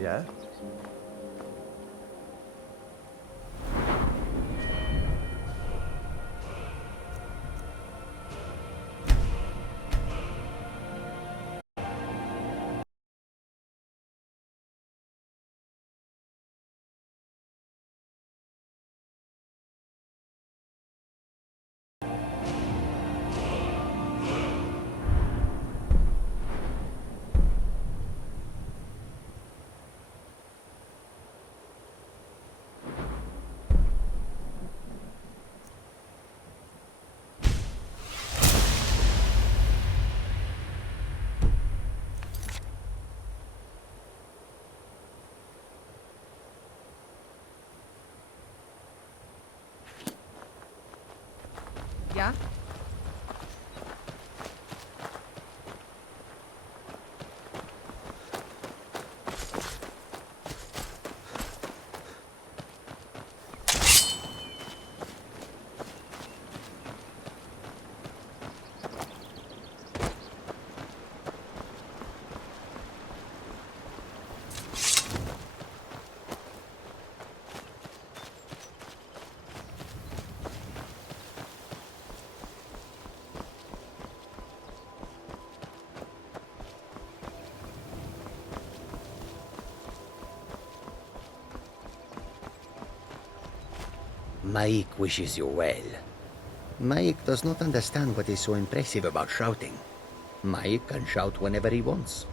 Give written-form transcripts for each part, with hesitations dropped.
Yeah? Ja? Mike wishes you well. Mike does not understand what is so impressive about shouting. Mike can shout whenever he wants.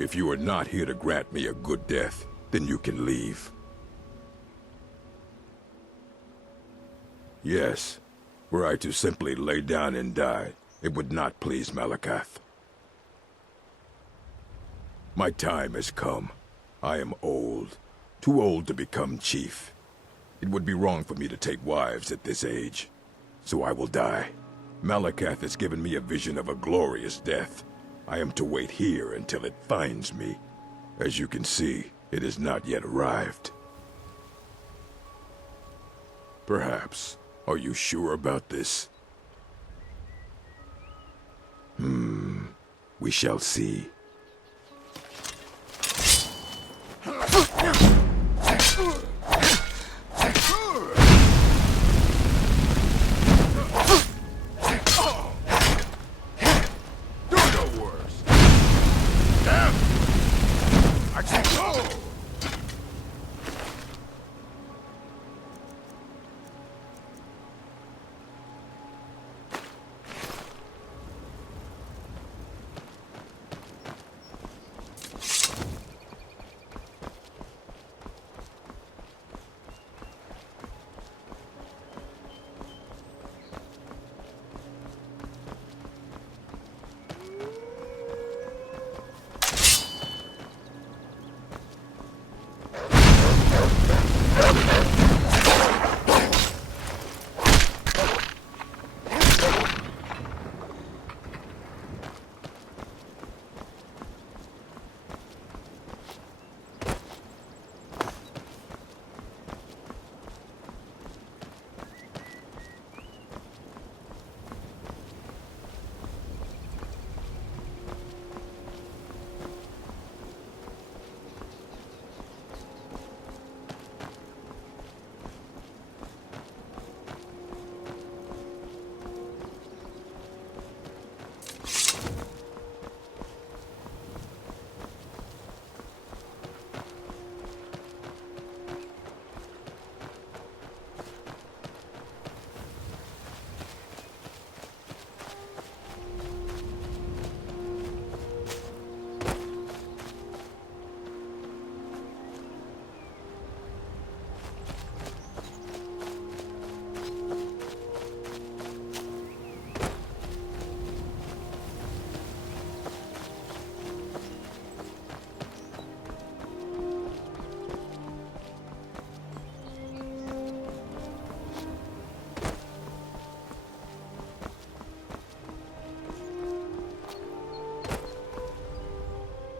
If you are not here to grant me a good death, then you can leave. Yes, were I to simply lay down and die, it would not please Malakath. My time has come. I am old, too old to become chief. It would be wrong for me to take wives at this age, so I will die. Malakath has given me a vision of a glorious death. I am to wait here until it finds me. As you can see, it has not yet arrived. Perhaps. Are you sure about this? We shall see.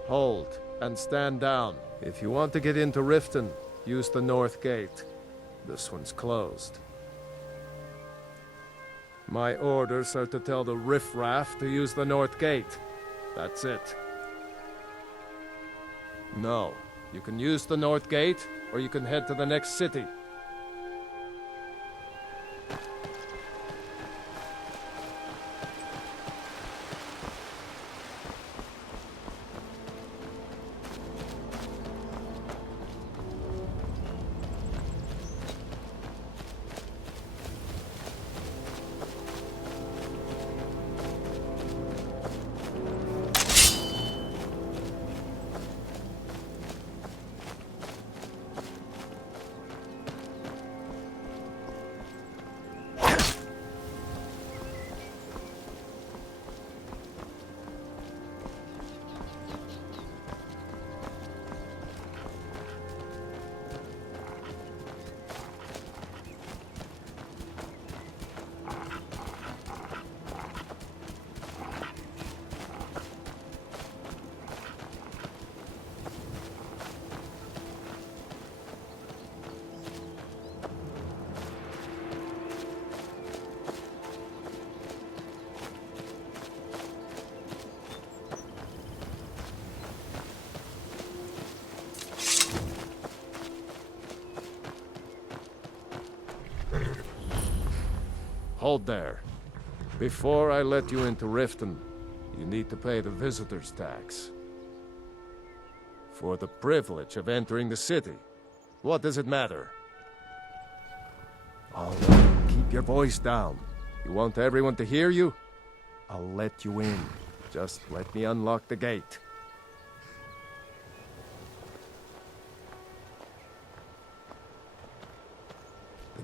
Hold, and stand down. If you want to get into Riften, use the north gate. This one's closed. My orders are to tell the riffraff to use the north gate. That's it. No, you can use the north gate, or you can head to the next city. Hold there. Before I let you into Riften, you need to pay the visitor's tax. For the privilege of entering the city. What does it matter? All right, keep your voice down. You want everyone to hear you? I'll let you in. Just let me unlock the gate.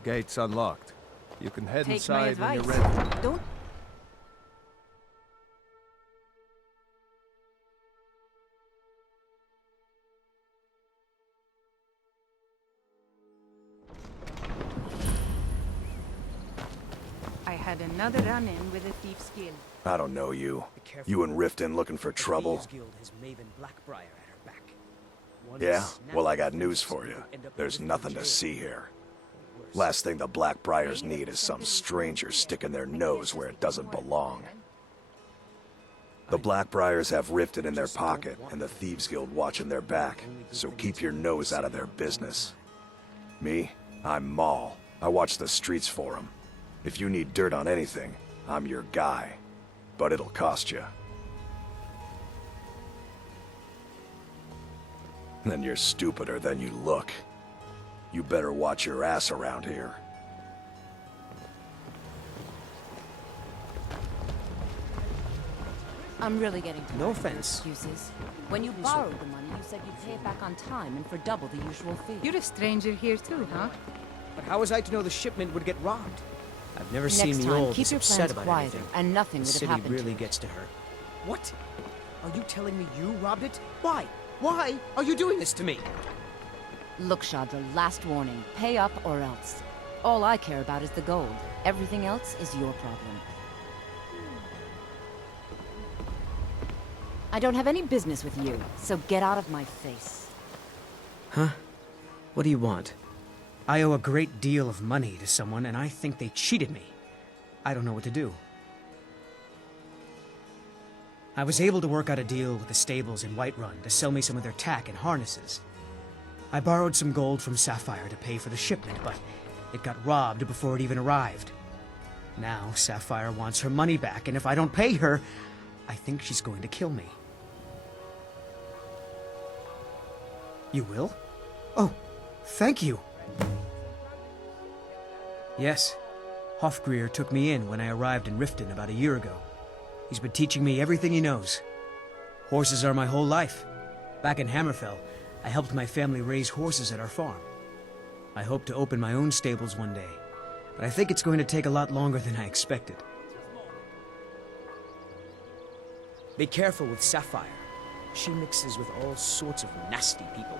gate's unlocked. You can head Take my inside when advice. you're ready. Don't. I had another run-in with a thief's guild. I don't know you. You and Riften looking for trouble? Yeah? Well, I got news for you. There's nothing to see here. Last thing the Blackbriars need is some stranger sticking their nose where it doesn't belong. The Blackbriars have Riften in their pocket, and the Thieves Guild watching their back, so keep your nose out of their business. Me? I'm Maul. I watch the streets for them. If you need dirt on anything, I'm your guy. But it'll cost you. Then you're stupider than you look. You better watch your ass around here. I'm really getting tired No of your offense. excuses. When you borrowed the money, you said you'd pay it back on time and for double the usual fee. You're a stranger here too, huh? But how was I to know the shipment would get robbed? I've never seen Next the time, old keep this your upset plans about quieter, anything. and nothing The would have city happened really to gets to her. What? Are you telling me you robbed it? Why? Why are you doing this to me? Look, Shadra, last warning. Pay up or else. All I care about is the gold. Everything else is your problem. I don't have any business with you, so get out of my face. Huh? What do you want? I owe a great deal of money to someone, and I think they cheated me. I don't know what to do. I was able to work out a deal with the stables in Whiterun to sell me some of their tack and harnesses. I borrowed some gold from Sapphire to pay for the shipment, but it got robbed before it even arrived. Now Sapphire wants her money back, and if I don't pay her, I think she's going to kill me. You will? Oh, thank you. Yes, Hofgrir took me in when I arrived in Riften about a year ago. He's been teaching me everything he knows. Horses are my whole life. Back in Hammerfell, I helped my family raise horses at our farm. I hope to open my own stables one day, but I think it's going to take a lot longer than I expected. Be careful with Sapphire. She mixes with all sorts of nasty people.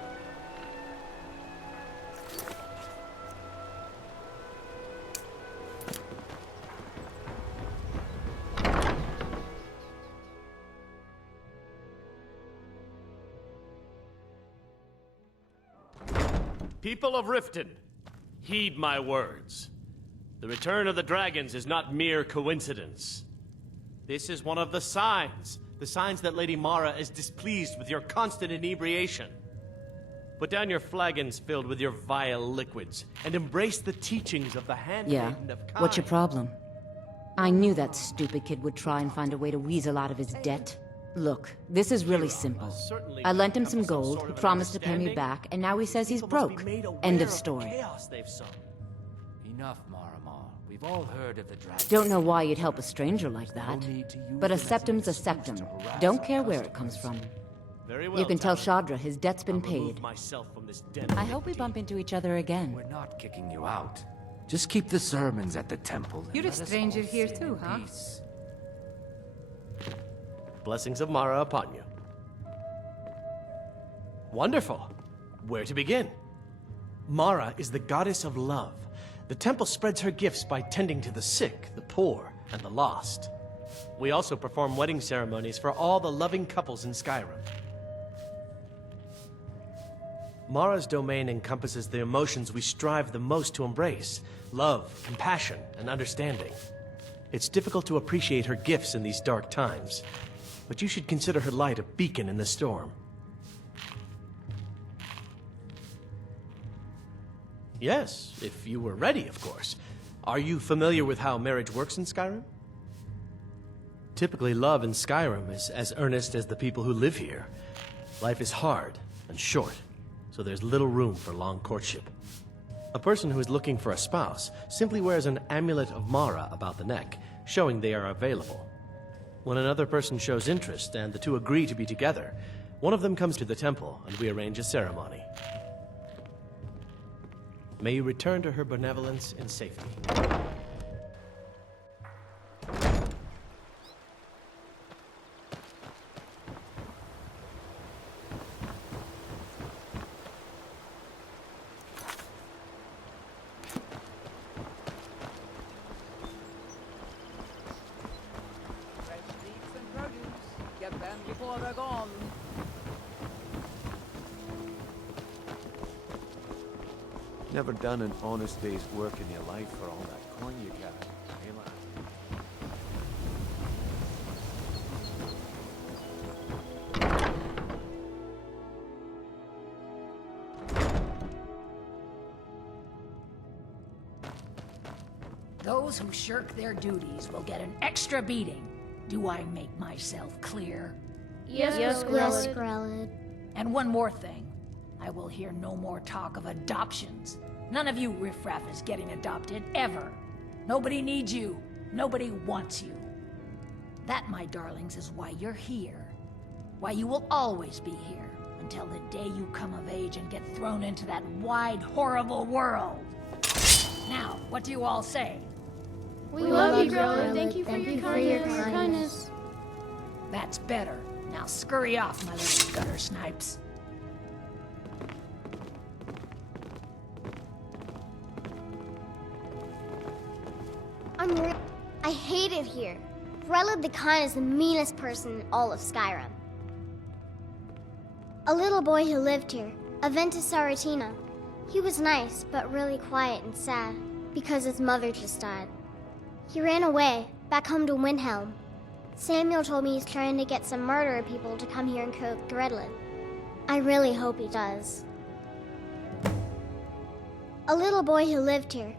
People of Riften, heed my words. The return of the dragons is not mere coincidence. This is one of the signs that Lady Mara is displeased with your constant inebriation. Put down your flagons filled with your vile liquids, and embrace the teachings of the Handmaiden of Kai. What's your problem? I knew that stupid kid would try and find a way to weasel out of his debt. Look, this is really simple. I lent him some gold, he promised to pay me back, and now he says he's broke. End of story. Enough, Maramal. We've all heard of the dragon. Don't know why you'd help a stranger like that. But a septum's a septum. Don't care where it comes from. Very well, You can tell Talon. Shadra his debt's been I'll remove paid. myself from this den I of hope we iniquity. bump into each other again. We're not kicking you out. Just keep the sermons at the temple. and You're a let us stranger all here sit too, in huh? peace. Blessings of Mara upon you. Wonderful. Where to begin? Mara is the goddess of love. The temple spreads her gifts by tending to the sick, the poor, and the lost. We also perform wedding ceremonies for all the loving couples in Skyrim. Mara's domain encompasses the emotions we strive the most to embrace: love, compassion, and understanding. It's difficult to appreciate her gifts in these dark times, but you should consider her light a beacon in the storm. Yes, if you were ready, of course. Are you familiar with how marriage works in Skyrim? Typically, love in Skyrim is as earnest as the people who live here. Life is hard and short, so there's little room for long courtship. A person who is looking for a spouse simply wears an amulet of Mara about the neck, showing they are available. When another person shows interest and the two agree to be together, one of them comes to the temple and we arrange a ceremony. May you return to her benevolence in safety. Get them before they're gone. Never done an honest day's work in your life for all that coin you got. Ayla. Those who shirk their duties will get an extra beating. Do I make myself clear? Yes, Grelid. And one more thing. I will hear no more talk of adoptions. None of you riffraff is getting adopted, ever. Nobody needs you. Nobody wants you. That, my darlings, is why you're here. Why you will always be here, until the day you come of age and get thrown into that wide, horrible world. Now, what do you all say? We love you, Grelid. Thank you for your kindness. That's better. Now scurry off, my little gutter snipes. I hate it here. Grelid the Khan is the meanest person in all of Skyrim. A little boy who lived here, Aventus Saratina. He was nice, but really quiet and sad, because his mother just died. He ran away, back home to Windhelm. Samuel told me he's trying to get some murderer people to come here and kill Grelid. I really hope he does. A little boy who lived here,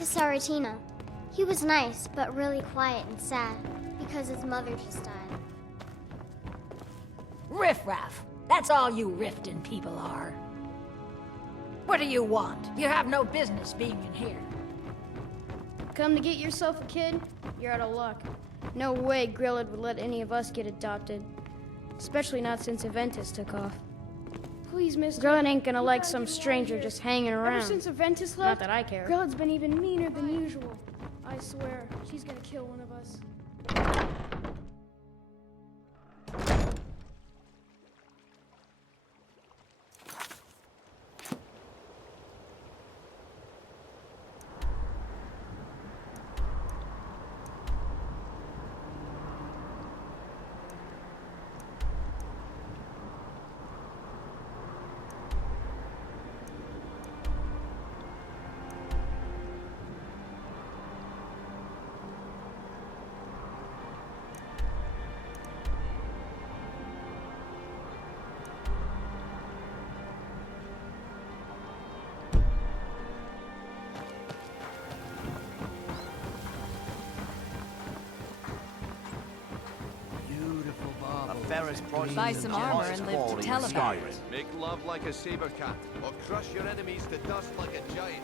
Saratina. He was nice, but really quiet and sad, because his mother just died. Riffraff. That's all you Riften people are. What do you want? You have no business being in here. Come to get yourself a kid? You're out of luck. No way Grelid would let any of us get adopted. Especially not since Aventus took off. Please, mister. Grelid ain't gonna like some stranger just hanging around. Ever since Aventus left, not that I care. Grelid's been even meaner than usual. I swear, she's gonna kill one of us. Buy some armor and live to tell about it. Make love like a saber cat, or crush your enemies to dust like a giant.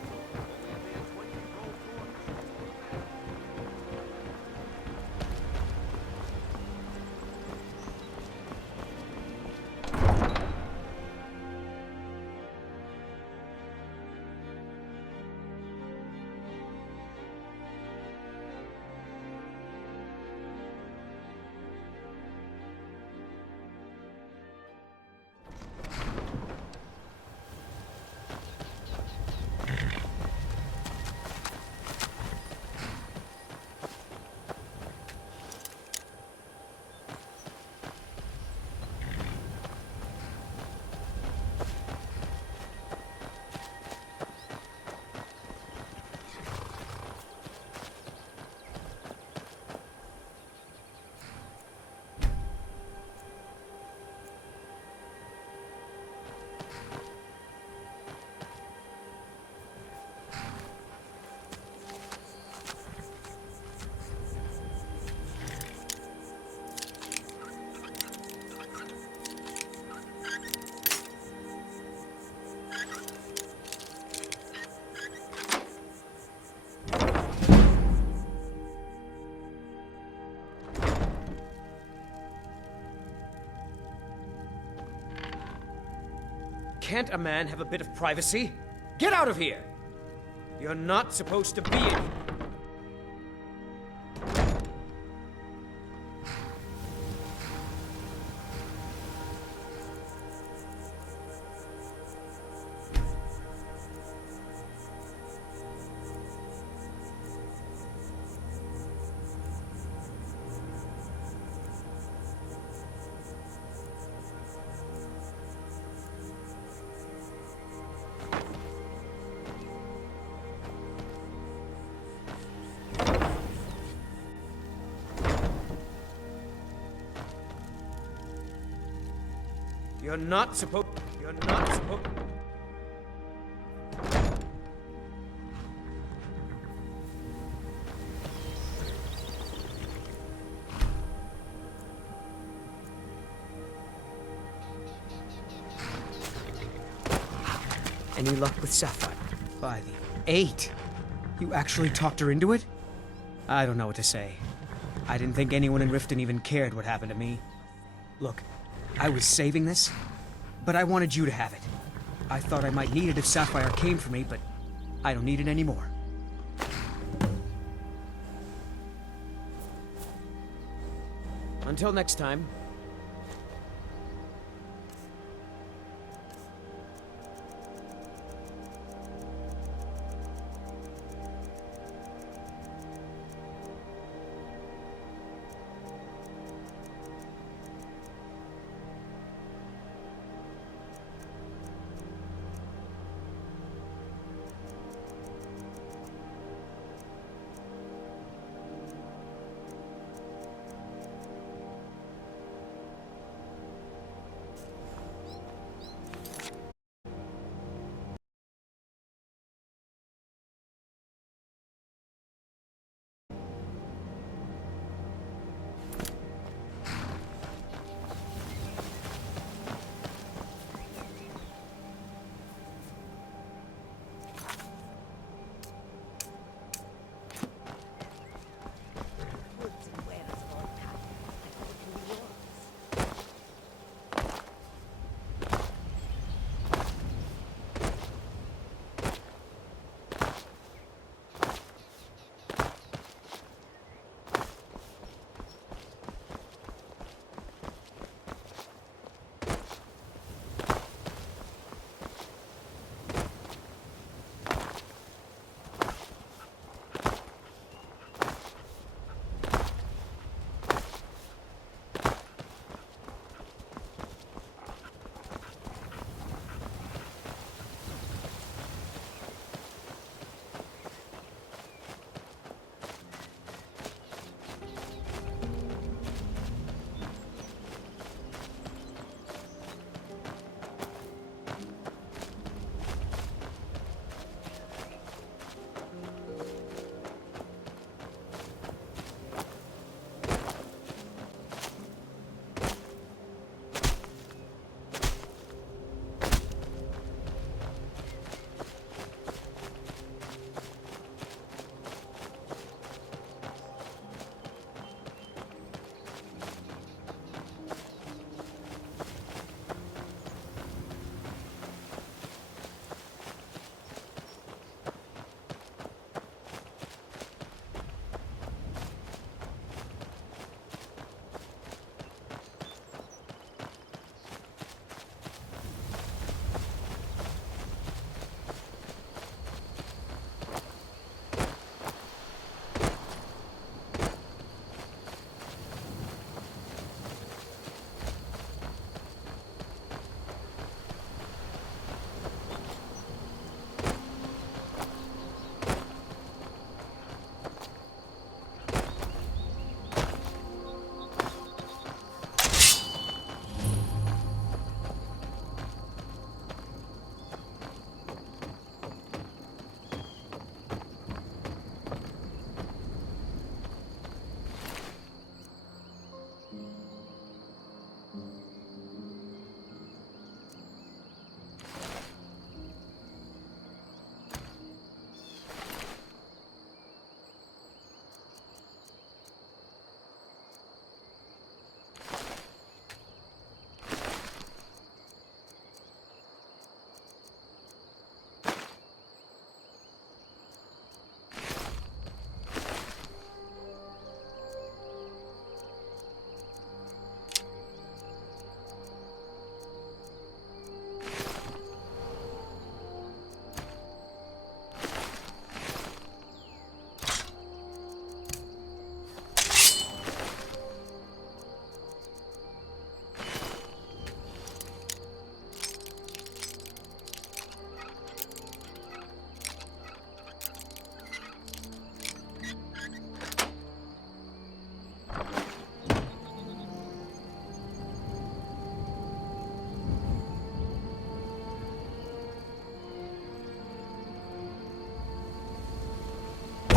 Can't a man have a bit of privacy? Get out of here! You're not supposed to be in. You're not supposed. You're not supposed. Any luck with Sapphire? By the 8. You actually talked her into it? I don't know what to say. I didn't think anyone in Riften even cared what happened to me. Look, I was saving this, but I wanted you to have it. I thought I might need it if Sapphire came for me, but I don't need it anymore. Until next time.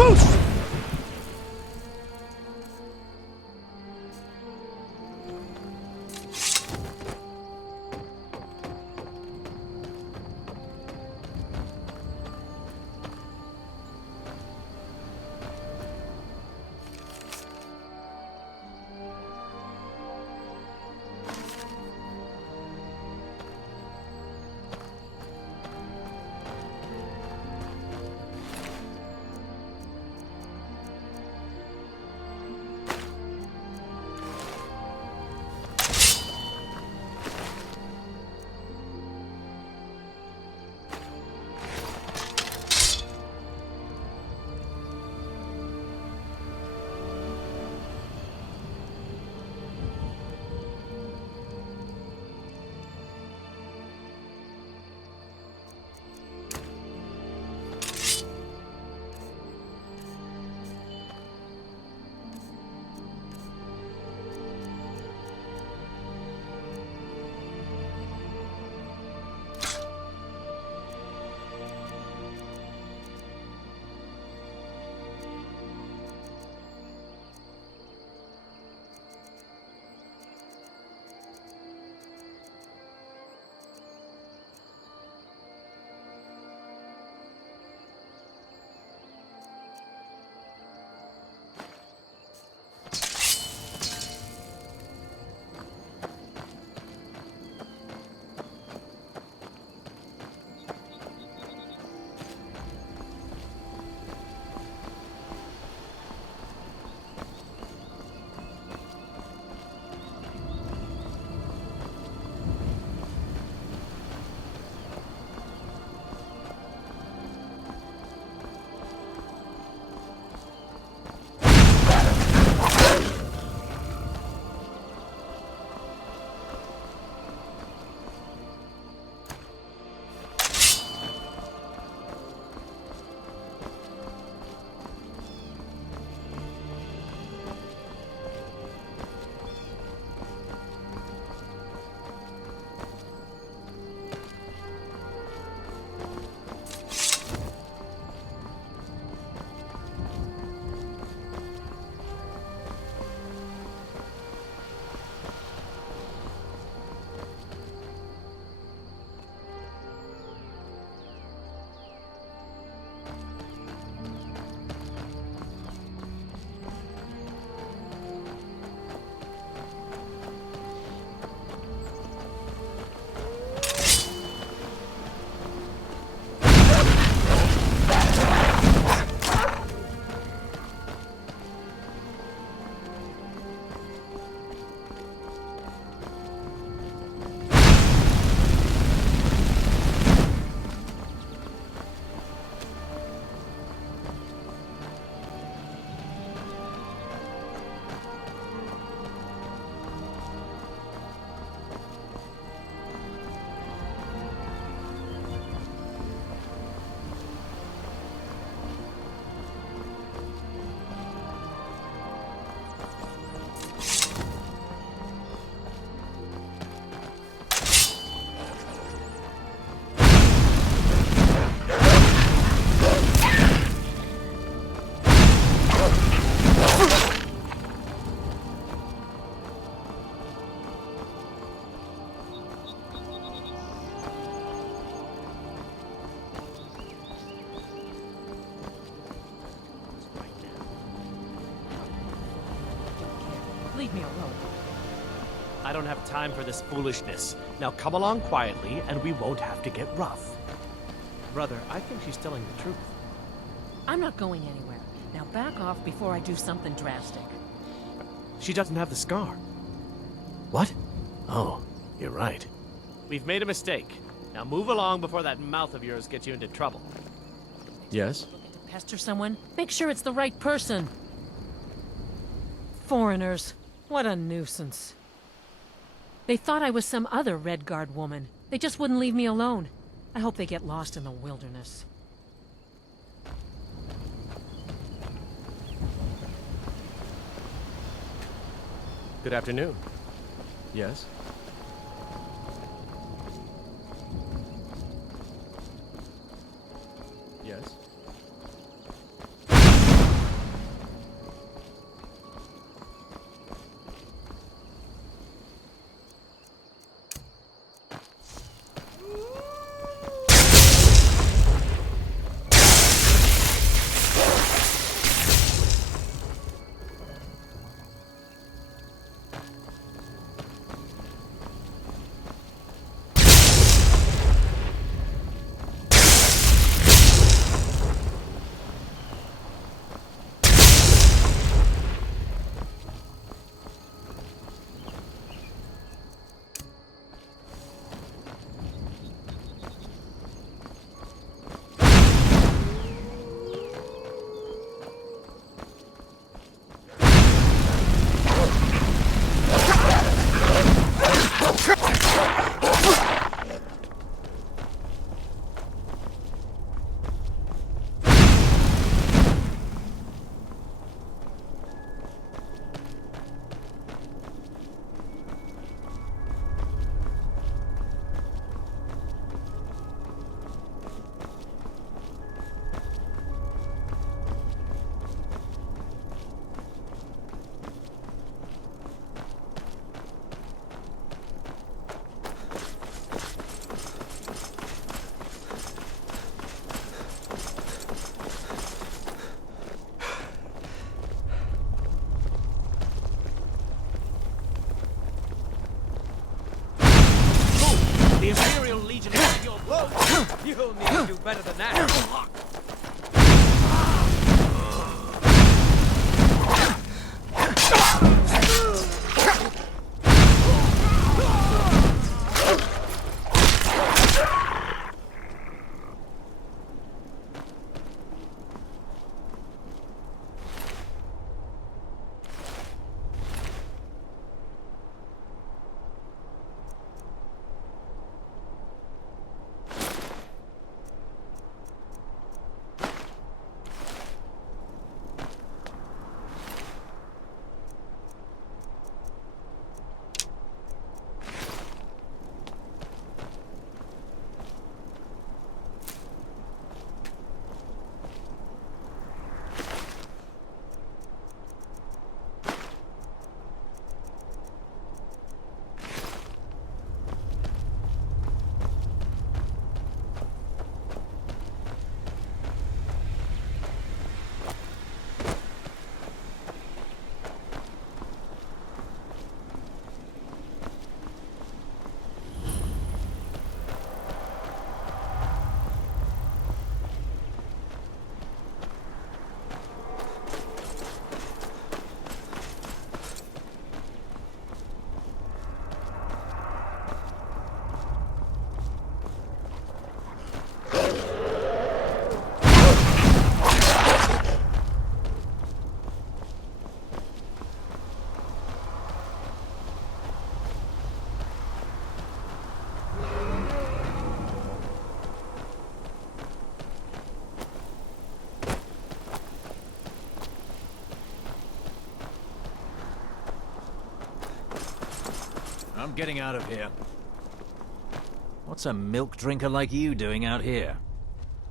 Foos! Leave me alone. I don't have time for this foolishness. Now come along quietly, and we won't have to get rough. Brother, I think she's telling the truth. I'm not going anywhere. Now back off before I do something drastic. She doesn't have the scar. What? Oh, you're right. We've made a mistake. Now move along before that mouth of yours gets you into trouble. Yes? Looking to pester someone? Make sure it's the right person. Foreigners. What a nuisance. They thought I was some other Red Guard woman. They just wouldn't leave me alone. I hope they get lost in the wilderness. Good afternoon. Yes? Yes? I'm getting out of here. What's a milk drinker like you doing out here?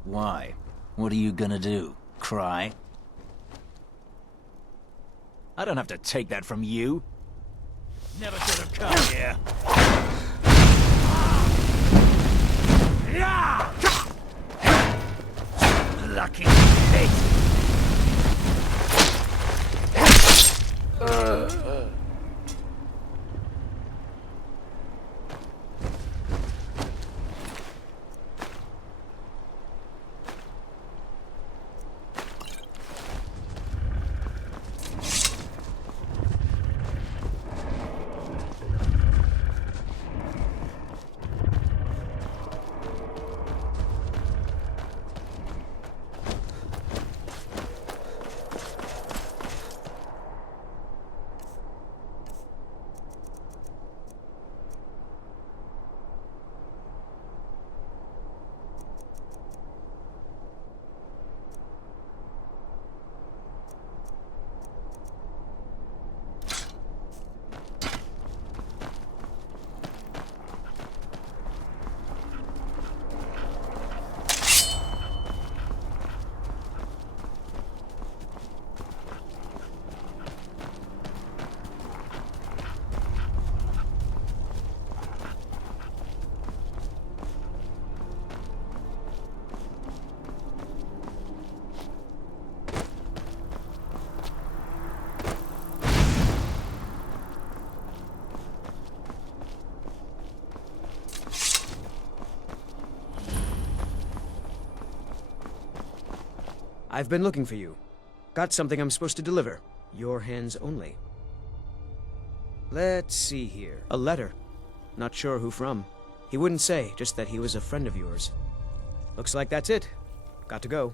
Why? What are you gonna do? Cry? I don't have to take that from you. Never should have come here. Lucky pig. I've been looking for you. Got something I'm supposed to deliver. Your hands only. Let's see here. A letter. Not sure who from. He wouldn't say, just that he was a friend of yours. Looks like that's it. Got to go.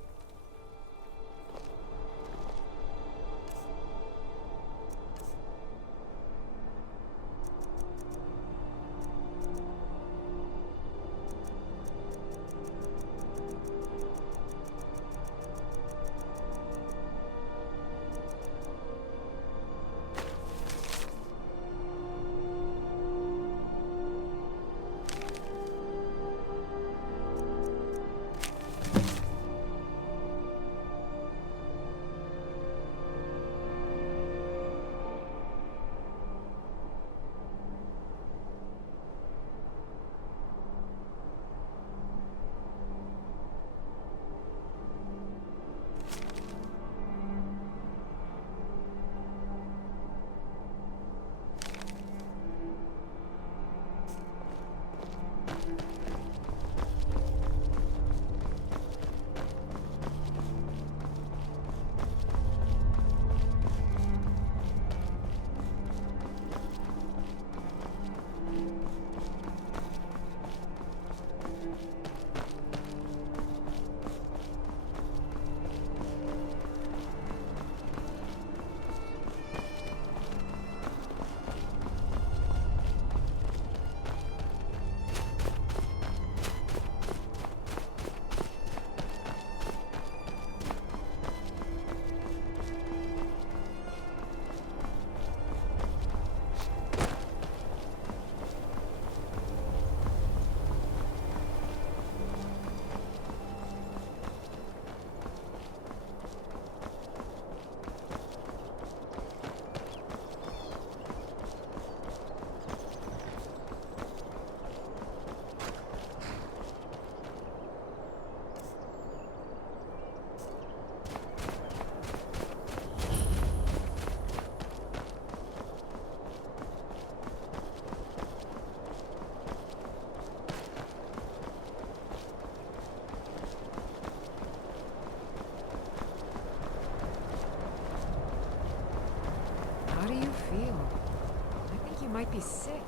be sick.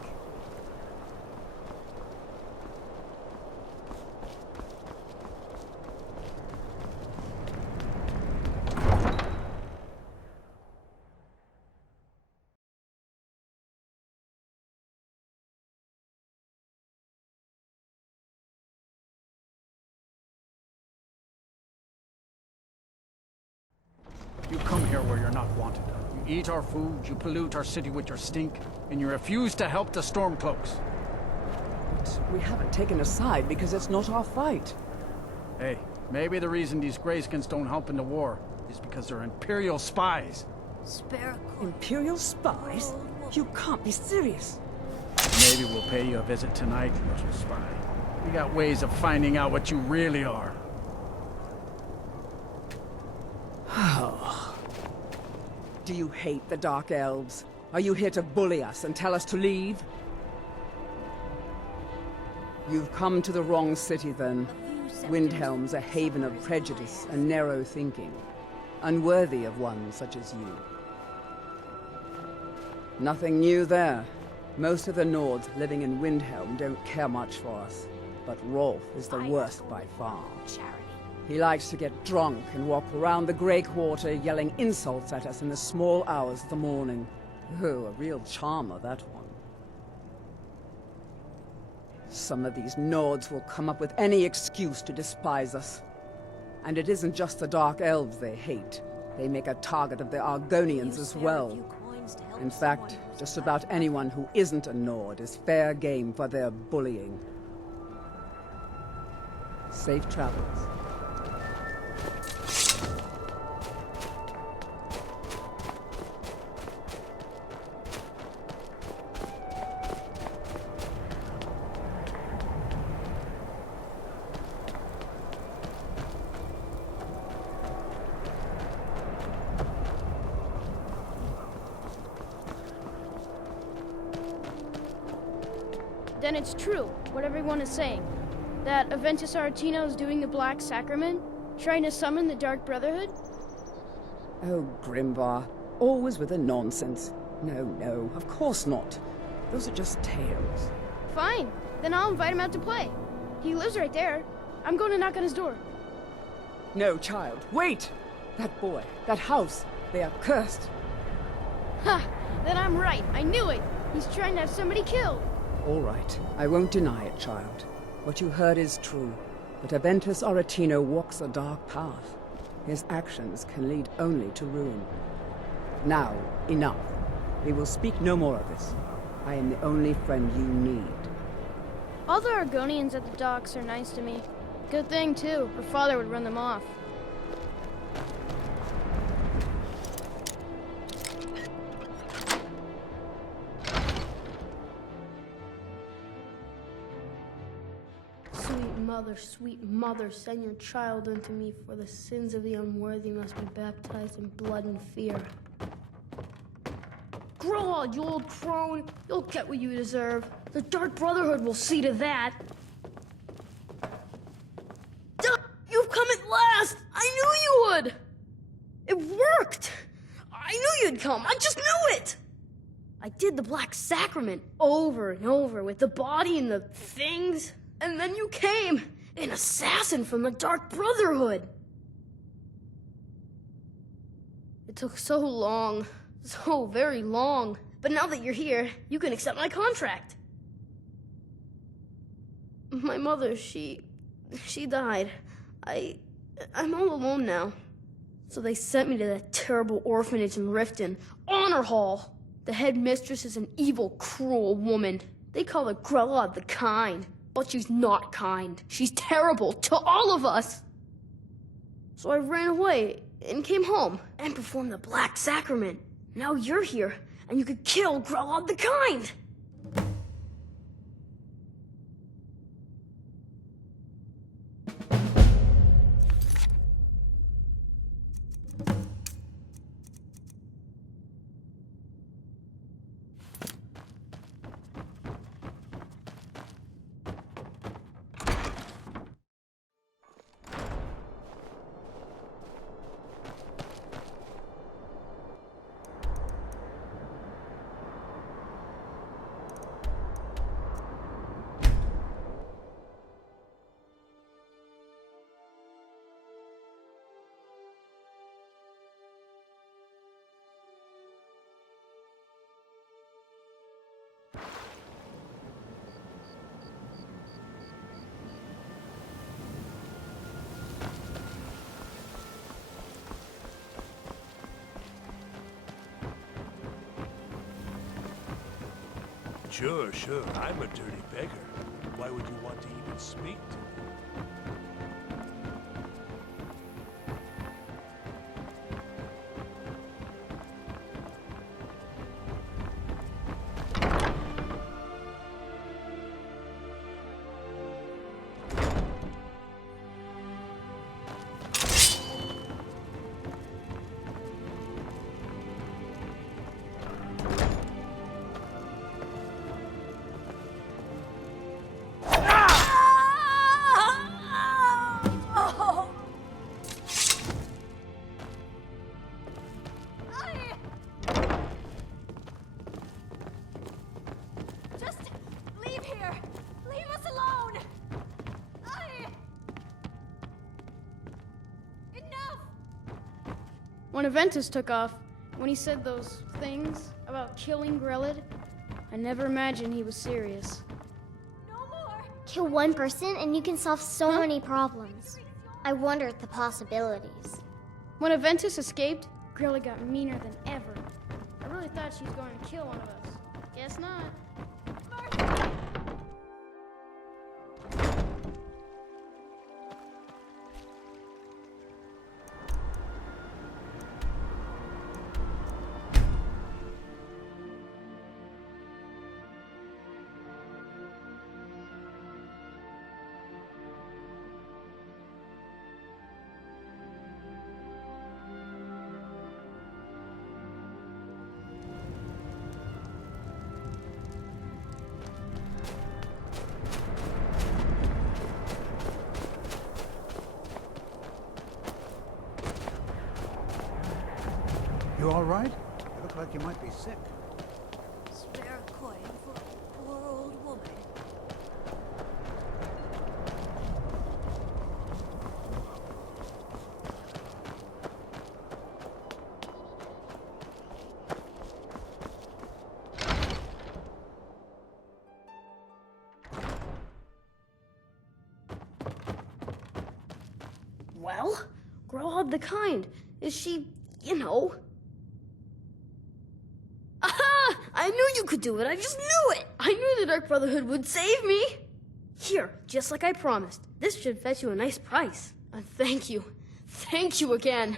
You come here where you're not wanted. You eat our food, you pollute our city with your stink, and you refuse to help the Stormcloaks. But we haven't taken a side because it's not our fight. Hey, maybe the reason these Greyskins don't help in the war is because they're Imperial spies. Imperial spies? You can't be serious. Maybe we'll pay you a visit tonight, little spy. We got ways of finding out what you really are. Do you hate the Dark Elves? Are you here to bully us and tell us to leave? You've come to the wrong city, then. Windhelm's a haven of prejudice and narrow thinking, unworthy of one such as you. Nothing new there. Most of the Nords living in Windhelm don't care much for us, but Rolf is the worst by far. He likes to get drunk and walk around the Grey Quarter yelling insults at us in the small hours of the morning. Oh, a real charmer, that one. Some of these Nords will come up with any excuse to despise us. And it isn't just the Dark Elves they hate. They make a target of the Argonians as well. In fact, just about anyone who isn't a Nord is fair game for their bullying. Safe travels. Then it's true, what everyone is saying. That Aventus Aretino is doing the Black Sacrament, trying to summon the Dark Brotherhood? Oh, Grimvar, always with the nonsense. No, of course not. Those are just tales. Fine, then I'll invite him out to play. He lives right there. I'm going to knock on his door. No, child, wait! That boy, that house, they are cursed. Ha! Then I'm right, I knew it! He's trying to have somebody killed! All right, I won't deny it, child. What you heard is true, but Aventus Aretino walks a dark path. His actions can lead only to ruin. Now, enough. We will speak no more of this. I am the only friend you need. All the Argonians at the docks are nice to me. Good thing, too. Her father would run them off. Sweet mother, send your child unto me, for the sins of the unworthy must be baptized in blood and fear. Grow, you old crone! You'll get what you deserve. The Dark Brotherhood will see to that. You've come at last! I knew you would! It worked! I knew you'd come, I just knew it! I did the Black Sacrament over and over with the body and the things. And then you came, an assassin from the Dark Brotherhood. It took so long, so very long. But now that you're here, you can accept my contract. My mother, she died. I'm all alone now. So they sent me to that terrible orphanage in Riften, Honor Hall. The headmistress is an evil, cruel woman. They call her Grella the Kind. But she's not kind. She's terrible to all of us. So I ran away and came home and performed the Black Sacrament. Now you're here, and you could kill Grelod the Kind. Sure, I'm a dirty beggar. Why would you want to even speak to me? When Aventus took off, when he said those things about killing Grelid, I never imagined he was serious. Kill one person and you can solve so many problems. I wonder at the possibilities. When Aventus escaped, Grelid got meaner than ever. I really thought she was going to kill one of us. Guess not. You all right? You look like you might be sick. Spare a coin for a poor old woman. Well, Grelid the Kind. Is she, you know... Aha! I knew you could do it. I just knew it. I knew the Dark Brotherhood would save me. Here, just like I promised. This should fetch you a nice price. Thank you. Thank you again.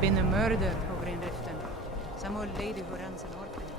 Been a murder over in Riften. Some old lady who runs an orphanage.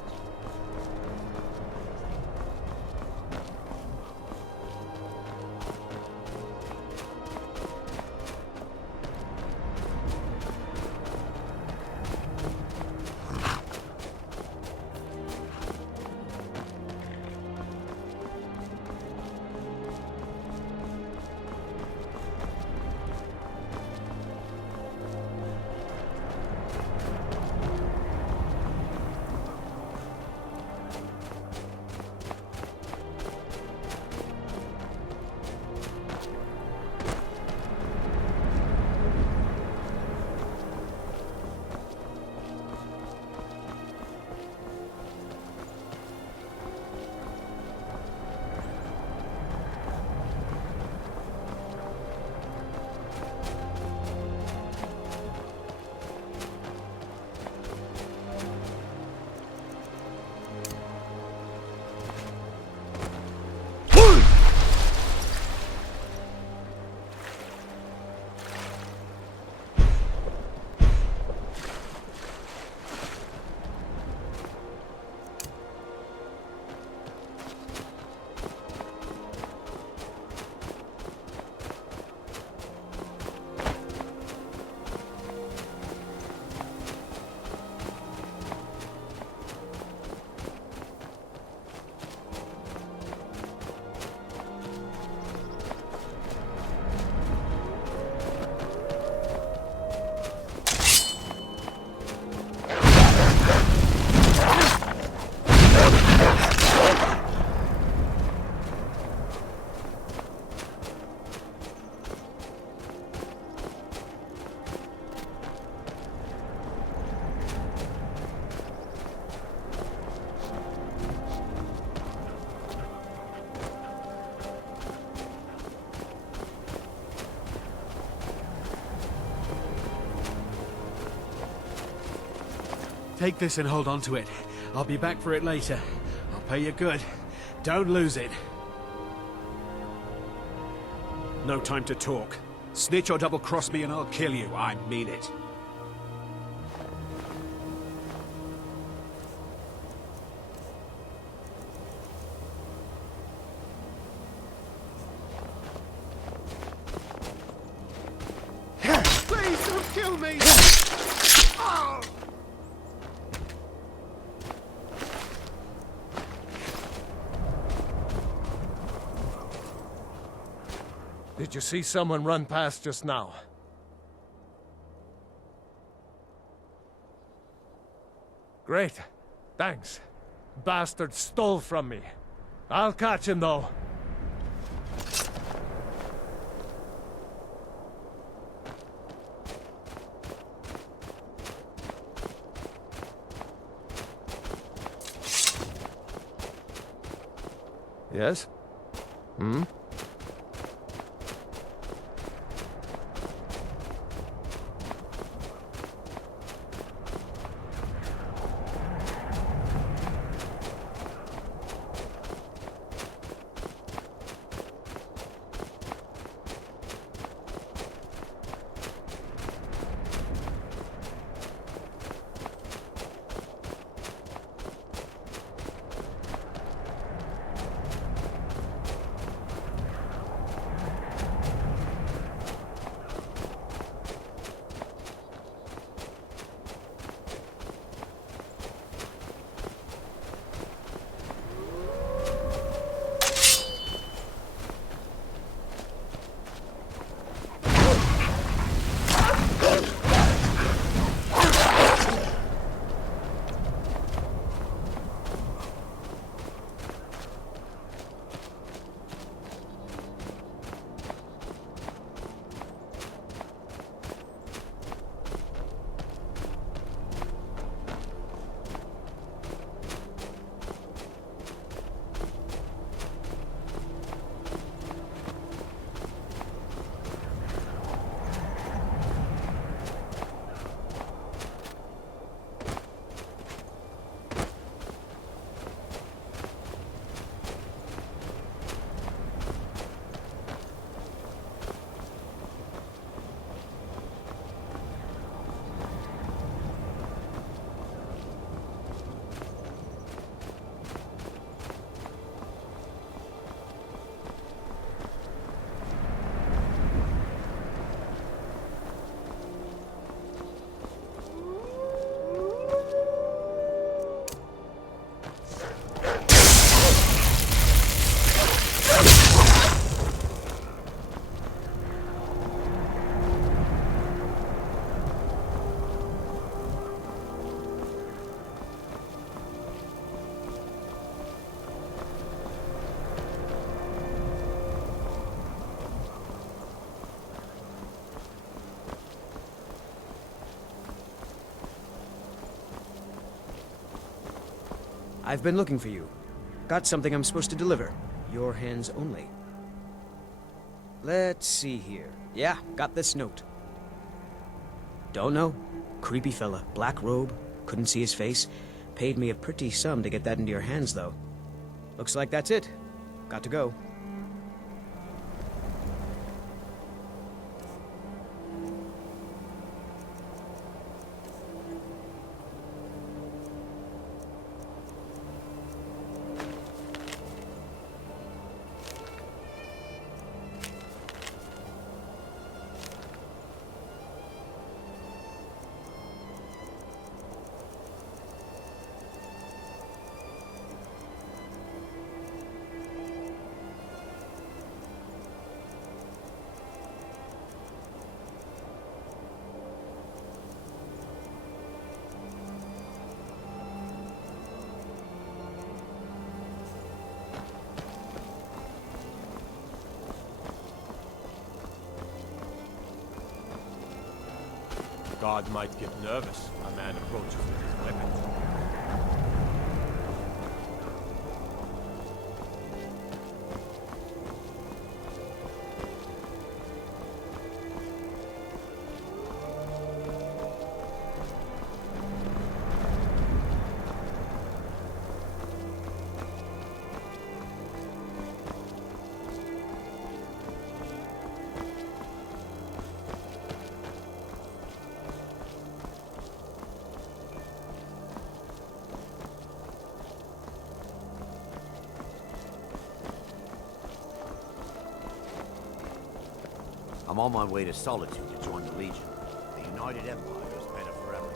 Take this and hold on to it. I'll be back for it later. I'll pay you good. Don't lose it. No time to talk. Snitch or double-cross me and I'll kill you. I mean it. Please don't kill me! Did you see someone run past just now? Great. Thanks. Bastard stole from me. I'll catch him, though. Yes? Hmm? I've been looking for you. Got something I'm supposed to deliver. Your hands only. Let's see here. Yeah, got this note. Don't know. Creepy fella. Black robe. Couldn't see his face. Paid me a pretty sum to get that into your hands, though. Looks like that's it. Got to go. God might get nervous. A man approaches with his weapon. I'm on my way to Solitude to join the Legion. The United Empire is better for everyone.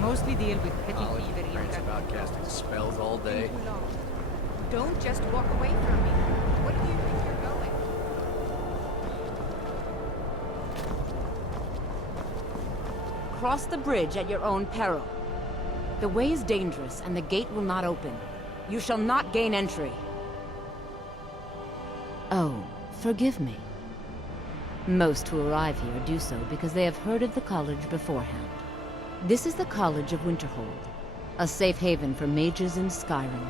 Mostly deal with petty thievery and Rants about casting spells all day. too long. Don't just walk away from me. Where do you think you're going? Cross the bridge at your own peril. The way is dangerous, and the gate will not open. You shall not gain entry. Oh, forgive me. Most who arrive here do so because they have heard of the college beforehand. This is the College of Winterhold, a safe haven for mages in Skyrim,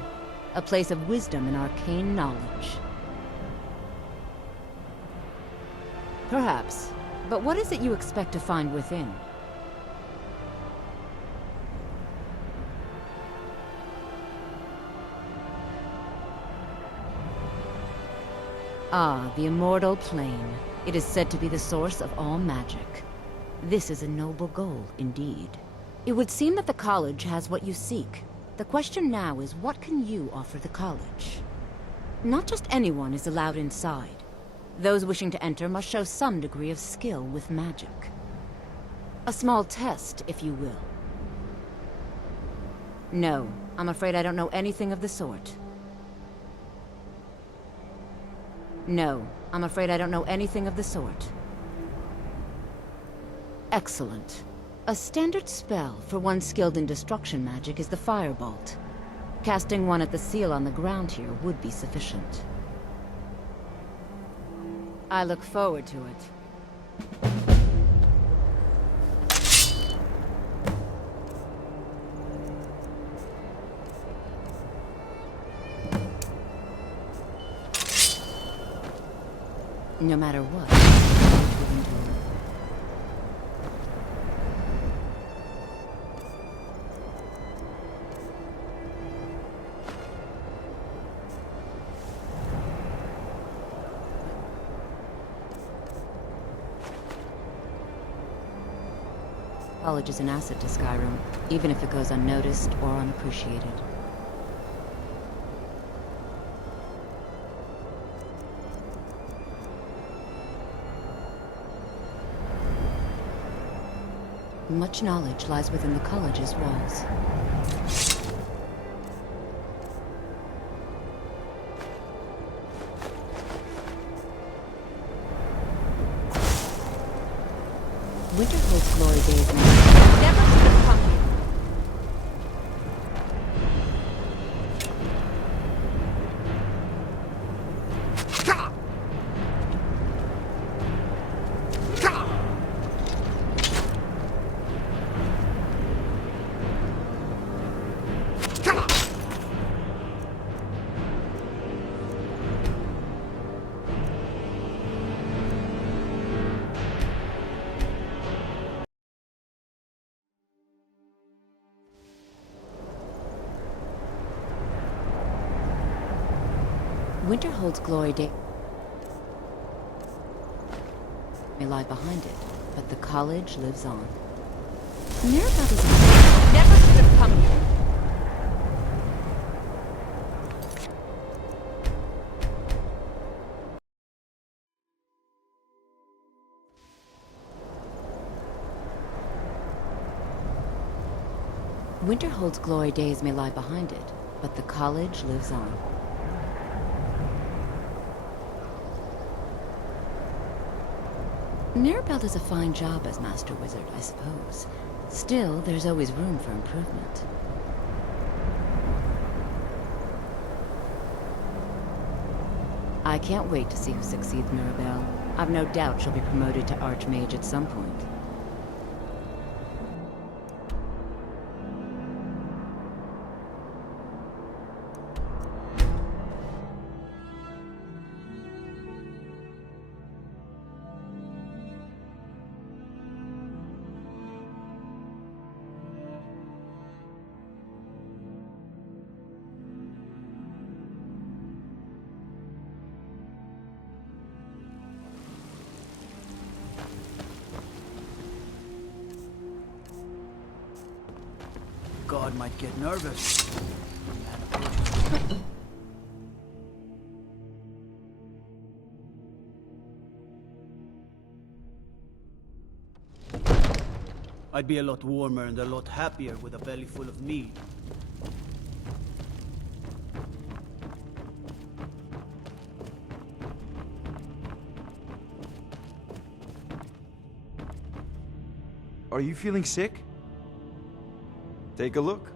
a place of wisdom and arcane knowledge. Perhaps, but what is it you expect to find within? Ah, the Immortal Plane. It is said to be the source of all magic. This is a noble goal, indeed. It would seem that the college has what you seek. The question now is, what can you offer the college? Not just anyone is allowed inside. Those wishing to enter must show some degree of skill with magic. A small test, if you will. No, I'm afraid I don't know anything of the sort. No, I'm afraid I don't know anything of the sort. Excellent. A standard spell for one skilled in destruction magic is the Firebolt. Casting one at the seal on the ground here would be sufficient. I look forward to it. No matter what, college is an asset to Skyrim, even if it goes unnoticed or unappreciated. Much knowledge lies within the college's walls. Winterhold's glory days never should have come here. Winterhold's glory day may lie behind it, but the college lives on. Mirabelle is never should have come here. Winterhold's glory days may lie behind it, but the college lives on. Mirabelle does a fine job as Master Wizard, I suppose. Still, there's always room for improvement. I can't wait to see who succeeds Mirabelle. I've no doubt she'll be promoted to Archmage at some point. God might get nervous. I'd be a lot warmer and a lot happier with a belly full of meat. Are you feeling sick? Take a look.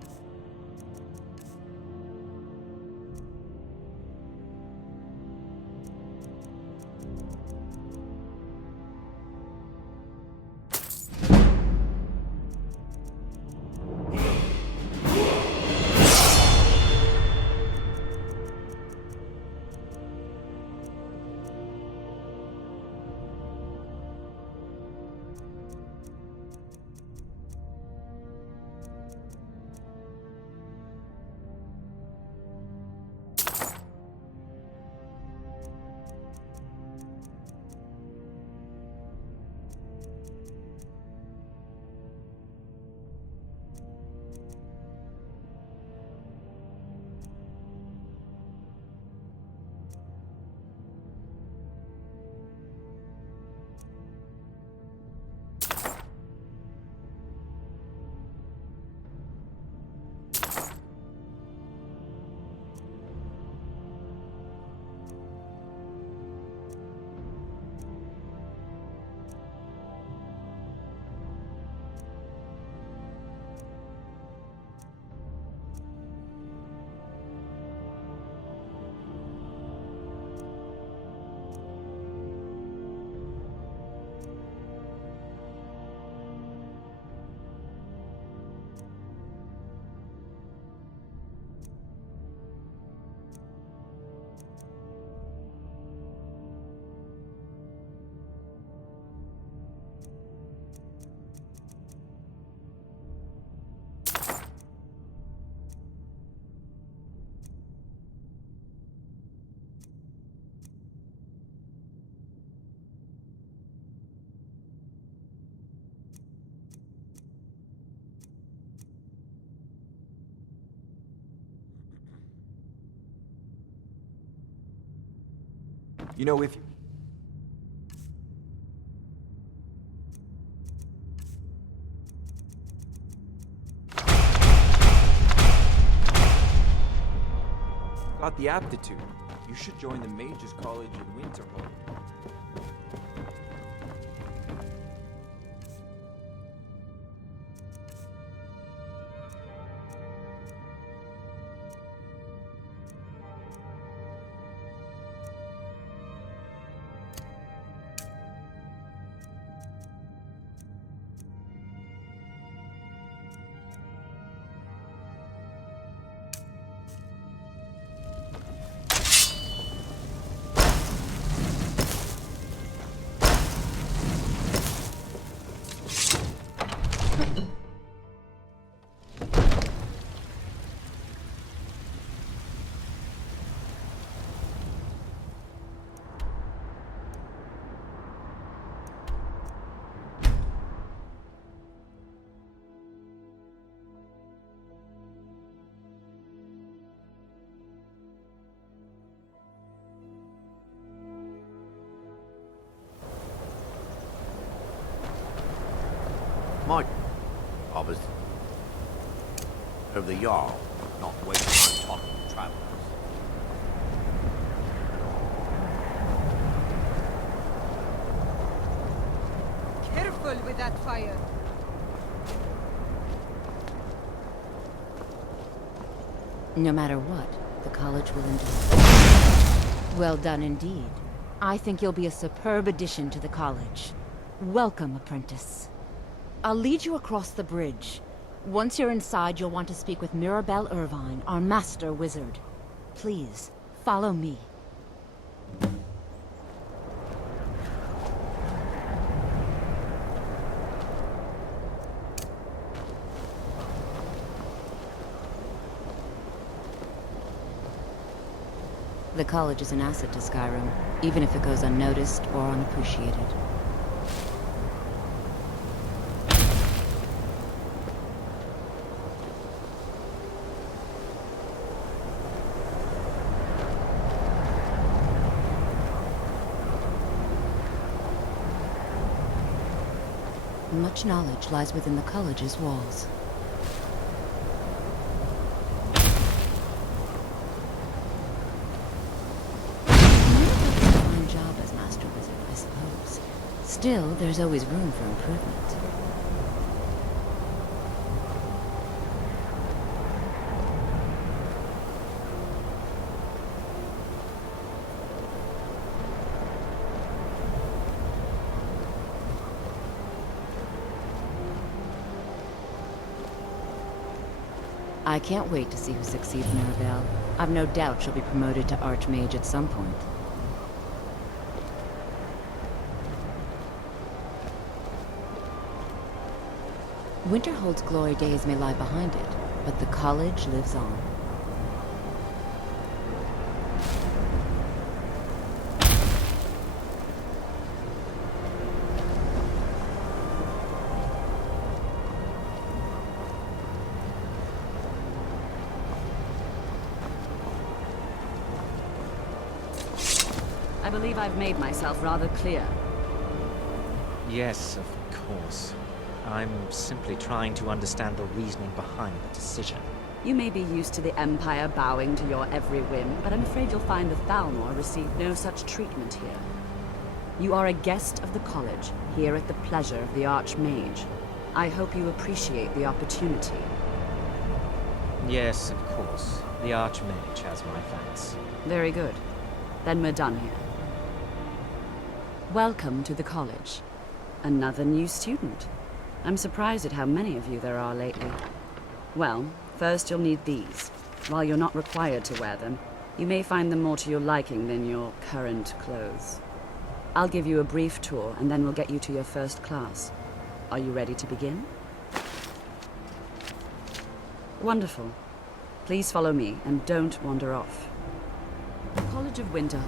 You know, if... got the aptitude, you should join the Mages College in Winterhold. Mike, I was of the Jarl, not wasting time talking to travelers. careful with that fire. No matter what, the college will endure. Well done indeed. I think you'll be a superb addition to the college. Welcome, apprentice. I'll lead you across the bridge. Once you're inside, you'll want to speak with Mirabelle Irvine, our master wizard. Please, follow me. The college is an asset to Skyrim, even if it goes unnoticed or unappreciated. Much knowledge lies within the college's walls. Still, there's always room for improvement. I can't wait to see who succeeds Mirabelle. I've no doubt she'll be promoted to Archmage at some point. Winterhold's glory days may lie behind it, but the college lives on. I believe I've made myself rather clear. Yes, of course. I'm simply trying to understand the reasoning behind the decision. You may be used to the Empire bowing to your every whim, but I'm afraid you'll find the Thalmor receive no such treatment here. You are a guest of the college, here at the pleasure of the Archmage. I hope you appreciate the opportunity. Yes, of course. The Archmage has my thanks. Very good. Then we're done here. Welcome to the college. Another new student. I'm surprised at how many of you there are lately. Well, first you'll need these. While you're not required to wear them, you may find them more to your liking than your current clothes. I'll give you a brief tour, and then we'll get you to your first class. Are you ready to begin? Wonderful. Please follow me, and don't wander off. College of Winter.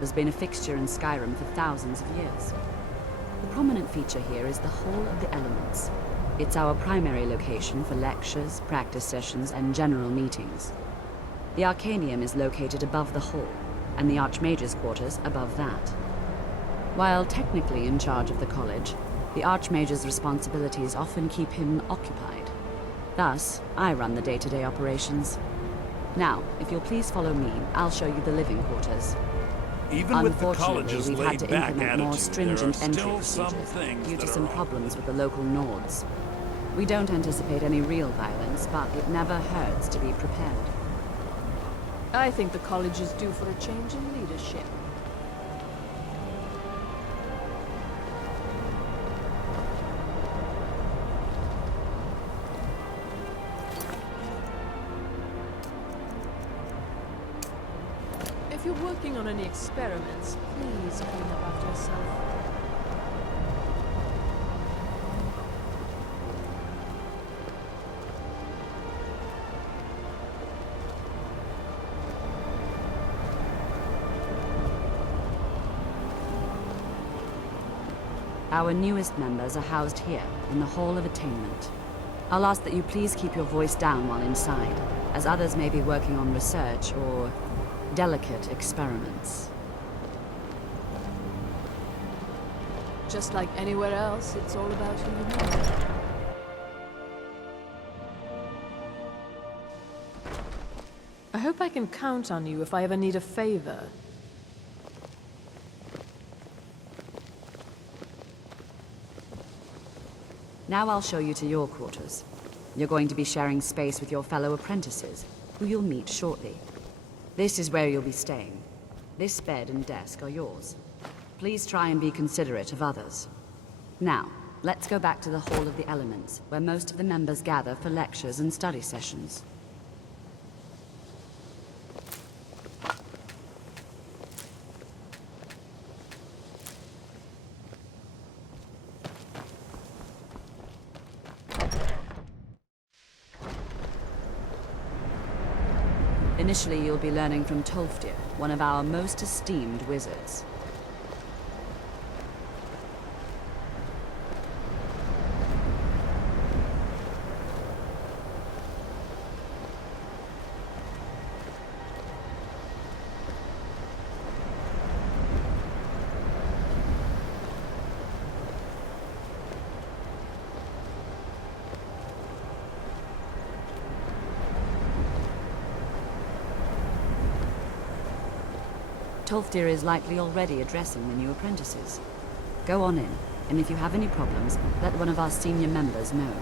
Has been a fixture in Skyrim for thousands of years. The prominent feature here is the Hall of the Elements. It's our primary location for lectures, practice sessions, and general meetings. The Arcanium is located above the hall, and the Archmage's quarters above that. While technically in charge of the college, the Archmage's responsibilities often keep him occupied. Thus, I run the day-to-day operations. Now, if you'll please follow me, I'll show you the living quarters. Even with the Unfortunately, college's we've had to laid-back implement more attitude, stringent there are entry still some procedures things due to that some are problems with the local Nords. We don't anticipate any real violence, but it never hurts to be prepared. I think the college is due for a change in leadership. If you're working on any experiments, please clean up after yourself. Our newest members are housed here, in the Hall of Attainment. I'll ask that you please keep your voice down while inside, as others may be working on research or delicate experiments. Just like anywhere else, it's all about who you know. I hope I can count on you if I ever need a favor. Now I'll show you to your quarters. You're going to be sharing space with your fellow apprentices, who you'll meet shortly. This is where you'll be staying. This bed and desk are yours. Please try and be considerate of others. Now, let's go back to the Hall of the Elements, where most of the members gather for lectures and study sessions. Initially, you'll be learning from Tolfdir, one of our most esteemed wizards. Tolfdir is likely already addressing the new apprentices. Go on in, and if you have any problems, let one of our senior members know.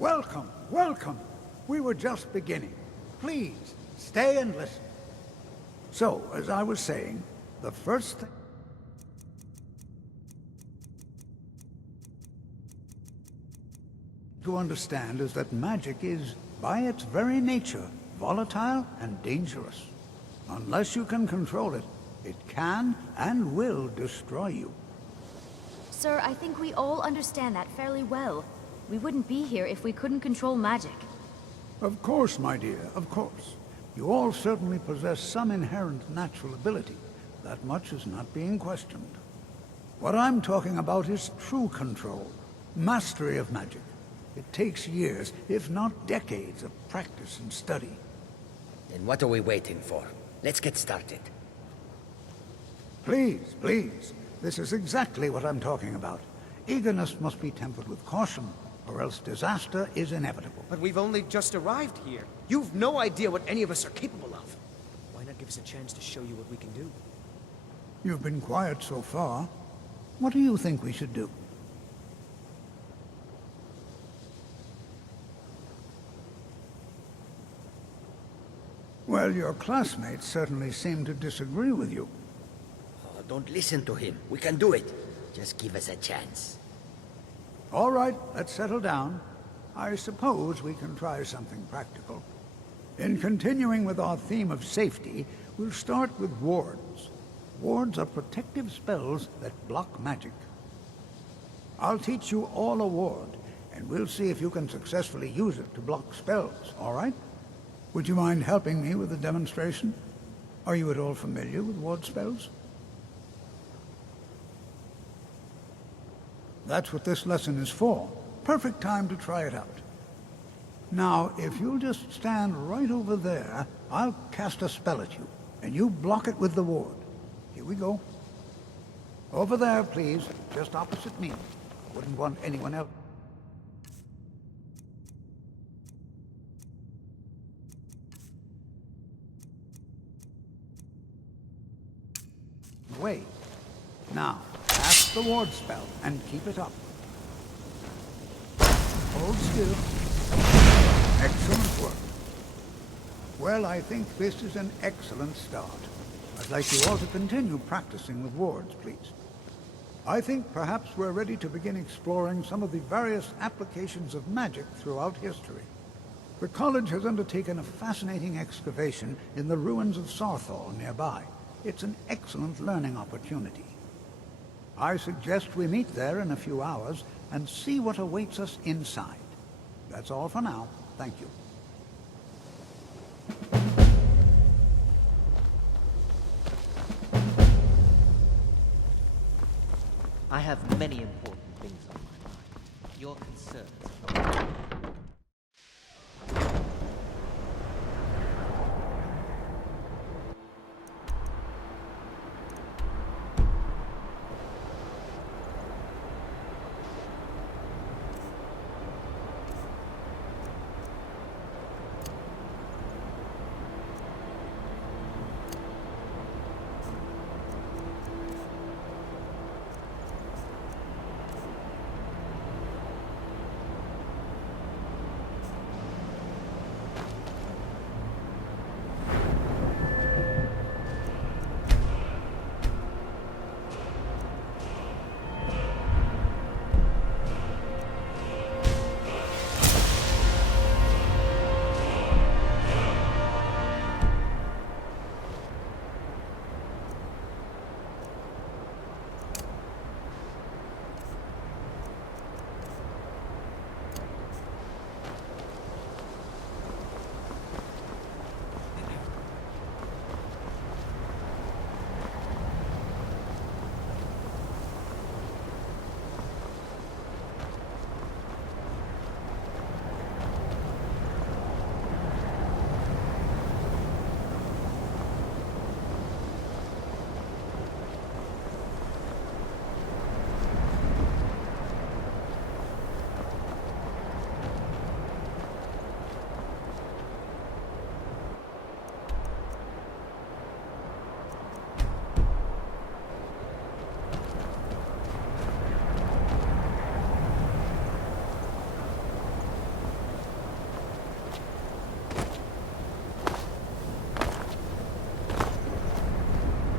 Welcome, welcome. We were just beginning. Please, stay and listen. So, as I was saying, the first thing to understand is that magic is, by its very nature, volatile and dangerous. Unless you can control it, it can and will destroy you. Sir, I think we all understand that fairly well. We wouldn't be here if we couldn't control magic. Of course, my dear, of course. You all certainly possess some inherent natural ability. That much is not being questioned. What I'm talking about is true control, mastery of magic. It takes years, if not decades, of practice and study. Then what are we waiting for? Let's get started. Please, please. This is exactly what I'm talking about. Eagerness must be tempered with caution, or else disaster is inevitable. But we've only just arrived here. You've no idea what any of us are capable of. Why not give us a chance to show you what we can do? You've been quiet so far. What do you think we should do? Well, your classmates certainly seem to disagree with you. Oh, don't listen to him. We can do it. Just give us a chance. All right, let's settle down. I suppose we can try something practical. In continuing with our theme of safety, we'll start with wards. Wards are protective spells that block magic. I'll teach you all a ward, and we'll see if you can successfully use it to block spells, all right? Would you mind helping me with the demonstration? Are you at all familiar with ward spells? That's what this lesson is for. Perfect time to try it out. Now, if you'll just stand right over there, I'll cast a spell at you, and you block it with the ward. Here we go. Over there, please, just opposite me. Wouldn't want anyone else. Wait. Now, cast the ward spell and keep it up. Hold still. Excellent work. Well, I think this is an excellent start. I'd like you all to continue practicing with wards, please. I think perhaps we're ready to begin exploring some of the various applications of magic throughout history. The college has undertaken a fascinating excavation in the ruins of Sarthal nearby. It's an excellent learning opportunity. I suggest we meet there in a few hours and see what awaits us inside. That's all for now. Thank you. I have many important things on my mind. Your concerns.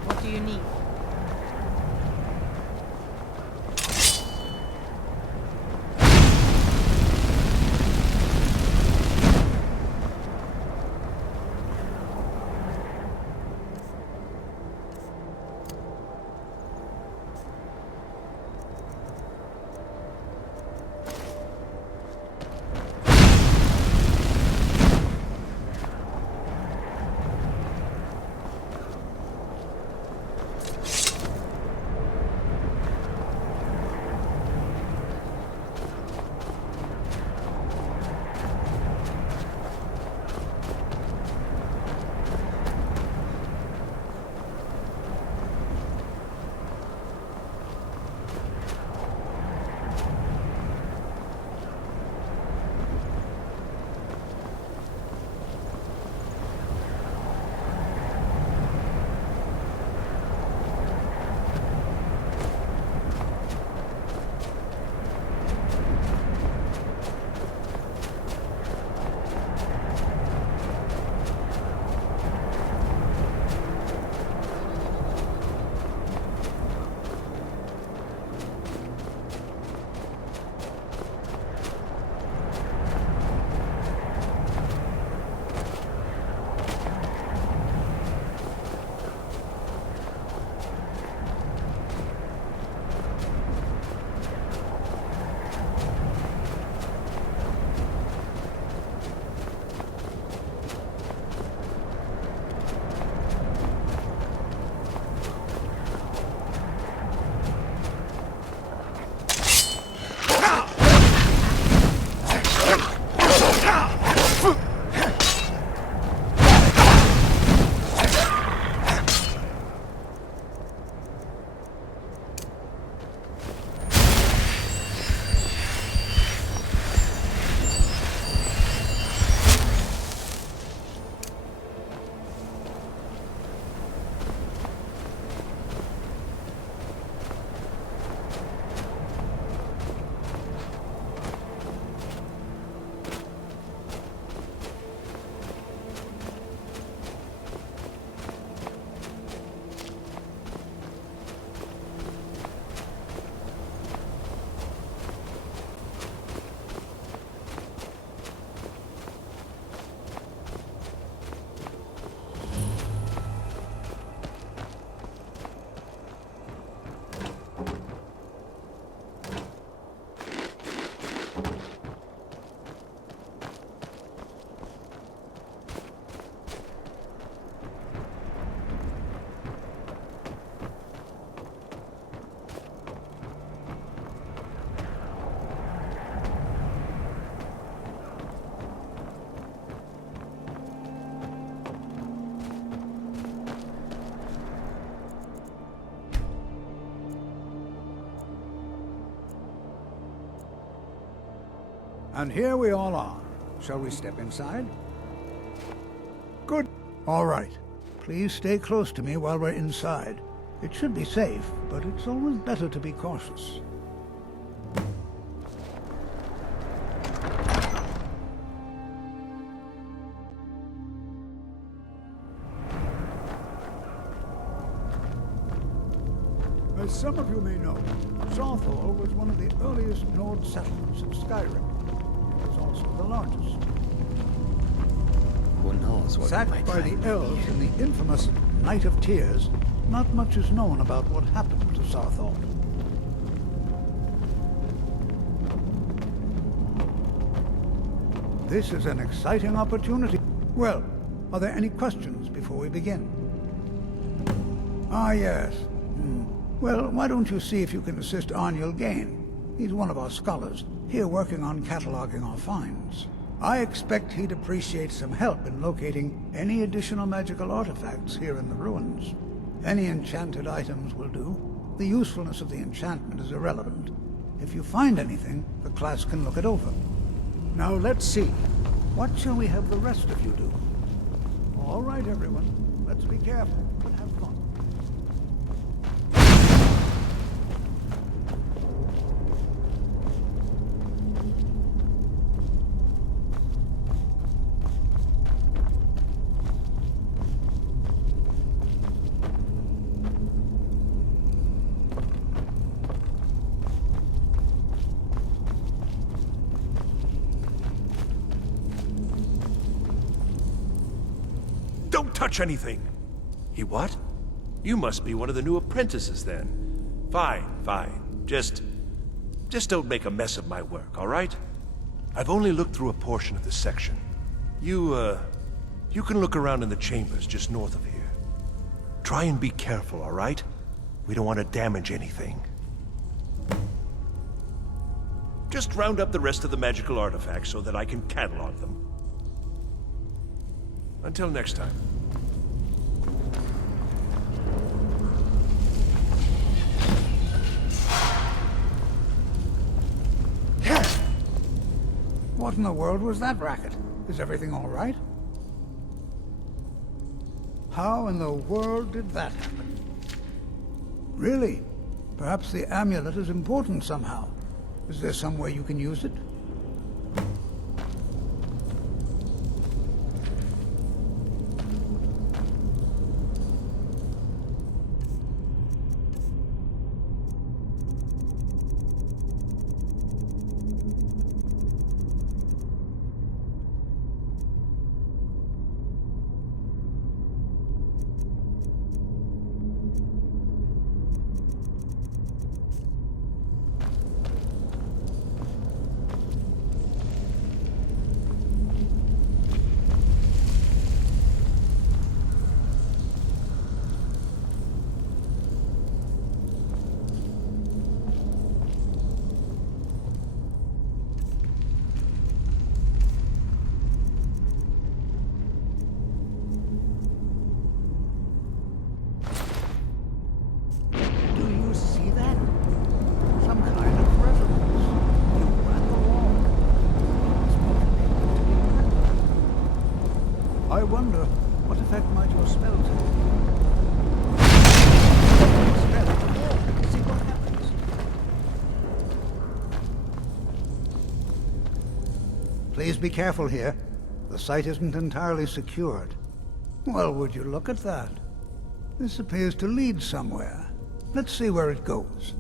What do you need? And here we all are. Shall we step inside? Good. All right. Please stay close to me while we're inside. It should be safe, but it's always better to be cautious. As some of you may know, Sarthor was one of the earliest Nord settlements of Skyrim. It was also the largest. Who knows what Sacked by the elves in the infamous Night of Tears, not much is known about what happened to Sarthor. This is an exciting opportunity. Well, are there any questions before we begin? Ah, yes. Well, why don't you see if you can assist Arniel Gain? He's one of our scholars, here working on cataloging our finds. I expect he'd appreciate some help in locating any additional magical artifacts here in the ruins. Any enchanted items will do. The usefulness of the enchantment is irrelevant. If you find anything, the class can look it over. Now let's see. What shall we have the rest of you do? All right, everyone. Let's be careful and have fun. Don't touch anything! He what? You must be one of the new apprentices then. Fine, fine. Just don't make a mess of my work, all right? I've only looked through a portion of this section. You can look around in the chambers just north of here. Try and be careful, all right? We don't want to damage anything. Just round up the rest of the magical artifacts so that I can catalog them. Until next time. What in the world was that racket? Is everything all right? How in the world did that happen? Really? Perhaps the amulet is important somehow. Is there some way you can use it? I wonder, what effect might your spell take? See what happens. Please be careful here. The site isn't entirely secured. Well, would you look at that? This appears to lead somewhere. Let's see where it goes.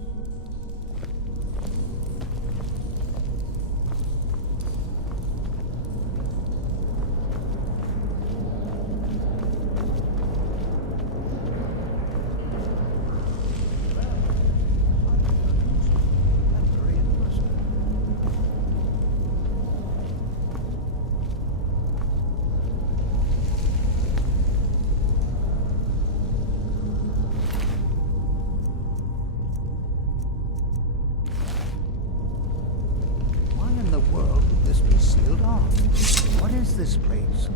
What is this place?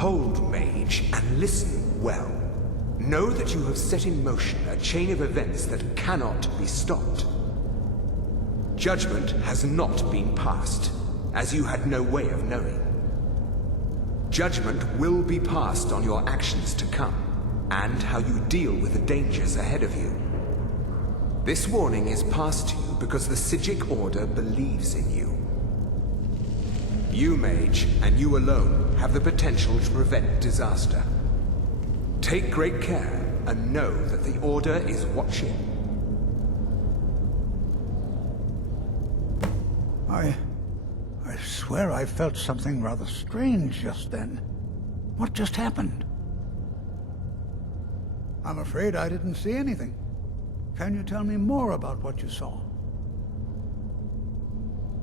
Behold, mage, and listen well. Know that you have set in motion a chain of events that cannot be stopped. Judgment has not been passed, as you had no way of knowing. Judgment will be passed on your actions to come, and how you deal with the dangers ahead of you. This warning is passed to you because the Psijic Order believes in you. You, mage, and you alone, have the potential to prevent disaster. Take great care, and know that the Order is watching. I swear I felt something rather strange just then. What just happened? I'm afraid I didn't see anything. Can you tell me more about what you saw?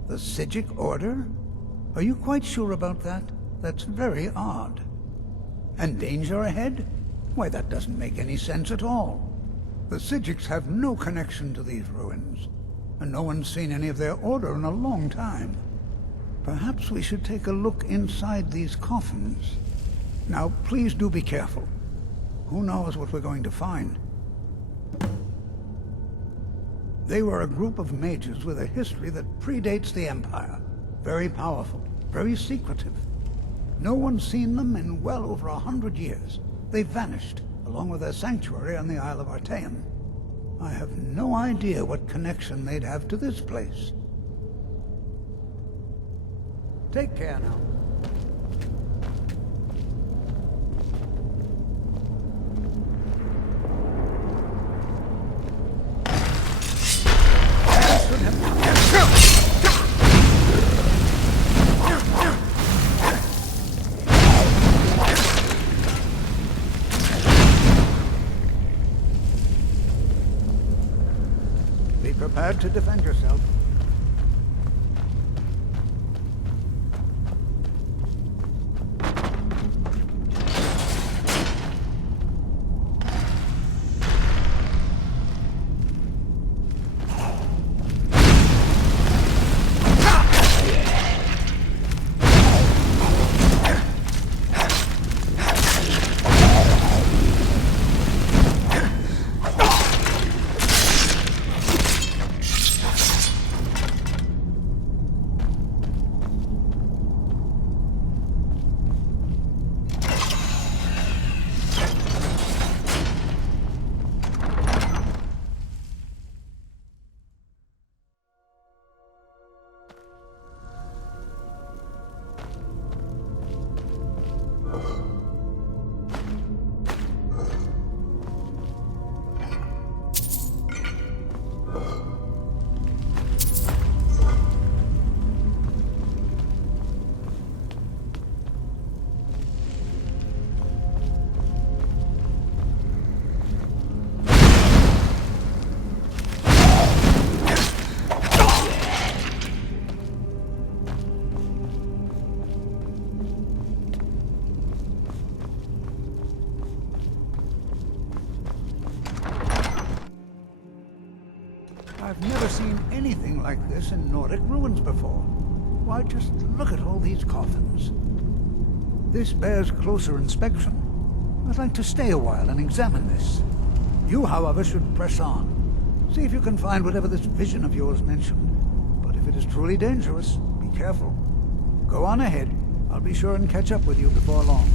The Psijic Order? Are you quite sure about that? That's very odd. And danger ahead? Why, that doesn't make any sense at all. The Psijics have no connection to these ruins, and no one's seen any of their order in a long time. Perhaps we should take a look inside these coffins. Now, please do be careful. Who knows what we're going to find? They were a group of mages with a history that predates the Empire. Very powerful, very secretive. No one's seen them in well over 100 years. They vanished, along with their sanctuary on the Isle of Artaeum. I have no idea what connection they'd have to this place. Take care now. Be prepared to defend yourself. I've never seen anything like this in Nordic ruins before. Why, just look at all these coffins. This bears closer inspection. I'd like to stay a while and examine this. You, however, should press on. See if you can find whatever this vision of yours mentioned. But if it is truly dangerous, be careful. Go on ahead. I'll be sure and catch up with you before long.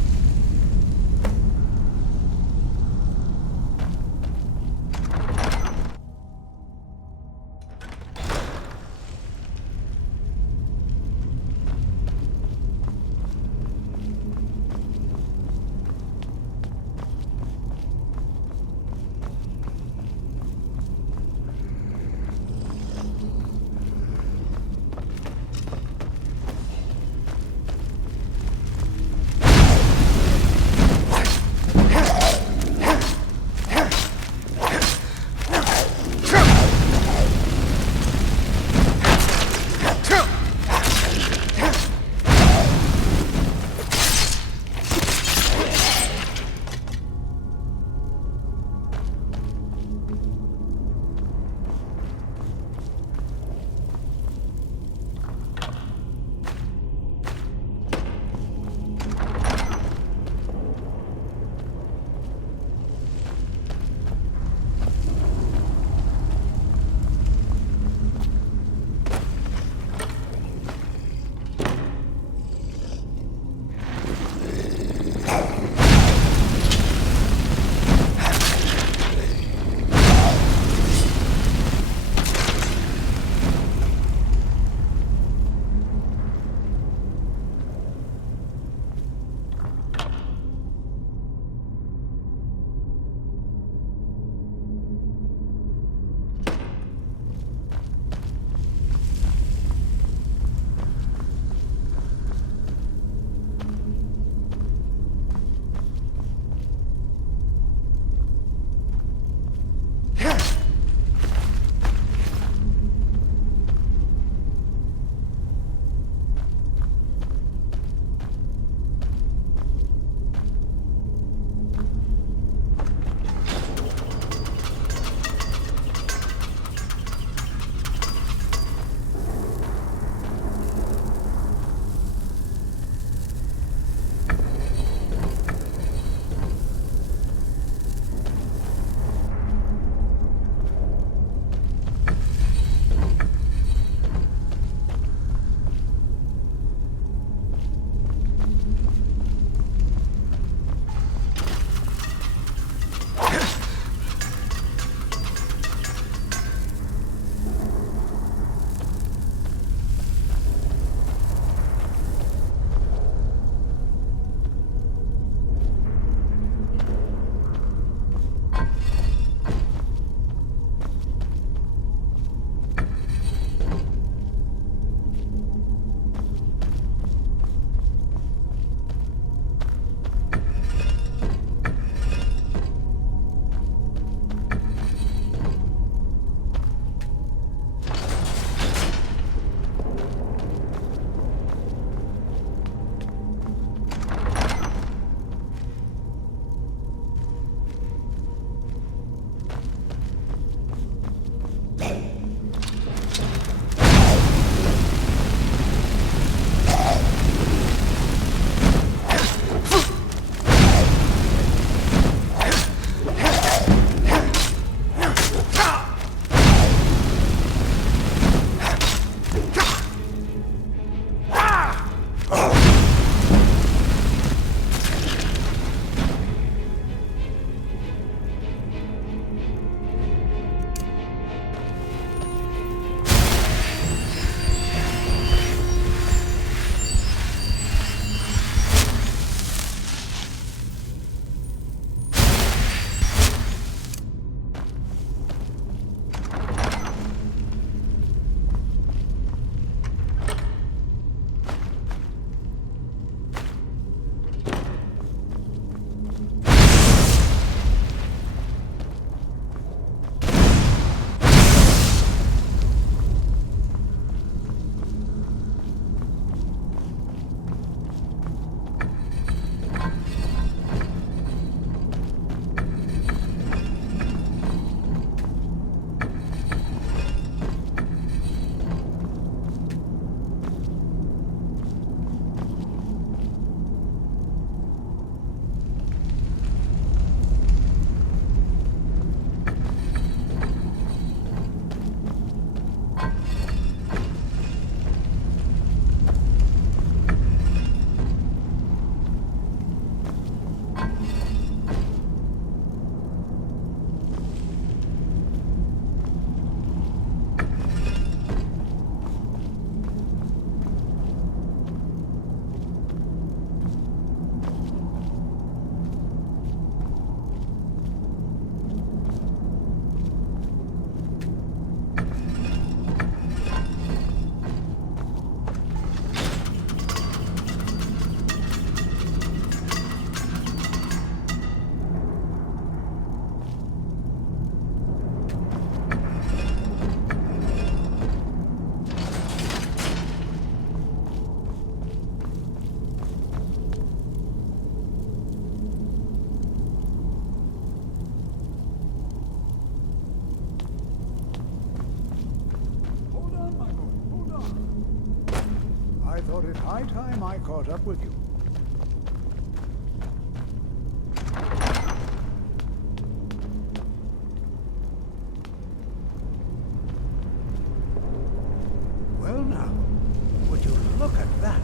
thought it high time I caught up with you. Well now, would you look at that?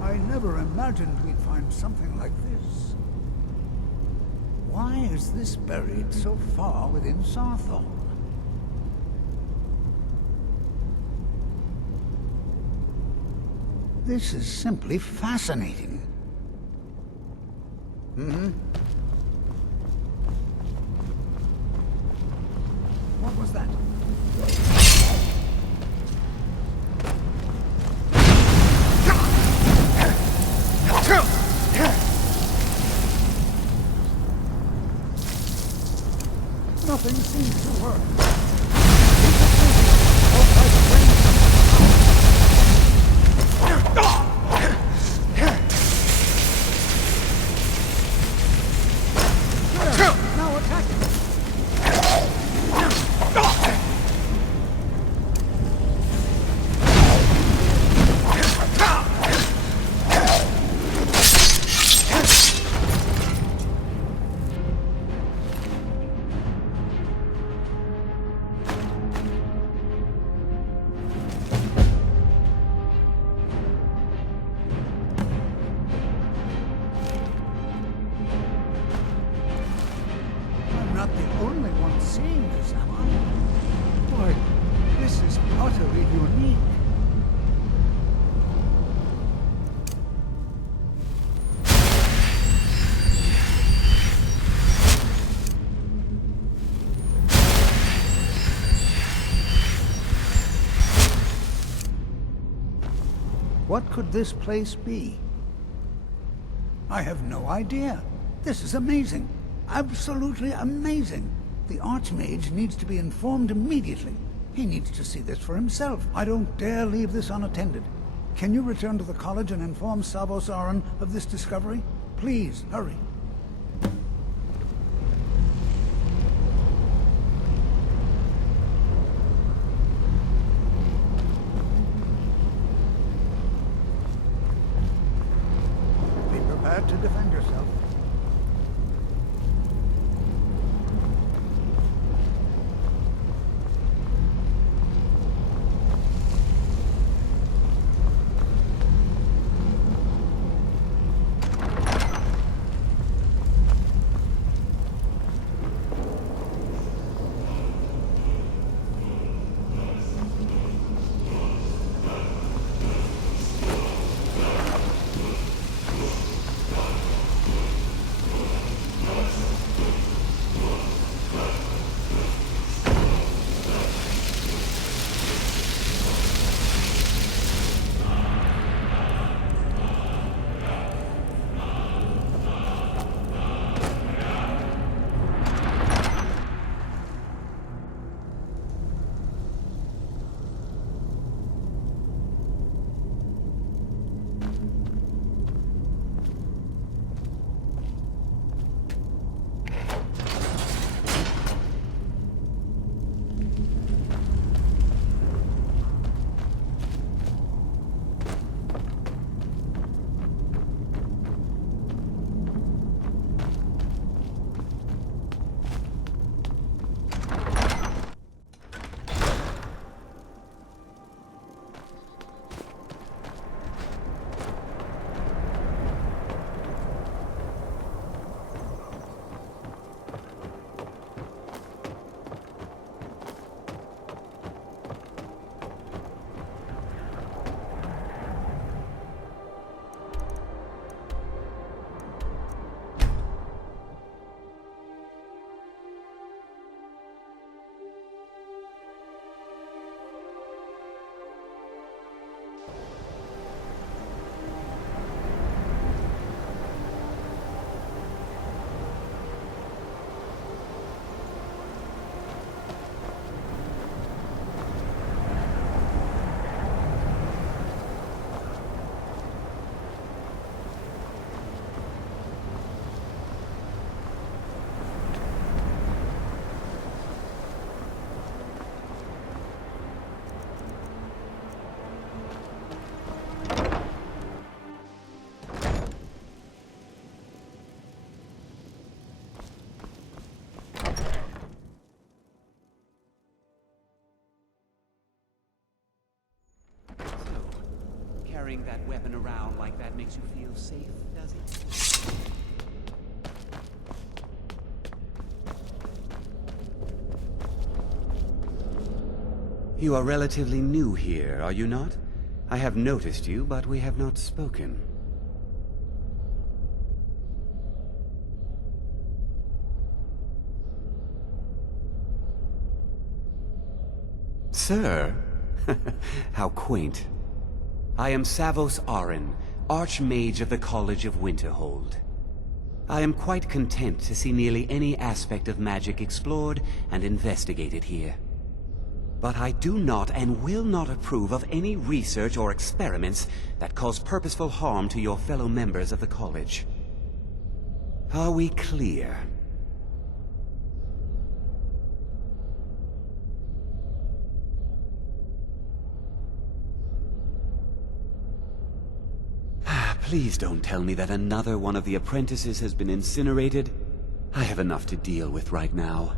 I never imagined we'd find something like this. Why is this buried so far within Sarthorn? This is simply fascinating. What was that? Nothing seems to work. Now attacking. I'm not the only one seeing this, am I? Boy, this is utterly unique. What could this place be? I have no idea. This is amazing. Absolutely amazing. The Archmage needs to be informed immediately. He needs to see this for himself. I don't dare leave this unattended. Can you return to the college and inform Savos Aran of this discovery? Please, hurry. Be prepared to defend yourself. carrying that weapon around like that makes you feel safe, does it? You are relatively new here, are you not? I have noticed you, but we have not spoken. Sir? How quaint. I am Savos Arin, Archmage of the College of Winterhold. I am quite content to see nearly any aspect of magic explored and investigated here. But I do not and will not approve of any research or experiments that cause purposeful harm to your fellow members of the college. Are we clear? Please don't tell me that another one of the apprentices has been incinerated. I have enough to deal with right now.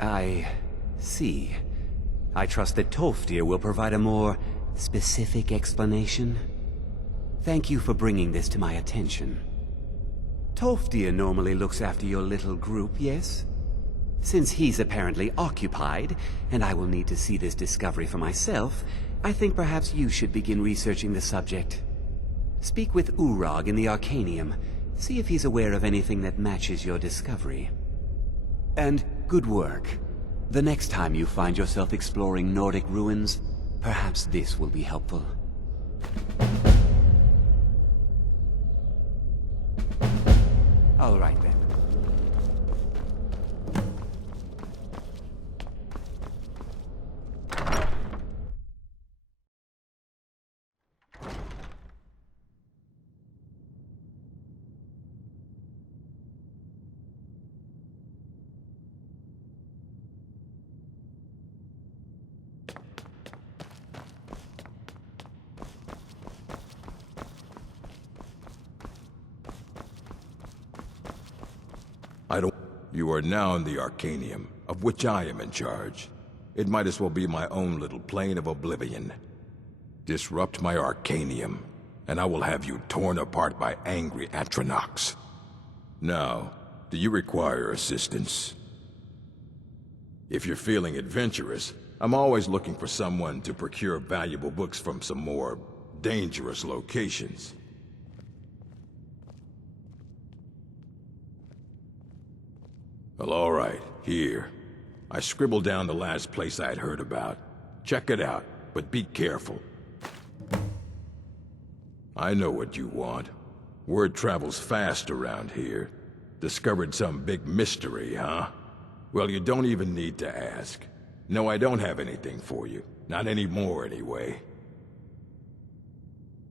I see. I trust that Tolfdir will provide a more specific explanation. Thank you for bringing this to my attention. Tolfdir normally looks after your little group, yes? Since he's apparently occupied, and I will need to see this discovery for myself, I think perhaps you should begin researching the subject. Speak with Urag in the Arcanium. See if he's aware of anything that matches your discovery. And good work. The next time you find yourself exploring Nordic ruins, perhaps this will be helpful. All right then. You are now in the Arcanium, of which I am in charge. It might as well be my own little plane of oblivion. Disrupt my Arcanium, and I will have you torn apart by angry Atronachs. Now, do you require assistance? If you're feeling adventurous, I'm always looking for someone to procure valuable books from some more dangerous locations. Well, all right, here. I scribbled down the last place I'd heard about. Check it out, but be careful. I know what you want. Word travels fast around here. Discovered some big mystery, huh? Well, you don't even need to ask. No, I don't have anything for you. Not anymore, anyway.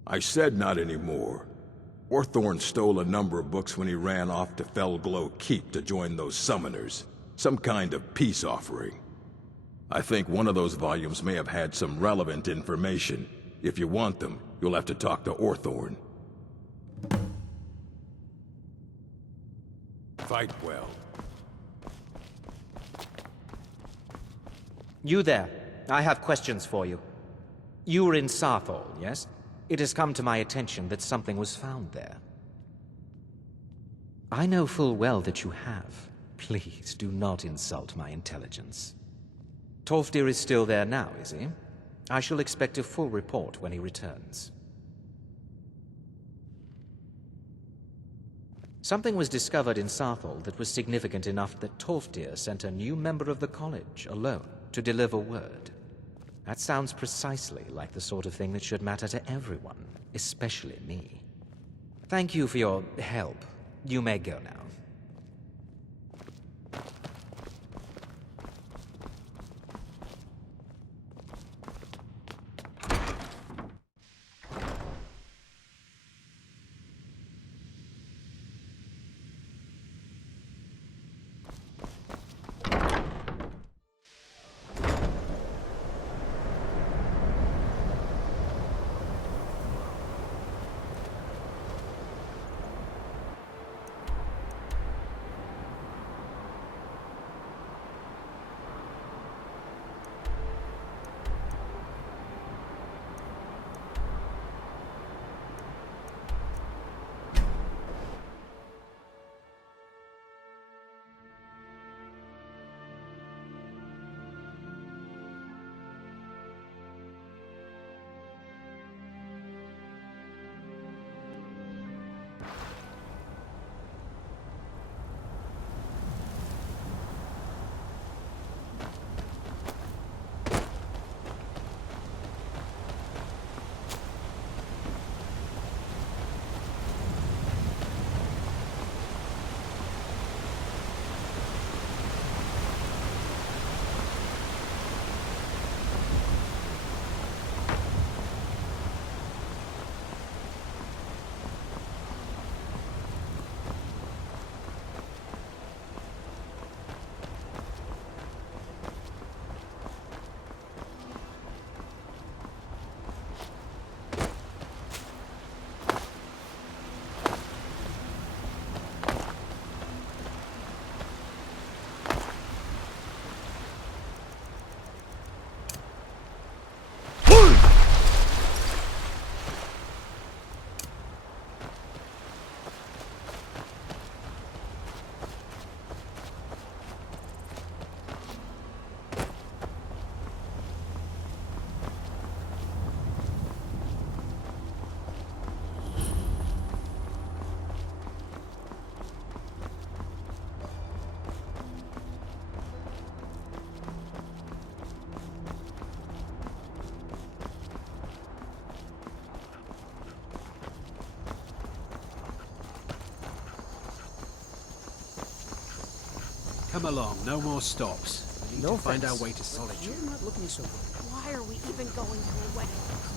I said not anymore. Orthorn stole a number of books when he ran off to Felglow Keep to join those summoners. Some kind of peace offering. I think one of those volumes may have had some relevant information. If you want them, you'll have to talk to Orthorn. Fight well. You there. I have questions for you. You were in Sarthol, yes? It has come to my attention that something was found there. I know full well that you have. Please, do not insult my intelligence. Tolfdir is still there now, is he? I shall expect a full report when he returns. Something was discovered in Sarthol that was significant enough that Tolfdir sent a new member of the college, alone, to deliver word. That sounds precisely like the sort of thing that should matter to everyone, especially me. Thank you for your help. You may go now. Come along, no more stops. We need No to find our offense, way to solitude. You're not looking so good. Why are we even going to a wedding?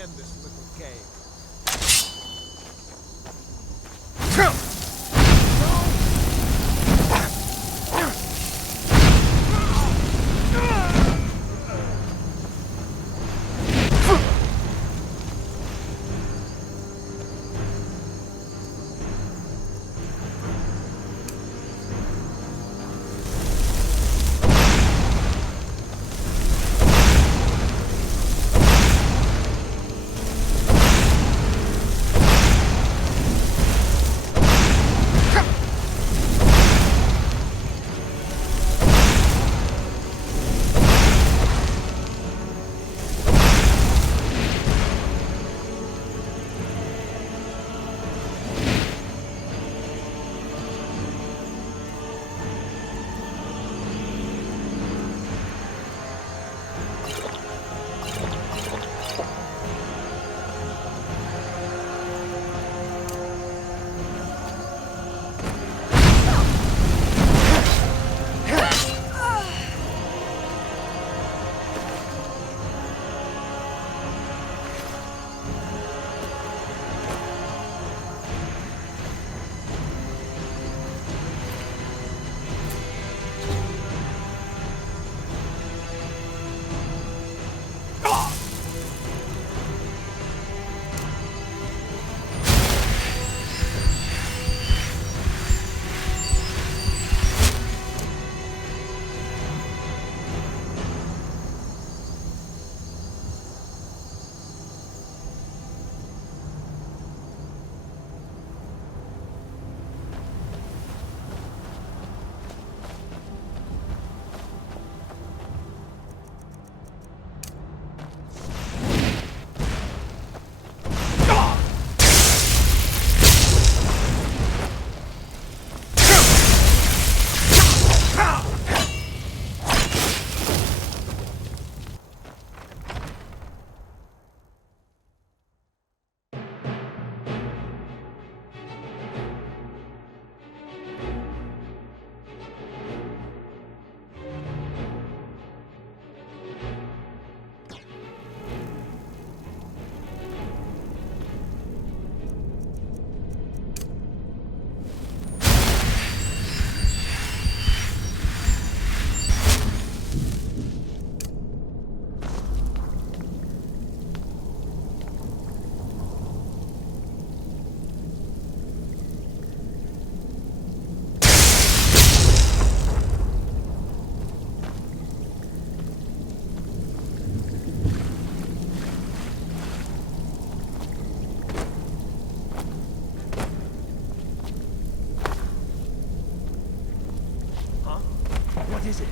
end this little game. What is it?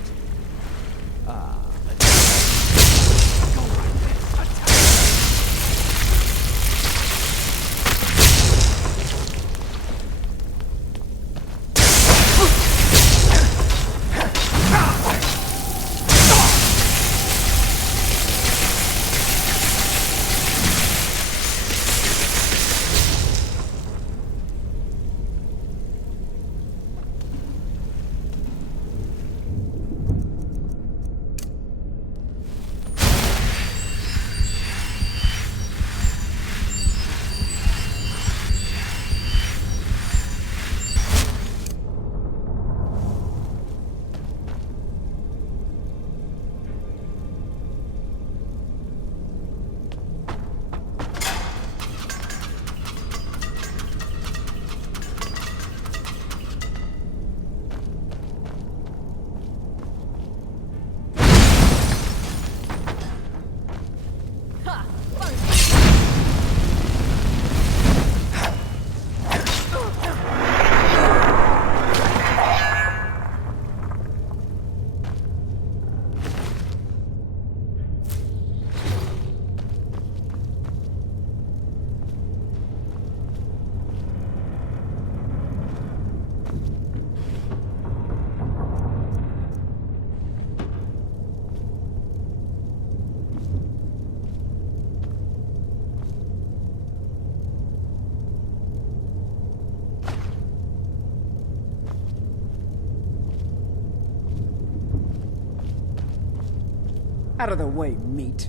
Out of the way, meat.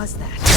was that?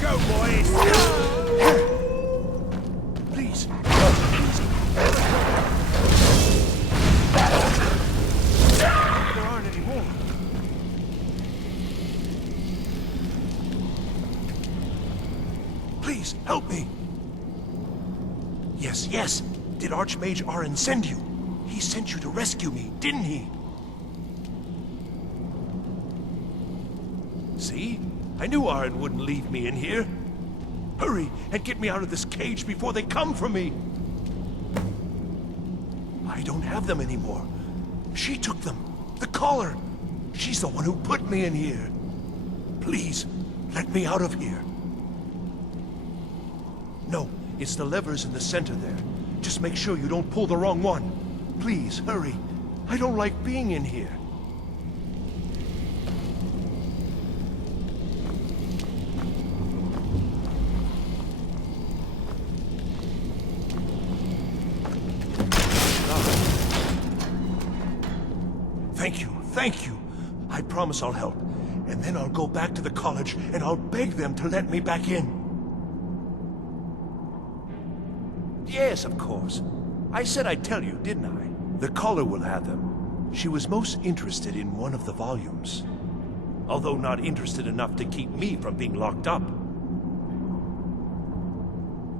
Go, boys! Please. There aren't any more. Please, help me. Yes, yes. Did Archmage Arin send you? He sent you to rescue me, didn't he? See? I knew Arin wouldn't leave me in here. Hurry and get me out of this cage before they come for me. I don't have them anymore. She took them. The collar. She's the one who put me in here. Please, let me out of here. No, it's the levers in the center there. Just make sure you don't pull the wrong one. Please, hurry. I don't like being in here. Thank you. I promise I'll help. And then I'll go back to the college and I'll beg them to let me back in. Yes, of course. I said I'd tell you, didn't I? The caller will have them. She was most interested in one of the volumes. Although not interested enough to keep me from being locked up.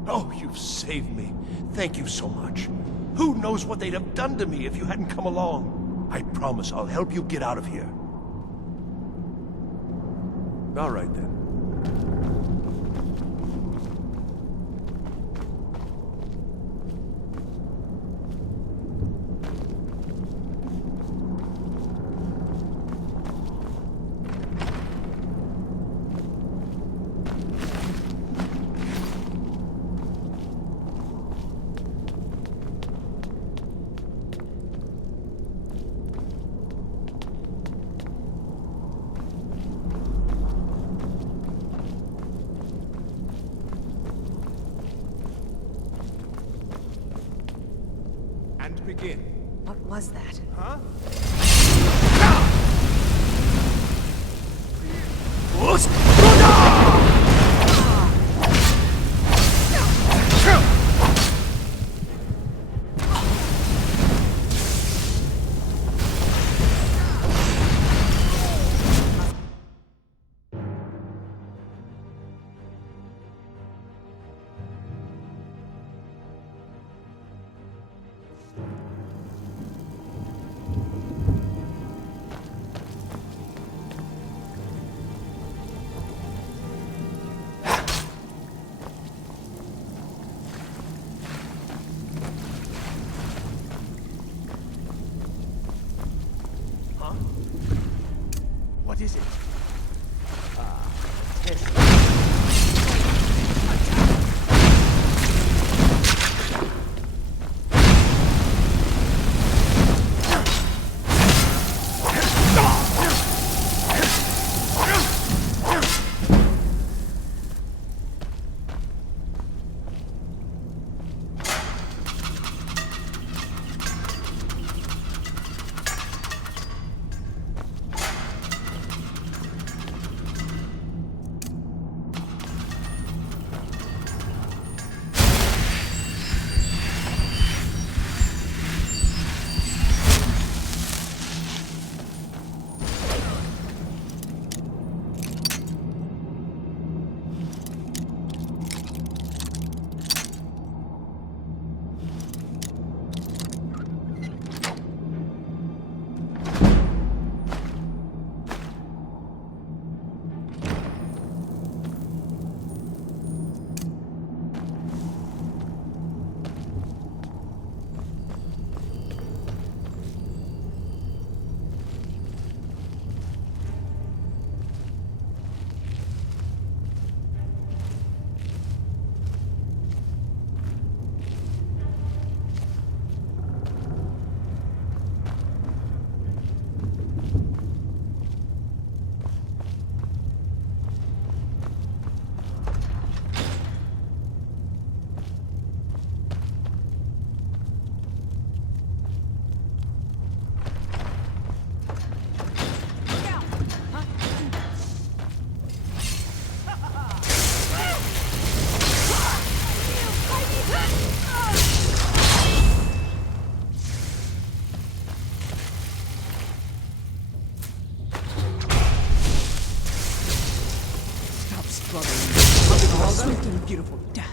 Oh, you've saved me. Thank you so much. Who knows what they'd have done to me if you hadn't come along? I promise I'll help you get out of here. All right, then. Begin. What was that? Huh? What is it? quick and beautiful death.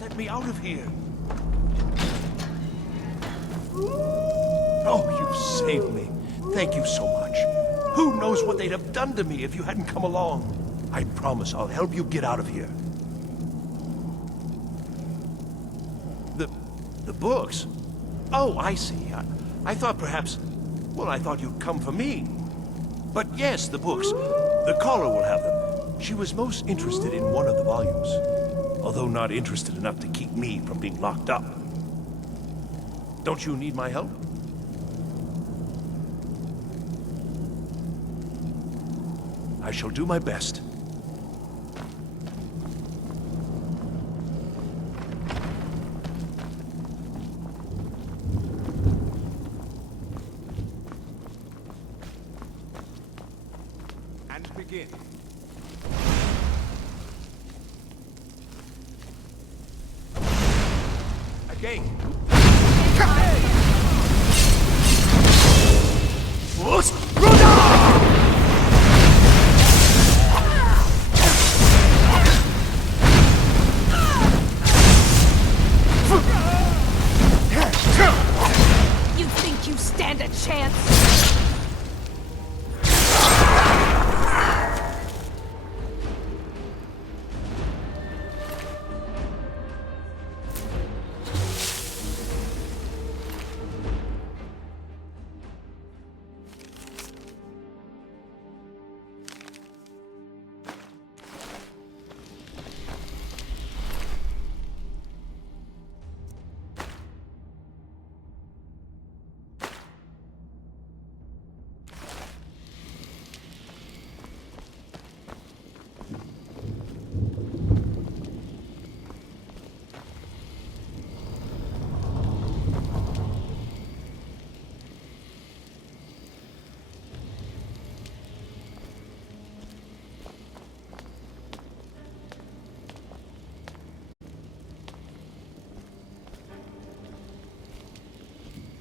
Let me out of here. Oh, you've saved me. Thank you so much. Who knows what they'd have done to me if you hadn't come along. I promise I'll help you get out of here. The books? Oh, I see. I thought perhaps... Well, I thought you'd come for me. But yes, the books. The caller will have them. She was most interested in one of the volumes. Although not interested enough to keep me from being locked up. Don't you need my help? I shall do my best. And begin. Again. You think you stand a chance?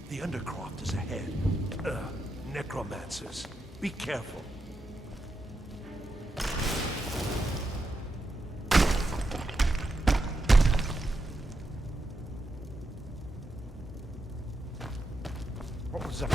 The Undercroft is ahead. Necromancers. Be careful. What was that?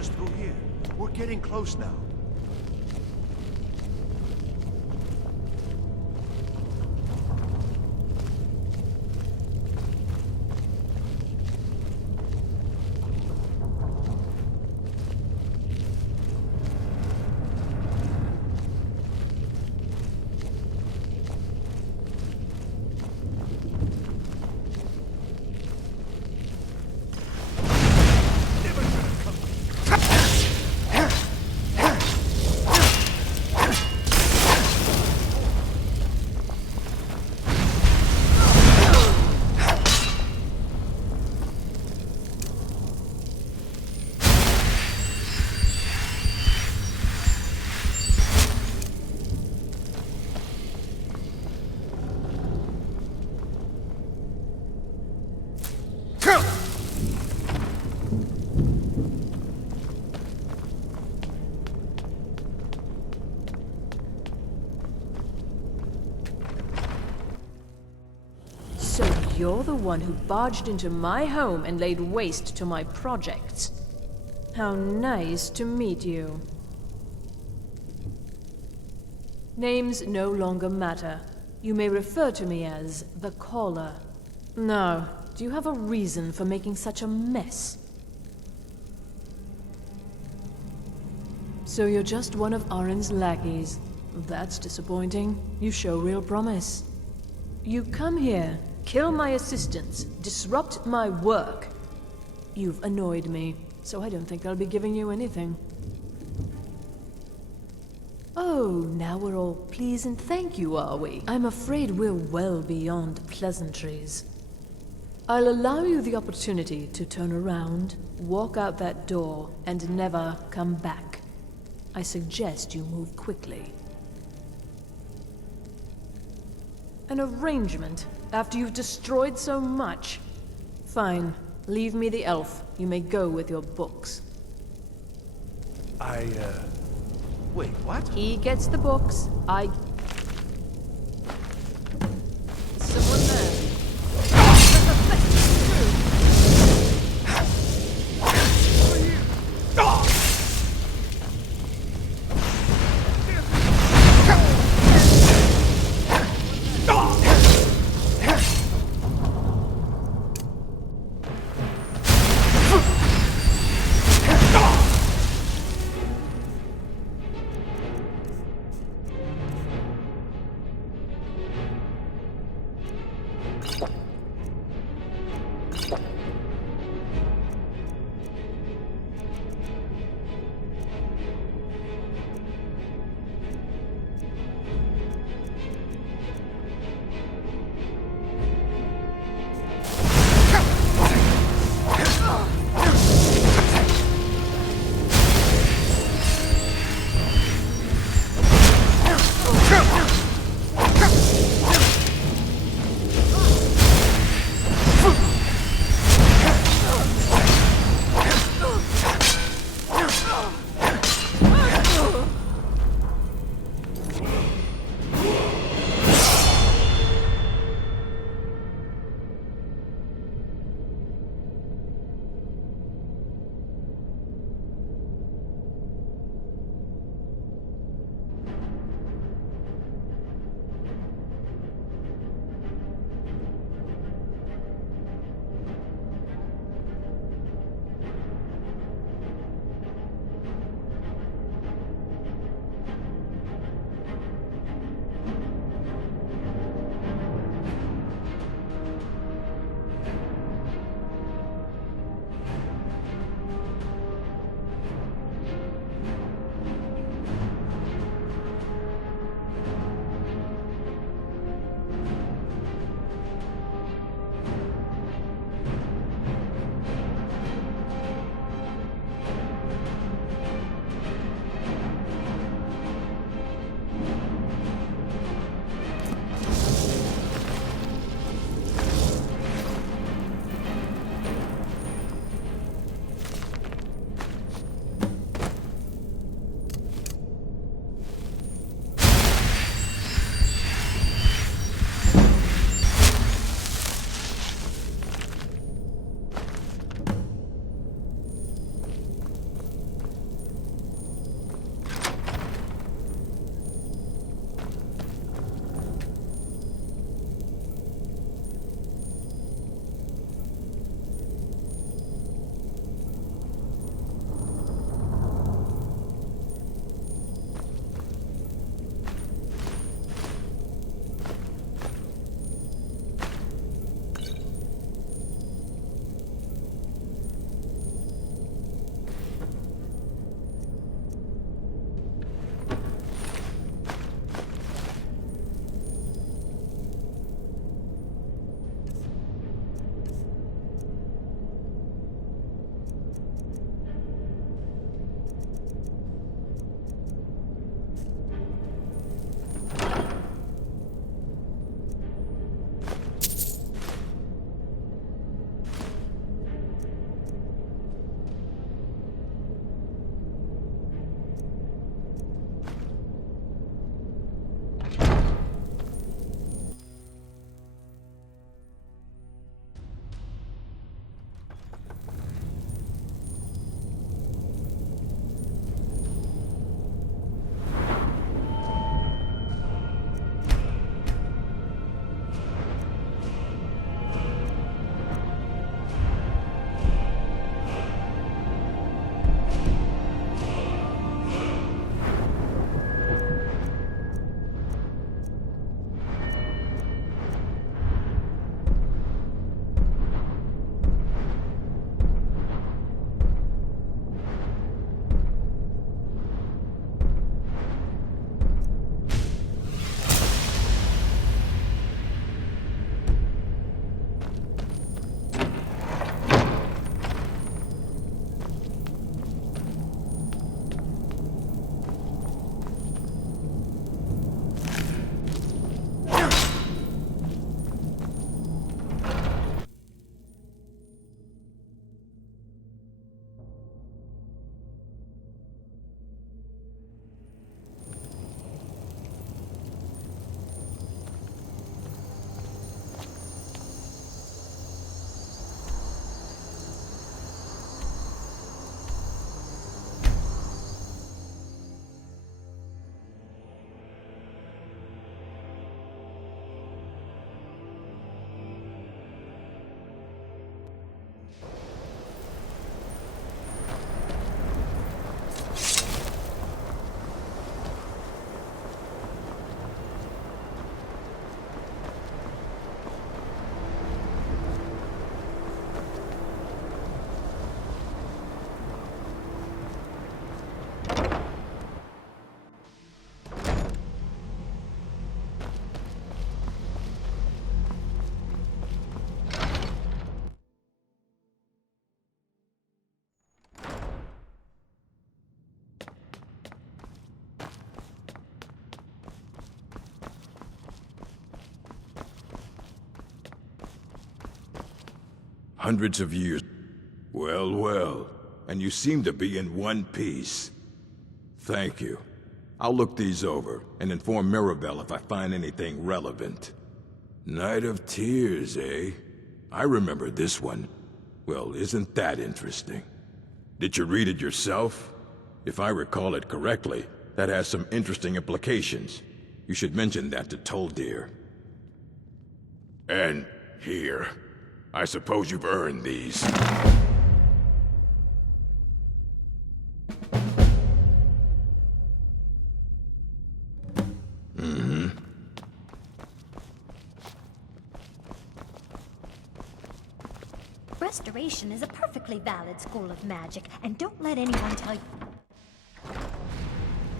just through here. We're getting close now. So you're the one who barged into my home and laid waste to my projects. How nice to meet you. Names no longer matter. You may refer to me as the Caller. Now, do you have a reason for making such a mess? So you're just one of Arin's lackeys. That's disappointing. You show real promise. You come here, kill my assistants, disrupt my work. You've annoyed me, so I don't think I'll be giving you anything. Oh, now we're all please and thank you, are we? I'm afraid we're well beyond pleasantries. I'll allow you the opportunity to turn around, walk out that door, and never come back. I suggest you move quickly. An arrangement after you've destroyed so much? Fine. Leave me the elf. You may go with your books. Wait, what? He gets the books. Is someone there? Hundreds of years. Well, well. And you seem to be in one piece. Thank you. I'll look these over and inform Mirabelle if I find anything relevant. Night of Tears, eh? I remember this one. Well, isn't that interesting? Did you read it yourself? If I recall it correctly, that has some interesting implications. You should mention that to Toldir. And here. I suppose you've earned these. Restoration is a perfectly valid school of magic, and don't let anyone tell you...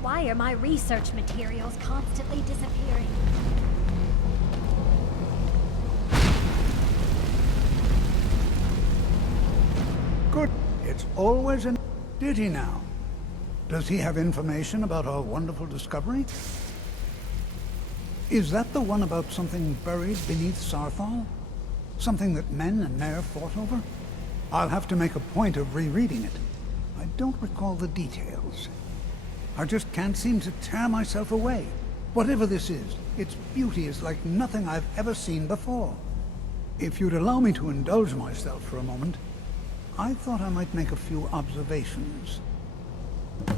Why are my research materials constantly disappearing? Good. It's always an... Did he now? Does he have information about our wonderful discovery? Is that the one about something buried beneath Sarthal? Something that men and Nair fought over? I'll have to make a point of rereading it. I don't recall the details. I just can't seem to tear myself away. Whatever this is, its beauty is like nothing I've ever seen before. If you'd allow me to indulge myself for a moment, I thought I might make a few observations.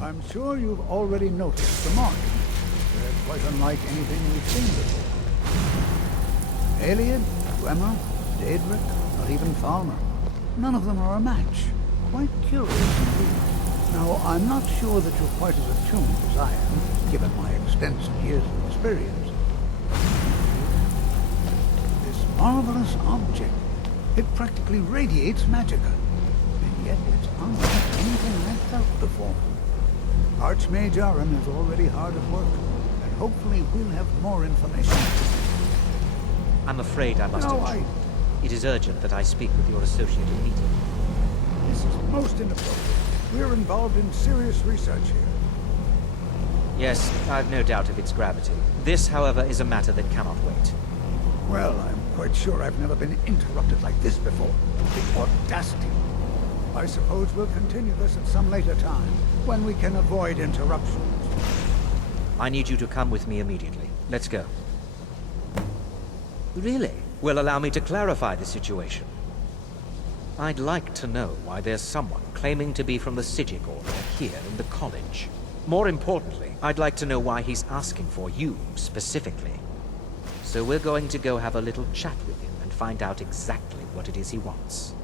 I'm sure you've already noticed the markings. They're quite unlike anything we've seen before. Eliad, Dwemer, Daedric, or even Falmer. None of them are a match. Quite curious indeed. Now, I'm not sure that you're quite as attuned as I am, given my extensive years of experience. This marvelous object, it practically radiates magicka. And yet it's unlike anything I've felt before. Archmage Aran is already hard at work, and hopefully we'll have more information. I'm afraid I must No, intrude. It is urgent that I speak with your associate immediately. This is most inappropriate. We're involved in serious research here. Yes, I've no doubt of its gravity. This, however, is a matter that cannot wait. Well, I'm quite sure I've never been interrupted like this before. The audacity. I suppose we'll continue this at some later time, when we can avoid interruptions. I need you to come with me immediately. Let's go. Really? Well, allow me to clarify the situation. I'd like to know why there's someone claiming to be from the Psijic Order here in the college. More importantly, I'd like to know why he's asking for you, specifically. So we're going to go have a little chat with him and find out exactly what it is he wants.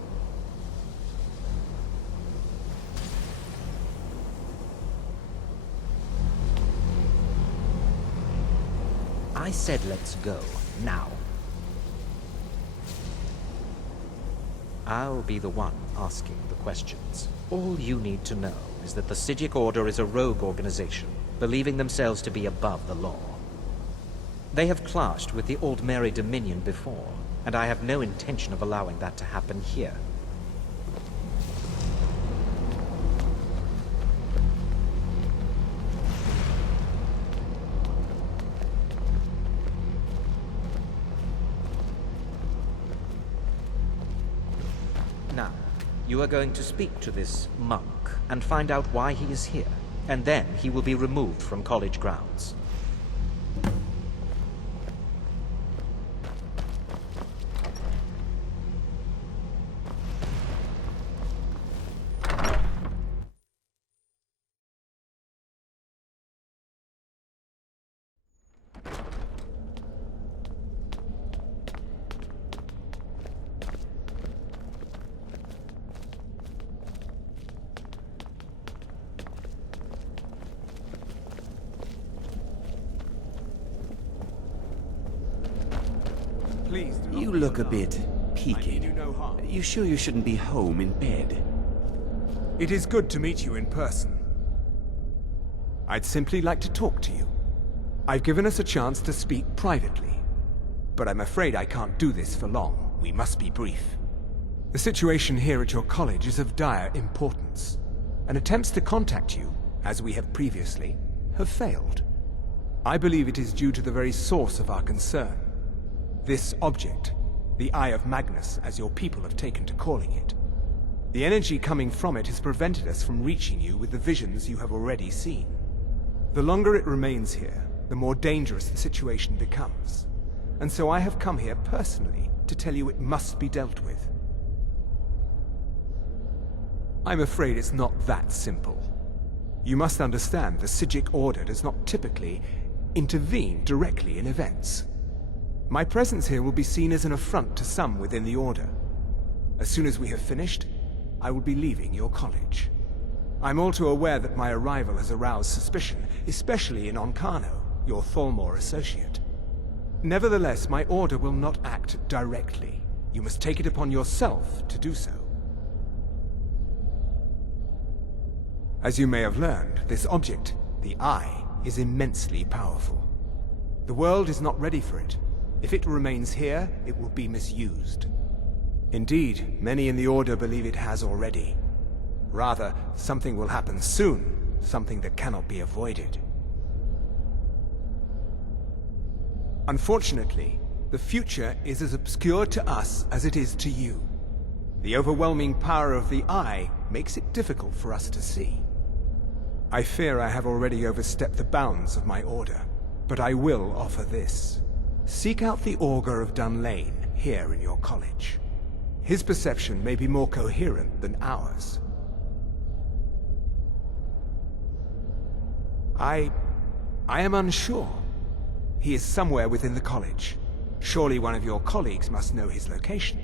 I said let's go, now. I'll be the one asking the questions. All you need to know is that the Psijic Order is a rogue organization, believing themselves to be above the law. They have clashed with the Aldmeri Dominion before, and I have no intention of allowing that to happen here. Now, you are going to speak to this monk and find out why he is here, and then he will be removed from college grounds. You look a bit peaked. You sure you shouldn't be home in bed? It is good to meet you in person. I'd simply like to talk to you. I've given us a chance to speak privately, but I'm afraid I can't do this for long. We must be brief. The situation here at your college is of dire importance, and attempts to contact you, as we have previously, have failed. I believe it is due to the very source of our concern. This object, The Eye of Magnus, as your people have taken to calling it. The energy coming from it has prevented us from reaching you with the visions you have already seen. The longer it remains here, the more dangerous the situation becomes. And so I have come here personally to tell you it must be dealt with. I'm afraid it's not that simple. You must understand the Psijic Order does not typically intervene directly in events. My presence here will be seen as an affront to some within the Order. As soon as we have finished, I will be leaving your college. I'm all too aware that my arrival has aroused suspicion, especially in Onkano, your Thalmor associate. Nevertheless, my Order will not act directly. You must take it upon yourself to do so. As you may have learned, this object, the Eye, is immensely powerful. The world is not ready for it. If it remains here, it will be misused. Indeed, many in the Order believe it has already. Rather, something will happen soon, something that cannot be avoided. Unfortunately, the future is as obscure to us as it is to you. The overwhelming power of the Eye makes it difficult for us to see. I fear I have already overstepped the bounds of my Order, but I will offer this. Seek out the Augur of Dunlane here in your college. His perception may be more coherent than ours. I am unsure. He is somewhere within the college. Surely one of your colleagues must know his location.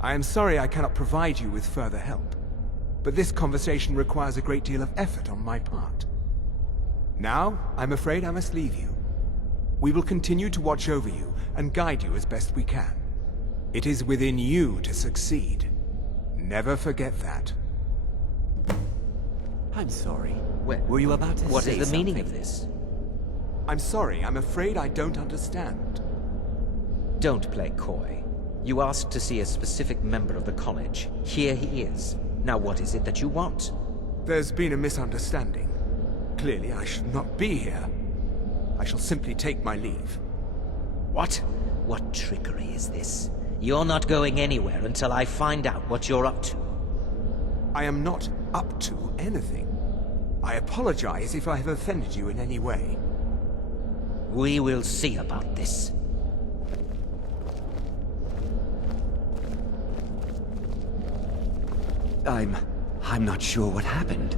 I am sorry I cannot provide you with further help, but this conversation requires a great deal of effort on my part. Now, I'm afraid I must leave you. We will continue to watch over you and guide you as best we can. It is within you to succeed. Never forget that. I'm sorry. Were you about to say What is the something? meaning of this? I'm sorry, I'm afraid I don't understand. Don't play coy. You asked to see a specific member of the college. Here he is. Now what is it that you want? There's been a misunderstanding. Clearly I should not be here. I shall simply take my leave. What? What trickery is this? You're not going anywhere until I find out what you're up to. I am not up to anything. I apologize if I have offended you in any way. We will see about this. I'm not sure what happened.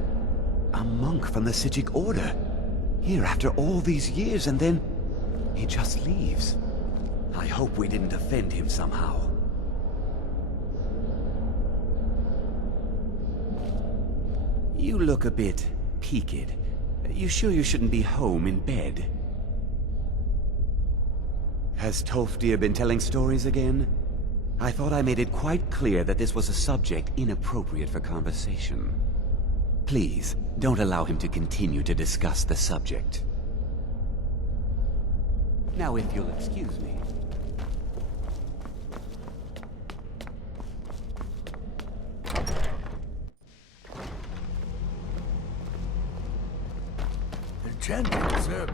A monk from the Psijic Order. Here after all these years, and then he just leaves. I hope we didn't offend him somehow. You look a bit peaked. You sure you shouldn't be home in bed? Has Tolfdir been telling stories again? I thought I made it quite clear that this was a subject inappropriate for conversation. Please, don't allow him to continue to discuss the subject. Now, if you'll excuse me. Enchanted, sir.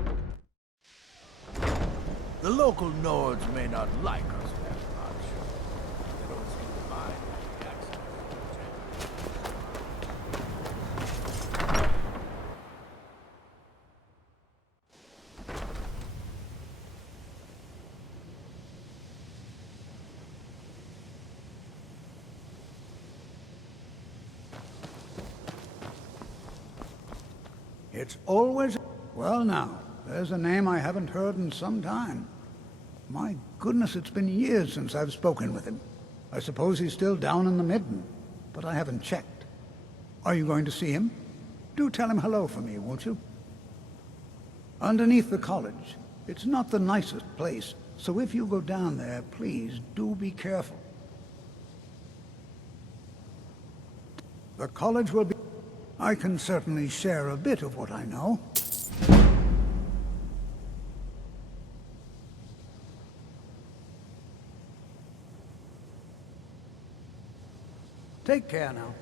The local Nords may not like us very much. They don't seem to mind the accent. It's always... Well now, there's a name I haven't heard in some time. My goodness, it's been years since I've spoken with him. I suppose he's still down in the Midden, but I haven't checked. Are you going to see him? Do tell him hello for me, won't you? Underneath the college. It's not the nicest place, so if you go down there, please do be careful. The college will be... I can certainly share a bit of what I know. Take care now.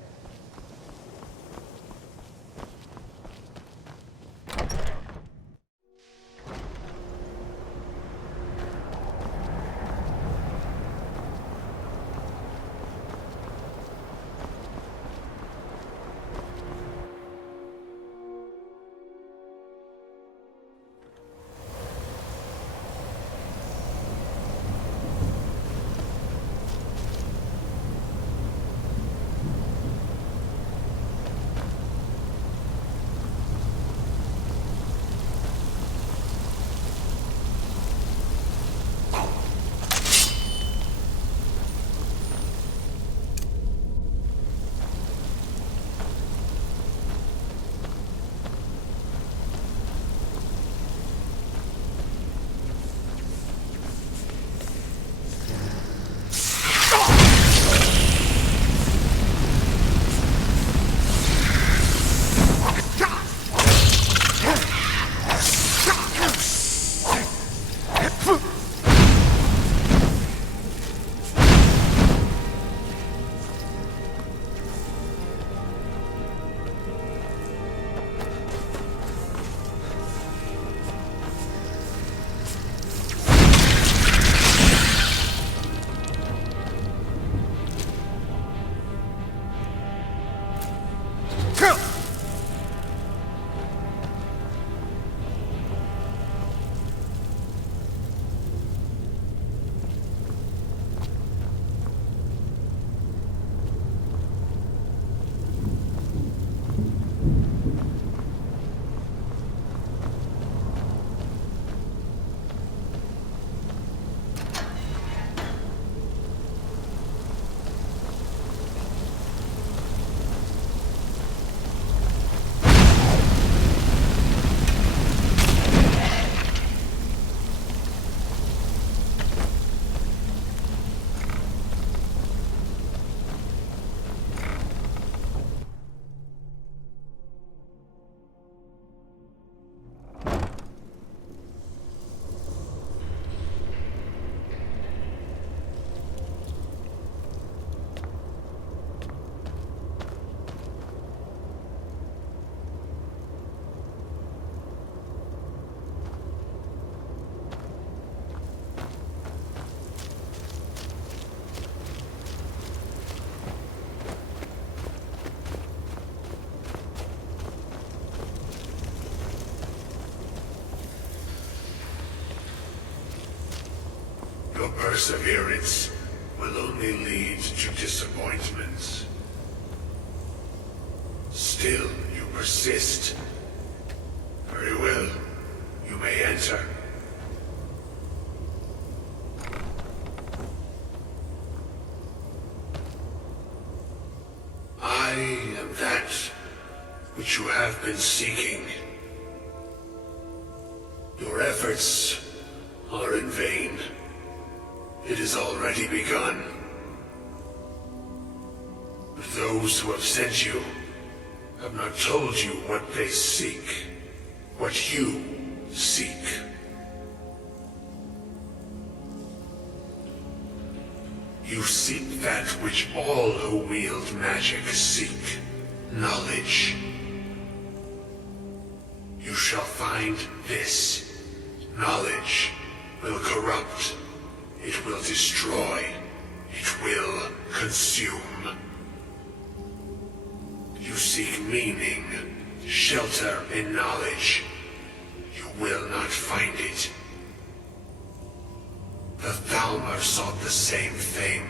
Your perseverance will only lead to disappointments. Still, you persist. Very well. You may enter. I am that which you have been seeking. Your efforts are in vain. It has already begun. But those who have sent you have not told you what they seek, what you seek. You seek that which all who wield magic seek, knowledge. You shall find this. Knowledge will corrupt. It will destroy. It will consume. You seek meaning, shelter in knowledge. You will not find it. The Thalmor sought the same thing,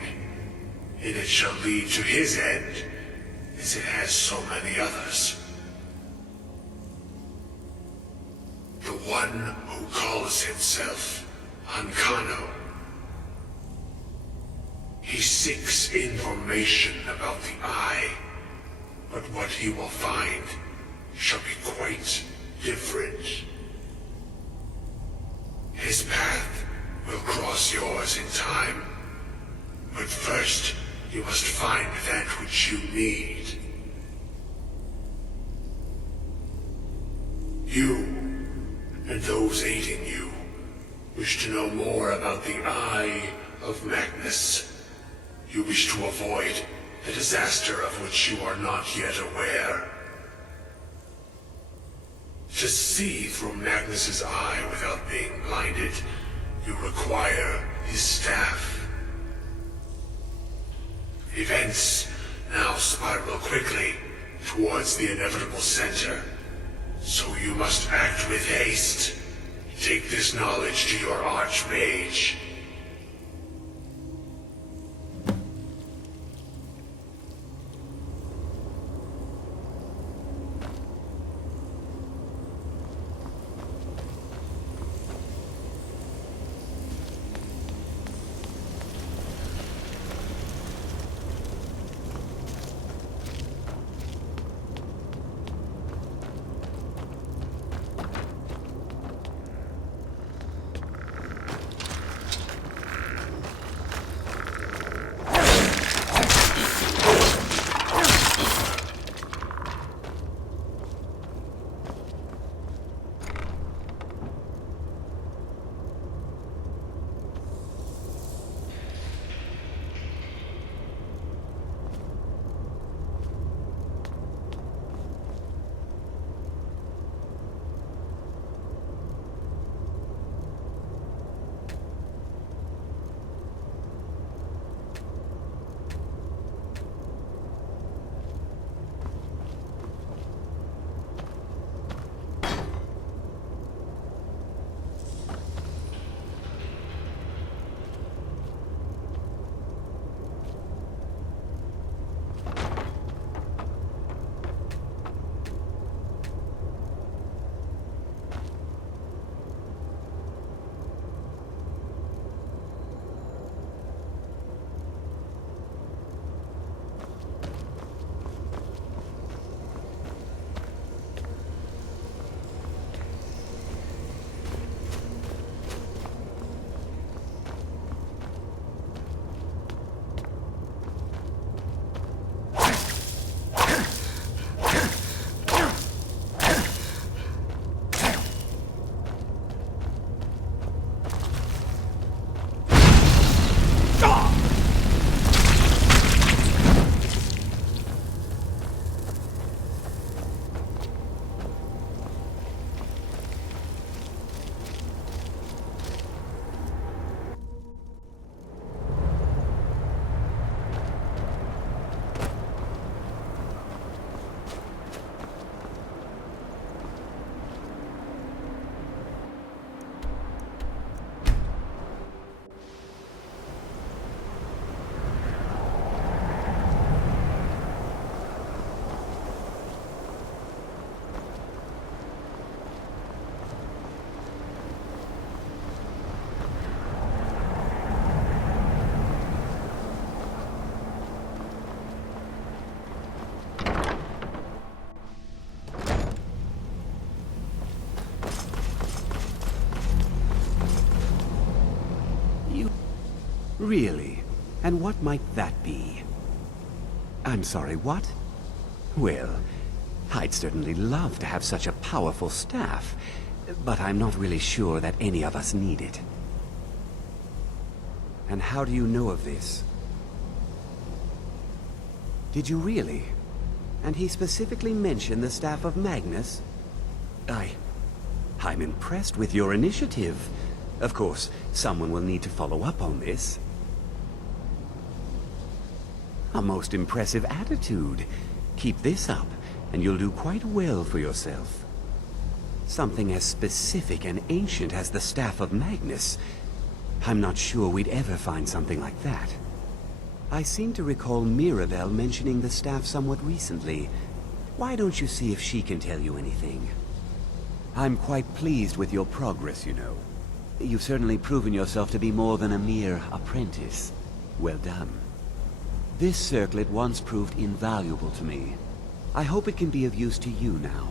and it shall lead to his end, as it has so many others. The one who calls himself Ancano. He seeks information about the Eye, but what he will find shall be quite different. His path will cross yours in time, but first you must find that which you need. You, and those aiding you, wish to know more about the Eye of Magnus. You wish to avoid the disaster of which you are not yet aware. To see through Magnus's eye without being blinded, you require his staff. Events now spiral quickly towards the inevitable center, so you must act with haste. Take this knowledge to your Archmage. Really? And what might that be? I'm sorry, what? Well, I'd certainly love to have such a powerful staff, but I'm not really sure that any of us need it. And how do you know of this? Did you really? And he specifically mentioned the staff of Magnus? I'm impressed with your initiative. Of course, someone will need to follow up on this. A most impressive attitude. Keep this up, and you'll do quite well for yourself. Something as specific and ancient as the Staff of Magnus. I'm not sure we'd ever find something like that. I seem to recall Mirabelle mentioning the staff somewhat recently. Why don't you see if she can tell you anything? I'm quite pleased with your progress, you know. You've certainly proven yourself to be more than a mere apprentice. Well done. This circlet once proved invaluable to me. I hope it can be of use to you now.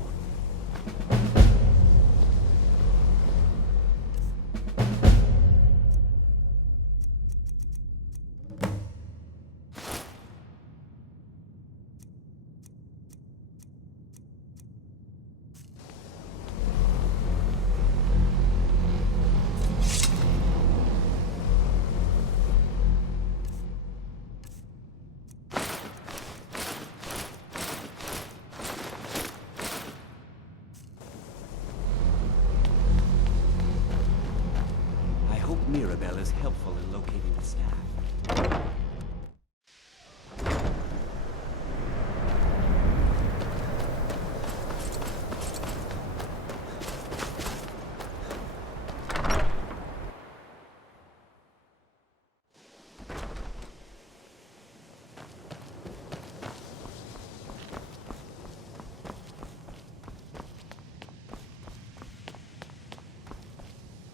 Mirabelle is helpful in locating the staff.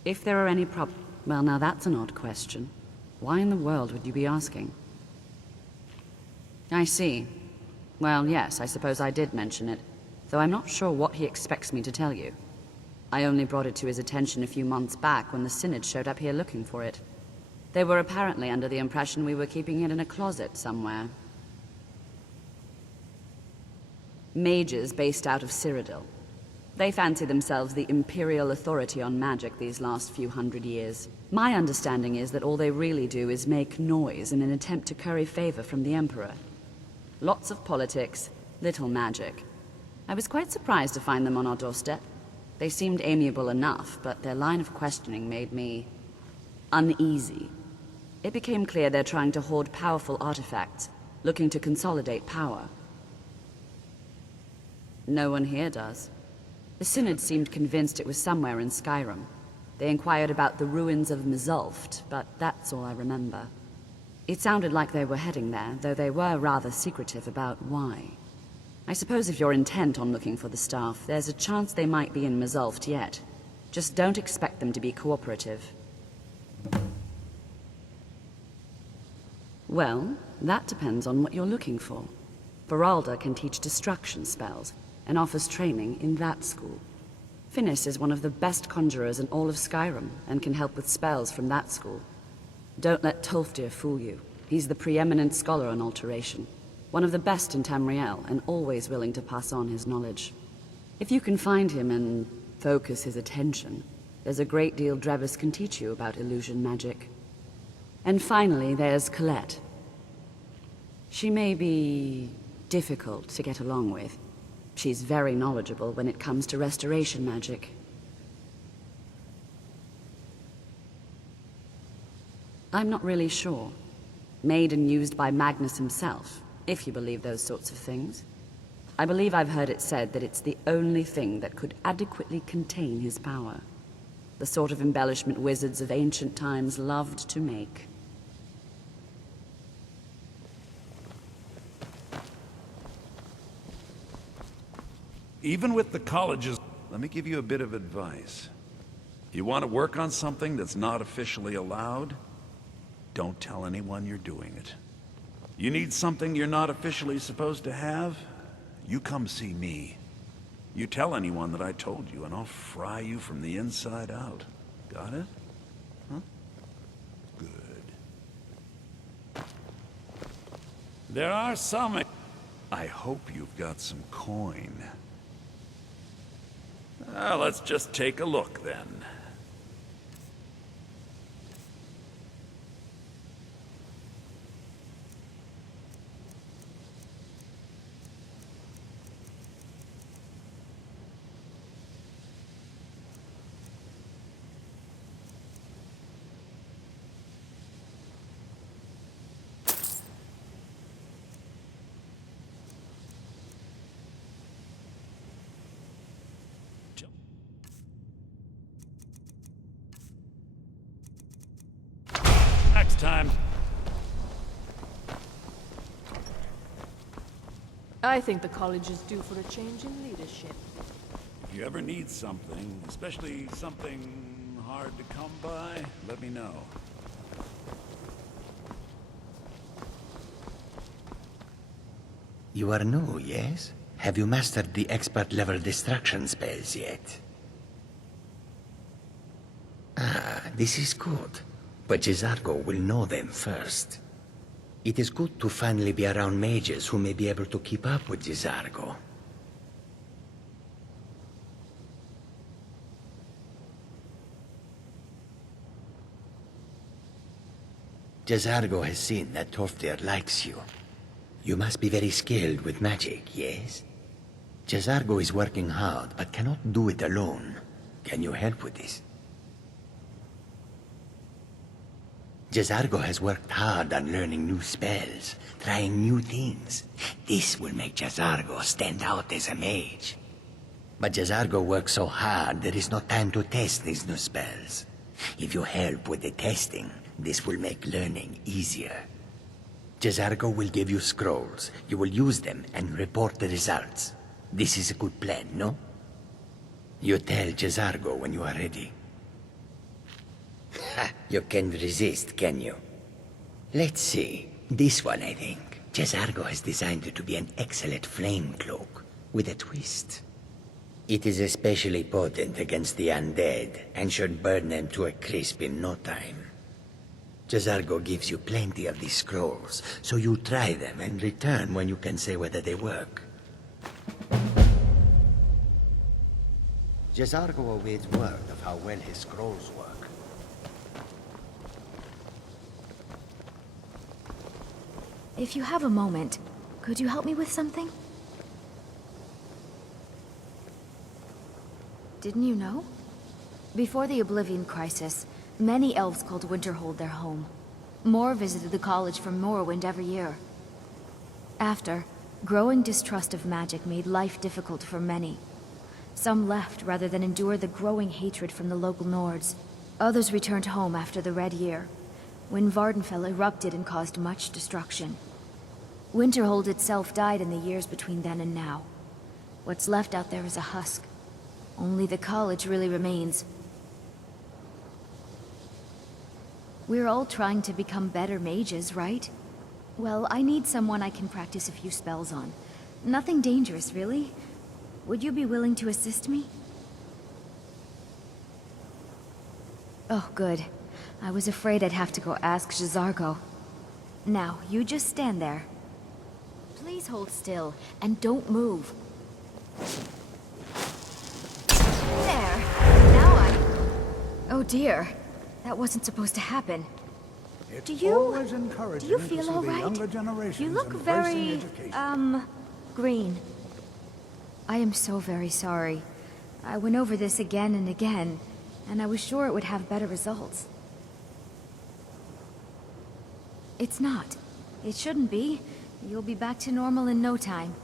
If there are any Well, now that's an odd question. Why in the world would you be asking? I see. Well, yes, I suppose I did mention it, though I'm not sure what he expects me to tell you. I only brought it to his attention a few months back when the Synod showed up here looking for it. They were apparently under the impression we were keeping it in a closet somewhere. Mages based out of Cyrodiil. They fancy themselves the imperial authority on magic these last few hundred years. My understanding is that all they really do is make noise in an attempt to curry favor from the Emperor. Lots of politics, little magic. I was quite surprised to find them on our doorstep. They seemed amiable enough, but their line of questioning made me uneasy. It became clear they're trying to hoard powerful artifacts, looking to consolidate power. No one here does. The Synod seemed convinced it was somewhere in Skyrim. They inquired about the ruins of Mzulft, but that's all I remember. It sounded like they were heading there, though they were rather secretive about why. I suppose if you're intent on looking for the staff, there's a chance they might be in Mzulft yet. Just don't expect them to be cooperative. Well, that depends on what you're looking for. Beralda can teach destruction spells, and offers training in that school. Finis is one of the best conjurers in all of Skyrim, and can help with spells from that school. Don't let Tolfdir fool you. He's the preeminent scholar on alteration. One of the best in Tamriel, and always willing to pass on his knowledge. If you can find him and focus his attention, there's a great deal Drevis can teach you about illusion magic. And finally, there's Colette. She may be difficult to get along with. She's very knowledgeable when it comes to restoration magic. I'm not really sure. Made and used by Magnus himself, if you believe those sorts of things. I believe I've heard it said that it's the only thing that could adequately contain his power. The sort of embellishment wizards of ancient times loved to make. Even with the colleges, let me give you a bit of advice. You want to work on something that's not officially allowed? Don't tell anyone you're doing it. You need something you're not officially supposed to have? You come see me. You tell anyone that I told you, and I'll fry you from the inside out. Got it? Huh? Good. There are some... I hope you've got some coin. Let's just take a look, then. Next time. I think the college is due for a change in leadership. If you ever need something, especially something hard to come by, let me know. You are new, yes? Have you mastered the expert-level distraction spells yet? Ah, this is good. But Jizargo will know them first. It is good to finally be around mages who may be able to keep up with Jizargo. Jizargo has seen that Tolfdir likes you. You must be very skilled with magic, yes? Jizargo is working hard, but cannot do it alone. Can you help with this? Jizargo has worked hard on learning new spells, trying new things. This will make Jizargo stand out as a mage. But Jizargo works so hard, there is no time to test these new spells. If you help with the testing, this will make learning easier. Jizargo will give you scrolls. You will use them and report the results. This is a good plan, no? You tell Jizargo when you are ready. Ha! You can't resist, can you? Let's see. This one, I think. Jizargo has designed it to be an excellent flame cloak, with a twist. It is especially potent against the undead, and should burn them to a crisp in no time. Jizargo gives you plenty of these scrolls, so you try them and return when you can say whether they work. Jizargo awaits word of how well his scrolls work. If you have a moment, could you help me with something? Didn't you know? Before the Oblivion Crisis, many elves called Winterhold their home. More visited the college from Morrowind every year. After, growing distrust of magic made life difficult for many. Some left rather than endure the growing hatred from the local Nords. Others returned home after the Red Year, when Vardenfell erupted and caused much destruction. Winterhold itself died in the years between then and now. What's left out there is a husk. Only the college really remains. We're all trying to become better mages, right? Well, I need someone I can practice a few spells on. Nothing dangerous, really. Would you be willing to assist me? Oh, good. I was afraid I'd have to go ask Jizargo. Now, you just stand there. Please hold still, and don't move. There! Now oh dear. That wasn't supposed to happen. Do you feel all right? You look very, green. I am so very sorry. I went over this again and again, and I was sure it would have better results. It's not. It shouldn't be. You'll be back to normal in no time.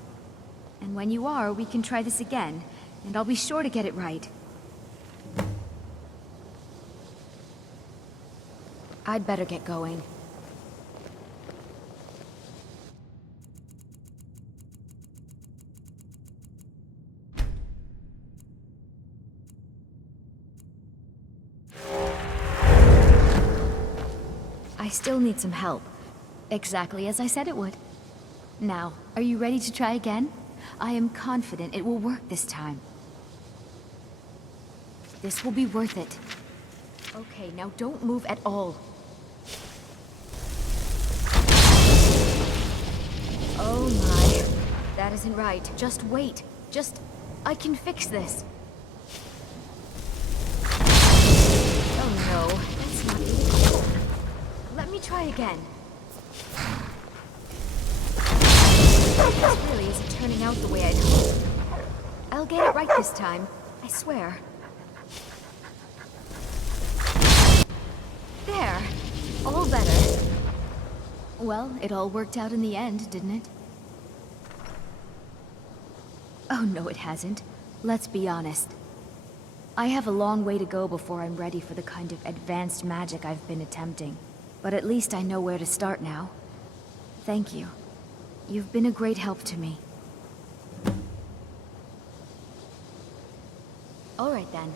And when you are, we can try this again, and I'll be sure to get it right. I'd better get going. I still need some help. Exactly as I said it would. Now, are you ready to try again? I am confident it will work this time. This will be worth it. Okay, now don't move at all. Oh my. That isn't right. Just wait. I can fix this. Oh no, that's not easy. Let me try again. This really isn't turning out the way I'd hoped. I'll get it right this time. I swear. There. All better. Well, it all worked out in the end, didn't it? Oh, no, it hasn't. Let's be honest. I have a long way to go before I'm ready for the kind of advanced magic I've been attempting. But at least I know where to start now. Thank you. You've been a great help to me. All right, then.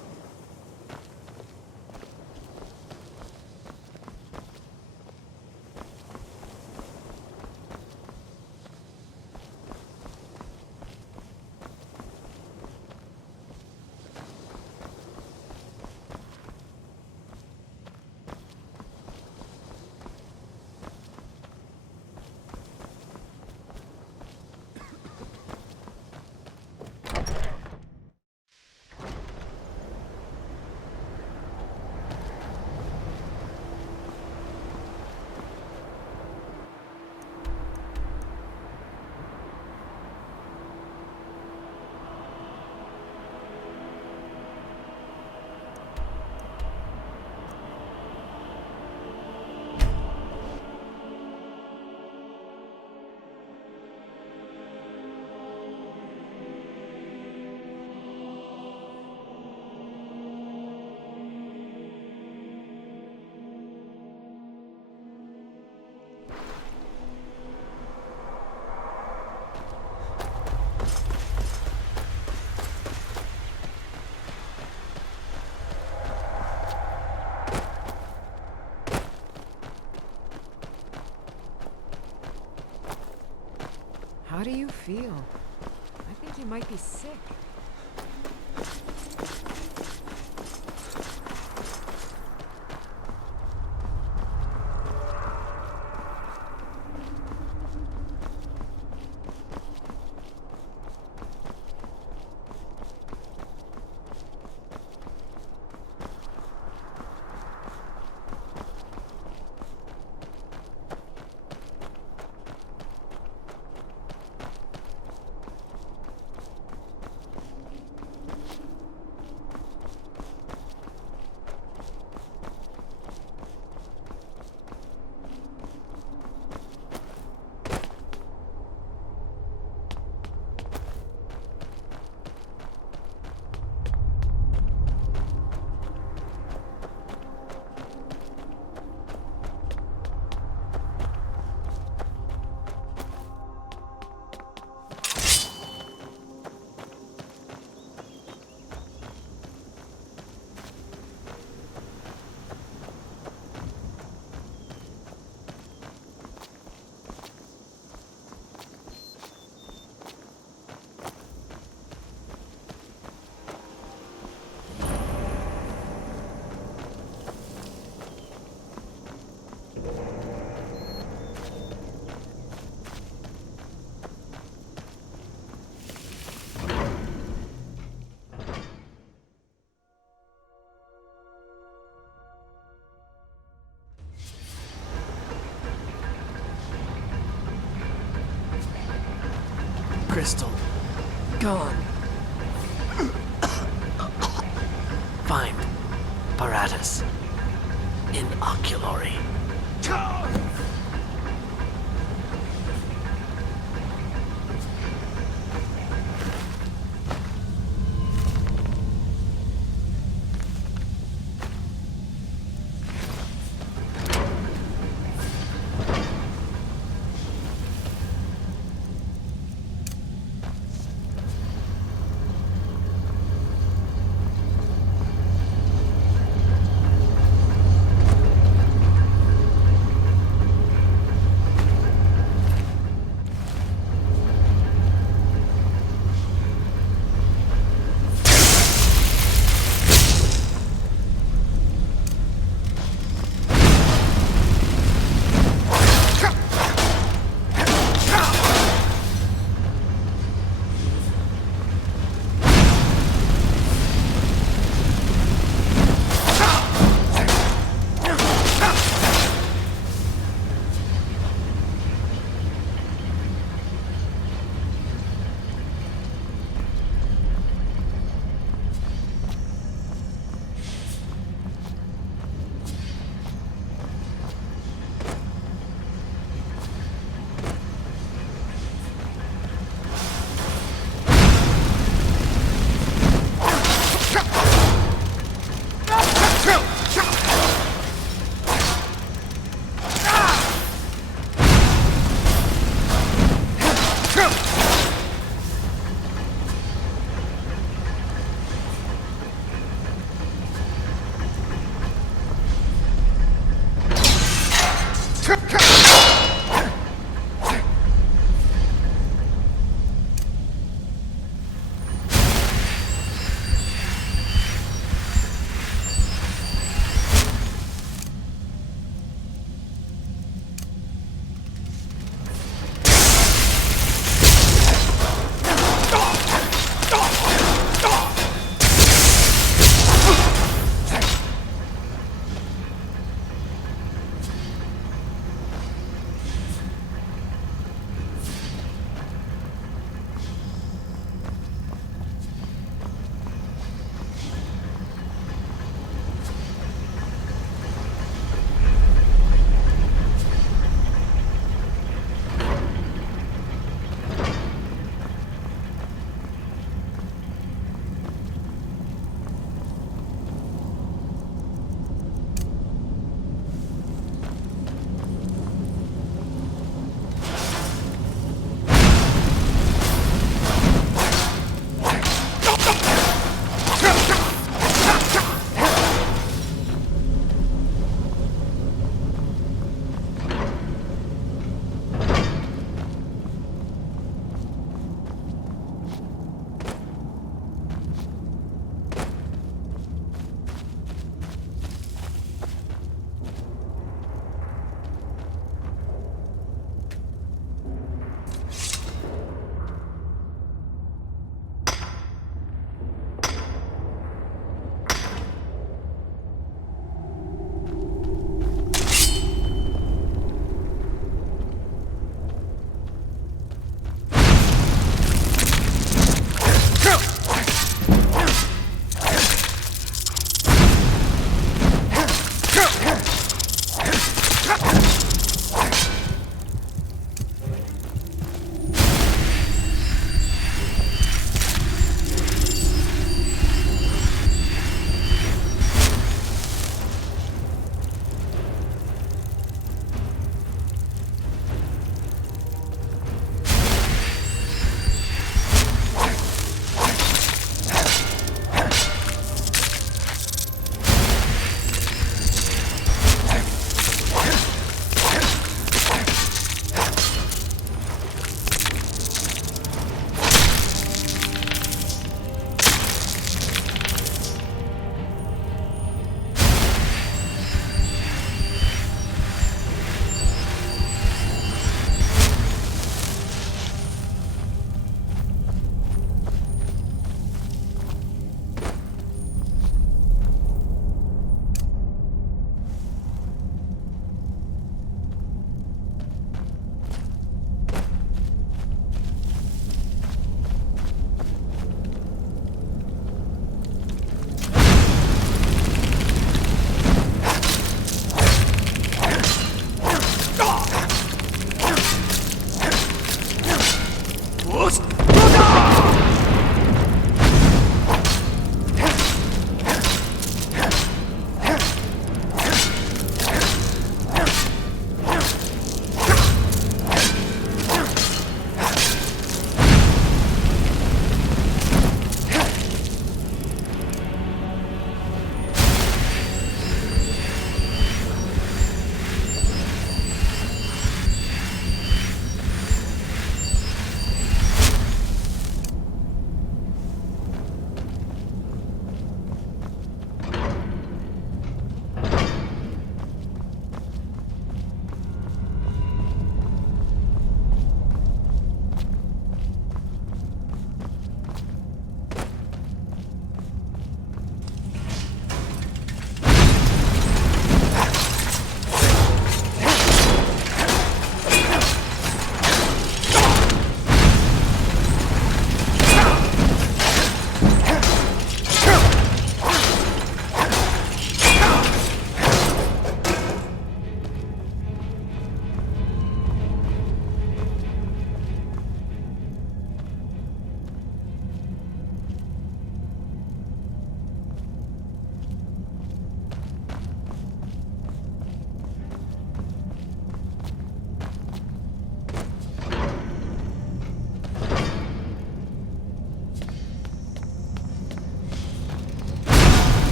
How do you feel? I think you might be sick. Crystal. Gone. Find Paratus. In Oculory.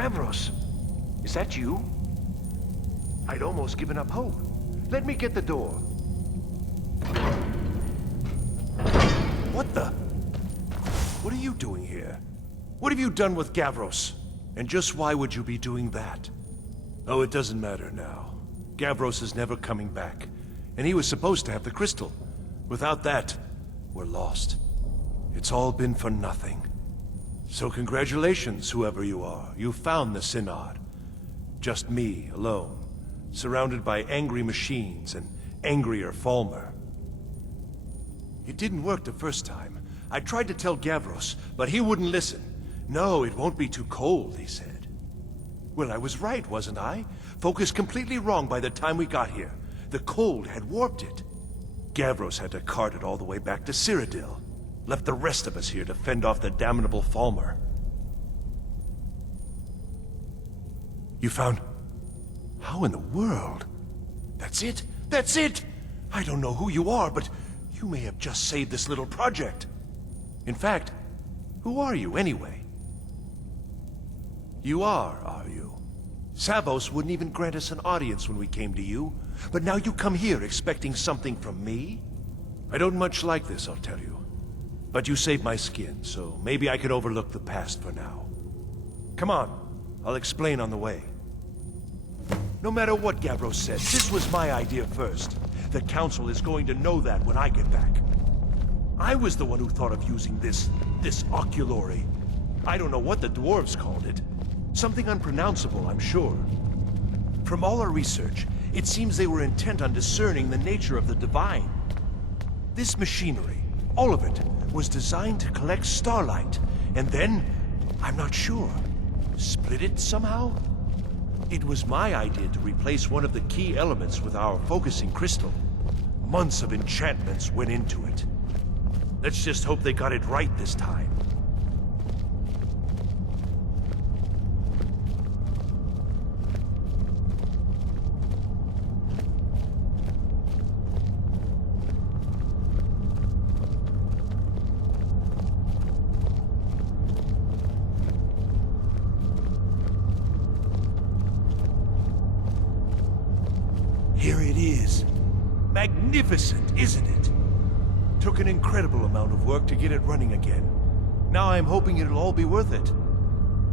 Gavros, is that you? I'd almost given up hope. Let me get the door. What the? What are you doing here? What have you done with Gavros? And just why would you be doing that? Oh, it doesn't matter now. Gavros is never coming back. And he was supposed to have the crystal. Without that, we're lost. It's all been for nothing. So congratulations, whoever you are. You found the Synod. Just me, alone. Surrounded by angry machines and angrier Falmer. It didn't work the first time. I tried to tell Gavros, but he wouldn't listen. No, it won't be too cold, he said. Well, I was right, wasn't I? Focused completely wrong by the time we got here. The cold had warped it. Gavros had to cart it all the way back to Cyrodiil. Left the rest of us here to fend off the damnable Falmer. You found... How in the world? That's it? That's it! I don't know who you are, but you may have just saved this little project. In fact, who are you anyway? You are you? Savos wouldn't even grant us an audience when we came to you, but now you come here expecting something from me? I don't much like this, I'll tell you. But you saved my skin, so maybe I can overlook the past for now. Come on, I'll explain on the way. No matter what Gavros said, this was my idea first. The Council is going to know that when I get back. I was the one who thought of using this oculory. I don't know what the dwarves called it. Something unpronounceable, I'm sure. From all our research, it seems they were intent on discerning the nature of the divine. This machinery, all of it, was designed to collect starlight, and then, I'm not sure, split it somehow? It was my idea to replace one of the key elements with our focusing crystal. Months of enchantments went into it. Let's just hope they got it right this time. Here it is. Magnificent, isn't it? Took an incredible amount of work to get it running again. Now I'm hoping it'll all be worth it.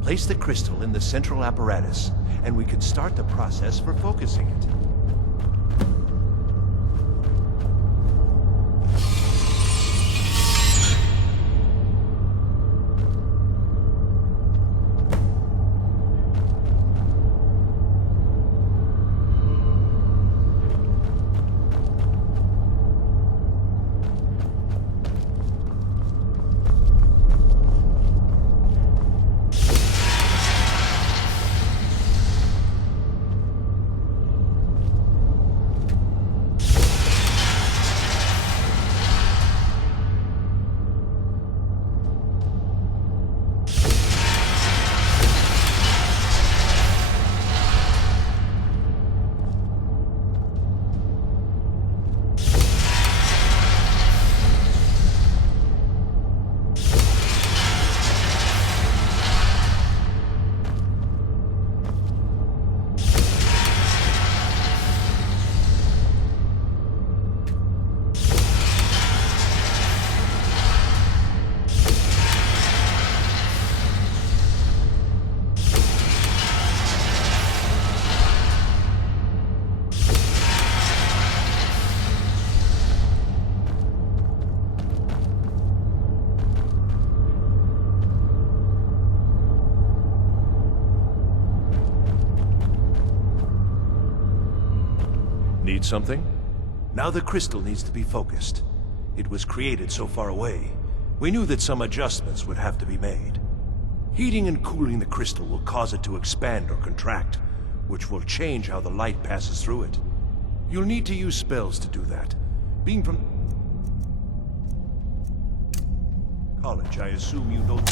Place the crystal in the central apparatus, and we can start the process for focusing it. Need something? Now the crystal needs to be focused. It was created so far away. We knew that some adjustments would have to be made. Heating and cooling the crystal will cause it to expand or contract, which will change how the light passes through it. You'll need to use spells to do that. Being from college, I assume you know...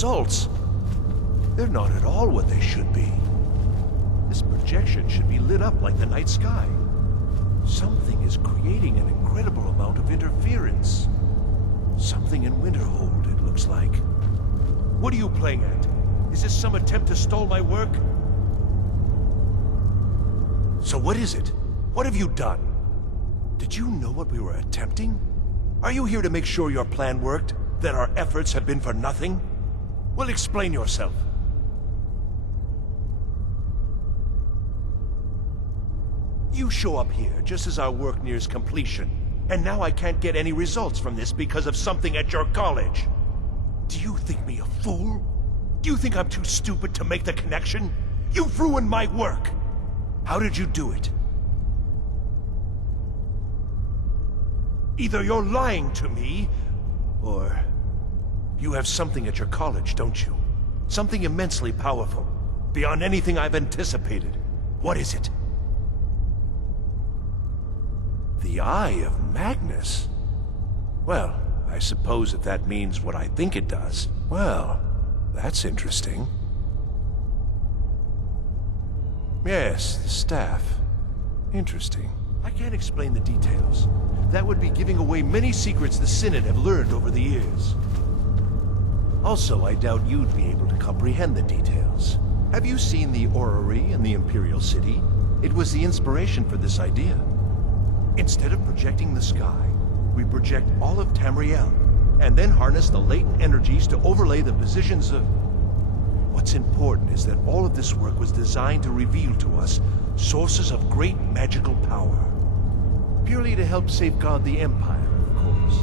results. They're not at all what they should be. This projection should be lit up like the night sky. Something is creating an incredible amount of interference. Something in Winterhold, it looks like. What are you playing at? Is this some attempt to stall my work? So what is it? What have you done? Did you know what we were attempting? Are you here to make sure your plan worked? That our efforts have been for nothing? Well, explain yourself. You show up here just as our work nears completion, and now I can't get any results from this because of something at your college. Do you think me a fool? Do you think I'm too stupid to make the connection? You've ruined my work! How did you do it? Either you're lying to me, or you have something at your college, don't you? Something immensely powerful, beyond anything I've anticipated. What is it? The Eye of Magnus? Well, I suppose if that means what I think it does, well, that's interesting. Yes, the staff. Interesting. I can't explain the details. That would be giving away many secrets the Synod have learned over the years. Also, I doubt you'd be able to comprehend the details. Have you seen the orrery in the Imperial City? It was the inspiration for this idea. Instead of projecting the sky, we project all of Tamriel, and then harness the latent energies to overlay the positions of... What's important is that all of this work was designed to reveal to us sources of great magical power. Purely to help safeguard the Empire, of course.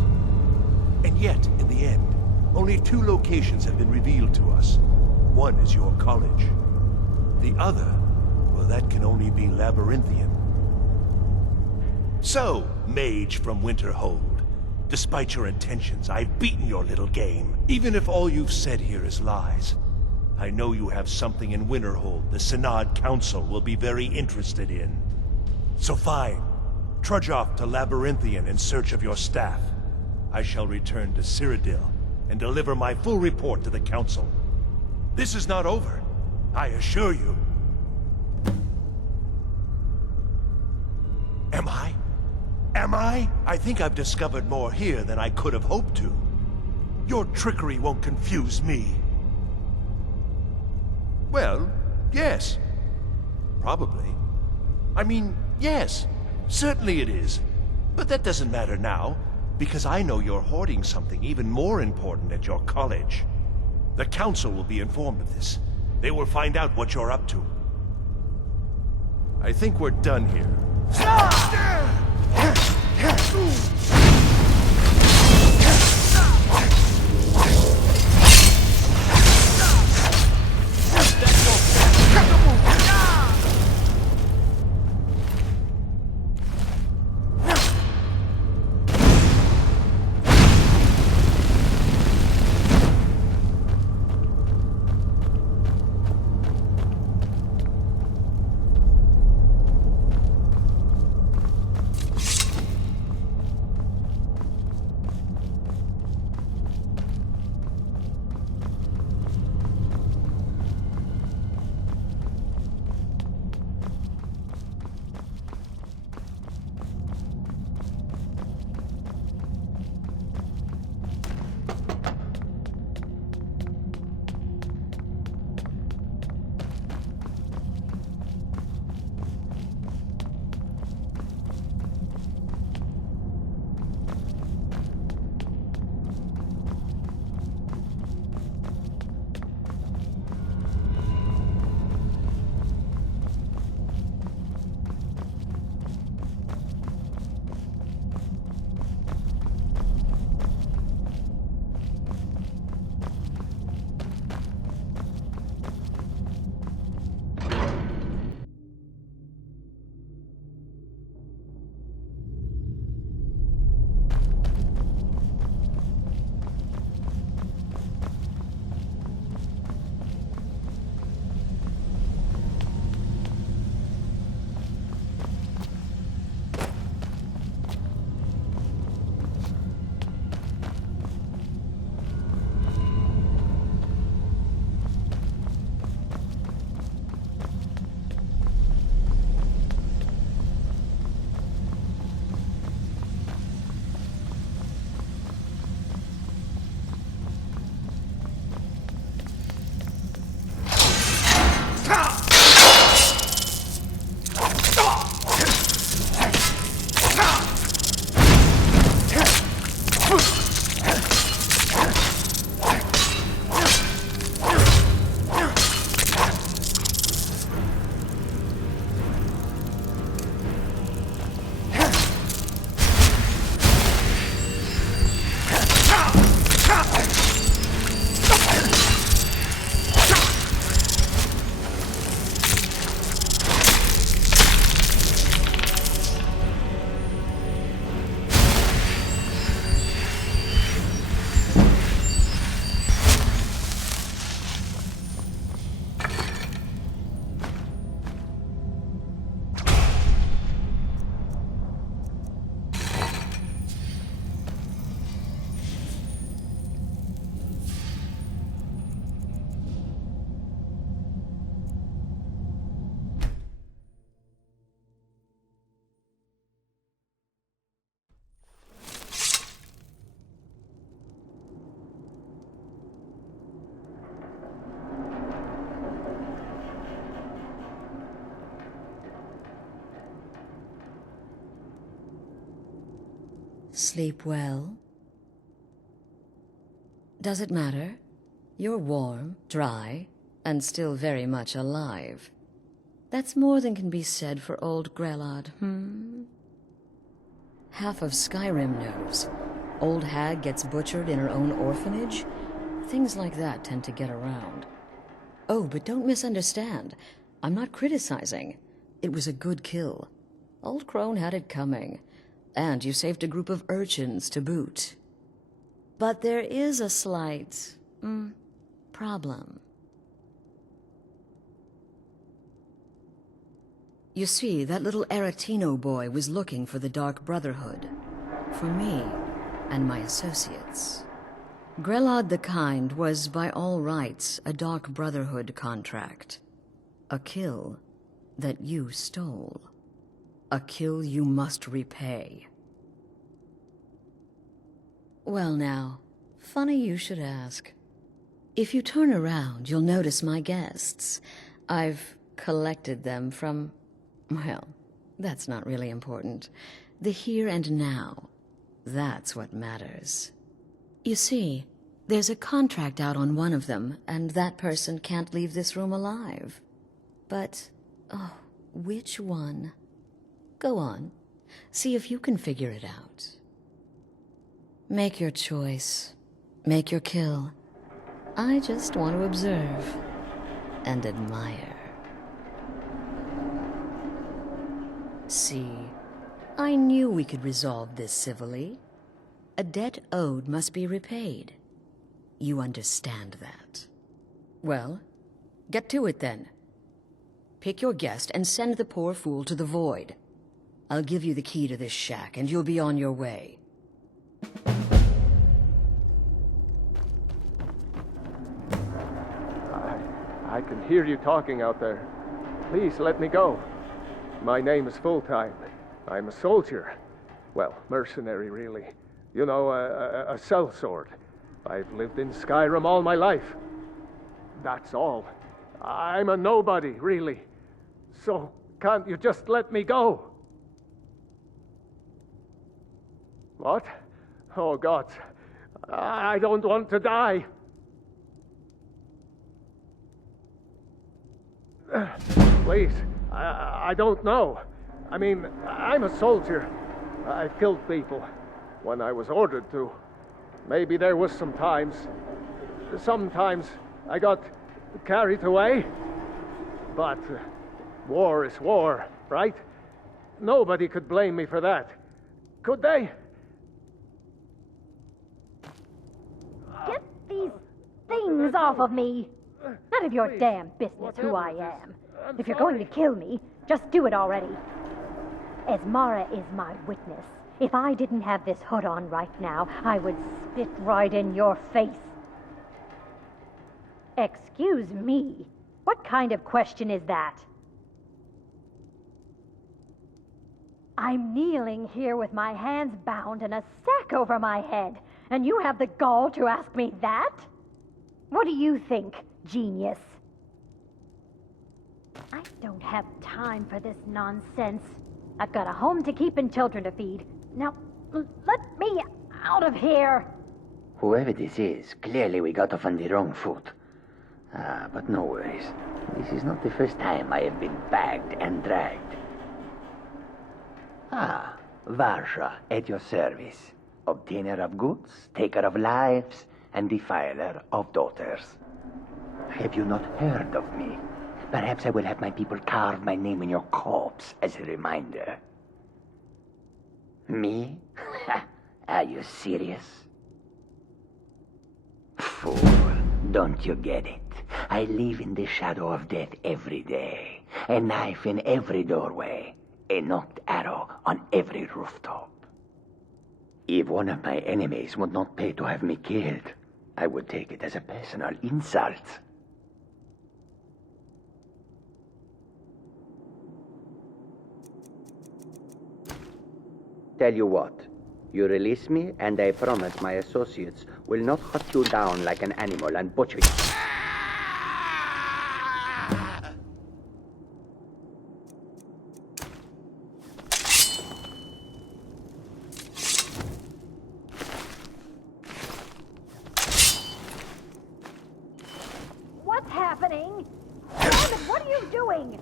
And yet, in the end, only 2 locations have been revealed to us. One is your college. The other, well, that can only be Labyrinthian. So, mage from Winterhold, despite your intentions, I've beaten your little game. Even if all you've said here is lies, I know you have something in Winterhold the Synod Council will be very interested in. So fine, trudge off to Labyrinthian in search of your staff. I shall return to Cyrodiil and deliver my full report to the Council. This is not over, I assure you. Am I? Am I? I think I've discovered more here than I could have hoped to. Your trickery won't confuse me. Well, yes. Probably. I mean, yes. Certainly it is. But that doesn't matter now, because I know you're hoarding something even more important at your college. The Council will be informed of this. They will find out what you're up to. I think we're done here. Sleep well? Does it matter? You're warm, dry, and still very much alive. That's more than can be said for old Grelod, Half of Skyrim knows. Old hag gets butchered in her own orphanage. Things like that tend to get around. Oh, but don't misunderstand. I'm not criticizing. It was a good kill. Old Crone had it coming. And you saved a group of urchins to boot. But there is a slight, problem. You see, that little Aretino boy was looking for the Dark Brotherhood. For me and my associates. Grelod the Kind was, by all rights, a Dark Brotherhood contract. A kill that you stole. A kill you must repay. Well now, funny you should ask. If you turn around, you'll notice my guests. I've collected them from, well, that's not really important. The here and now. That's what matters. You see, there's a contract out on one of them, and that person can't leave this room alive. But, oh, which one? Go on. See if you can figure it out. Make your choice. Make your kill. I just want to observe and admire. See, I knew we could resolve this civilly. A debt owed must be repaid. You understand that. Well, get to it then. Pick your guest and send the poor fool to the void. I'll give you the key to this shack and you'll be on your way. I can hear you talking out there. Please let me go. My name is Full-Time. I'm a soldier. Well, mercenary, really. You know, a sellsword. I've lived in Skyrim all my life. That's all. I'm a nobody, really. So, can't you just let me go? What? Oh, God. I don't want to die. Please, I don't know. I mean, I'm a soldier. I've killed people when I was ordered to. Maybe there was sometimes I got carried away. But war is war, right? Nobody could blame me for that. Could they? Get these things off of me! None of your damn business who I am. If you're going to kill me, just do it already. Esmara is my witness. If I didn't have this hood on right now, I would spit right in your face. Excuse me. What kind of question is that? I'm kneeling here with my hands bound and a sack over my head, and you have the gall to ask me that? What do you think, genius? I don't have time for this nonsense. I've got a home to keep and children to feed. Now, let me out of here! Whoever this is, clearly we got off on the wrong foot. But no worries. This is not the first time I have been bagged and dragged. Varsha, at your service. Obtainer of goods, taker of lives, and defiler of daughters. Have you not heard of me? Perhaps I will have my people carve my name in your corpse as a reminder. Me? Are you serious? Fool, don't you get it? I live in the shadow of death every day. A knife in every doorway. A knocked arrow on every rooftop. If one of my enemies would not pay to have me killed, I would take it as a personal insult. Tell you what, you release me and I promise my associates will not hunt you down like an animal and butcher you. doing?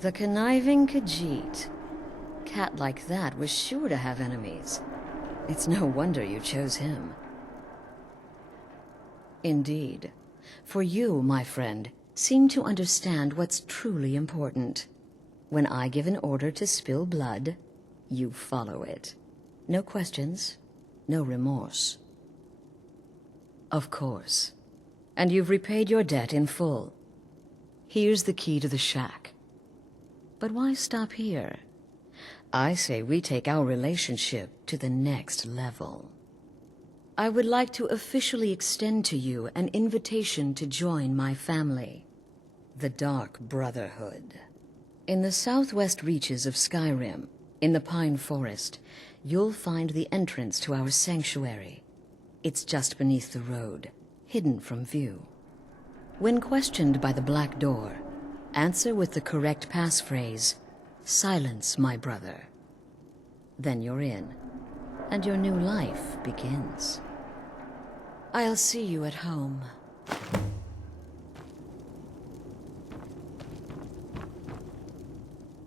The conniving Khajiit. Cat like that was sure to have enemies. It's no wonder you chose him. Indeed. For you, my friend, seem to understand what's truly important. When I give an order to spill blood, you follow it. No questions, no remorse. Of course. And you've repaid your debt in full. Here's the key to the shack. But why stop here? I say we take our relationship to the next level. I would like to officially extend to you an invitation to join my family, the Dark Brotherhood. In the southwest reaches of Skyrim, in the Pine Forest, you'll find the entrance to our sanctuary. It's just beneath the road, hidden from view. When questioned by the Black Door, answer with the correct passphrase, "Silence, my brother." Then you're in, and your new life begins. I'll see you at home.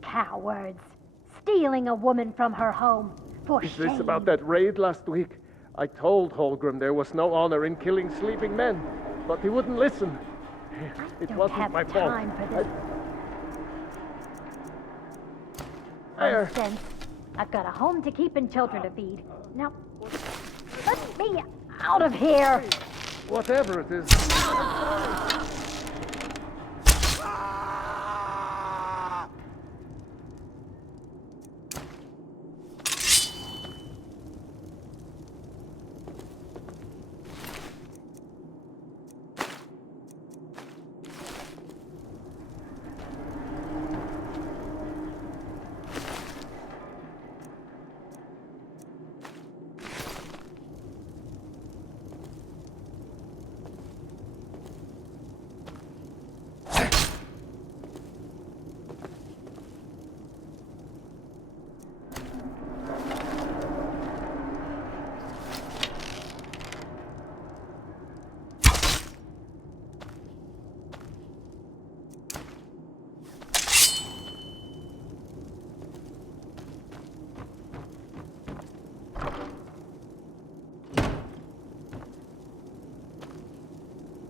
Cowards. Stealing a woman from her home. For Is shame. this about that raid last week? I told Holgrim there was no honor in killing sleeping men, but he wouldn't listen. It Don't wasn't have my fault. time for this There. nonsense. I've got a home to keep and children to feed. Now, let me out of here. Whatever it is.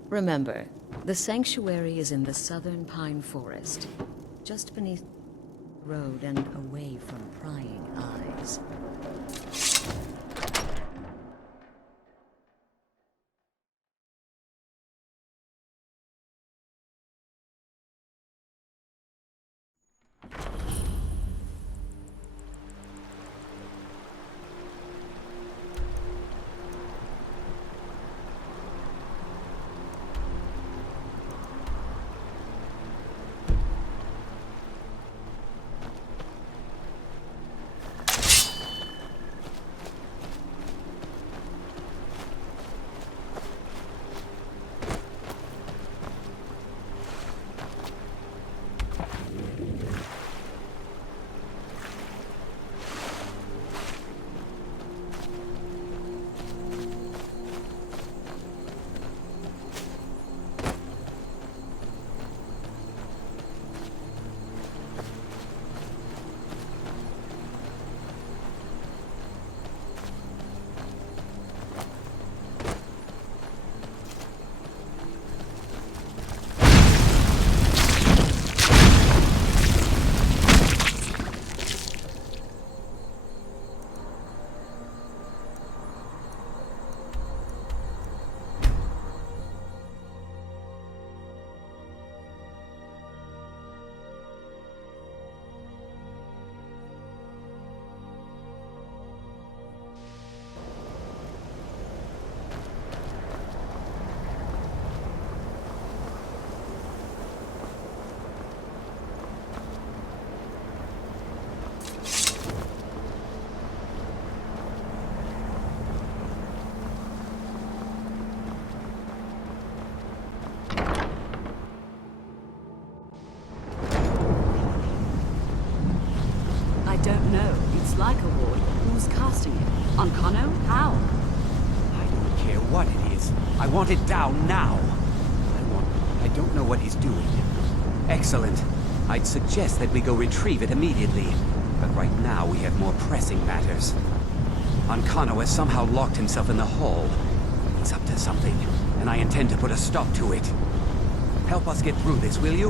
Remember, the sanctuary is in the southern pine forest, just beneath the road and away from prying eyes. Don't know. It's like a ward. Who's casting it? On Conno? How? I don't care what it is. I want it down now. I don't know what he's doing. Excellent. I'd suggest that we go retrieve it immediately. But right now we have more pressing matters. Ancano has somehow locked himself in the hall. He's up to something, and I intend to put a stop to it. Help us get through this, will you?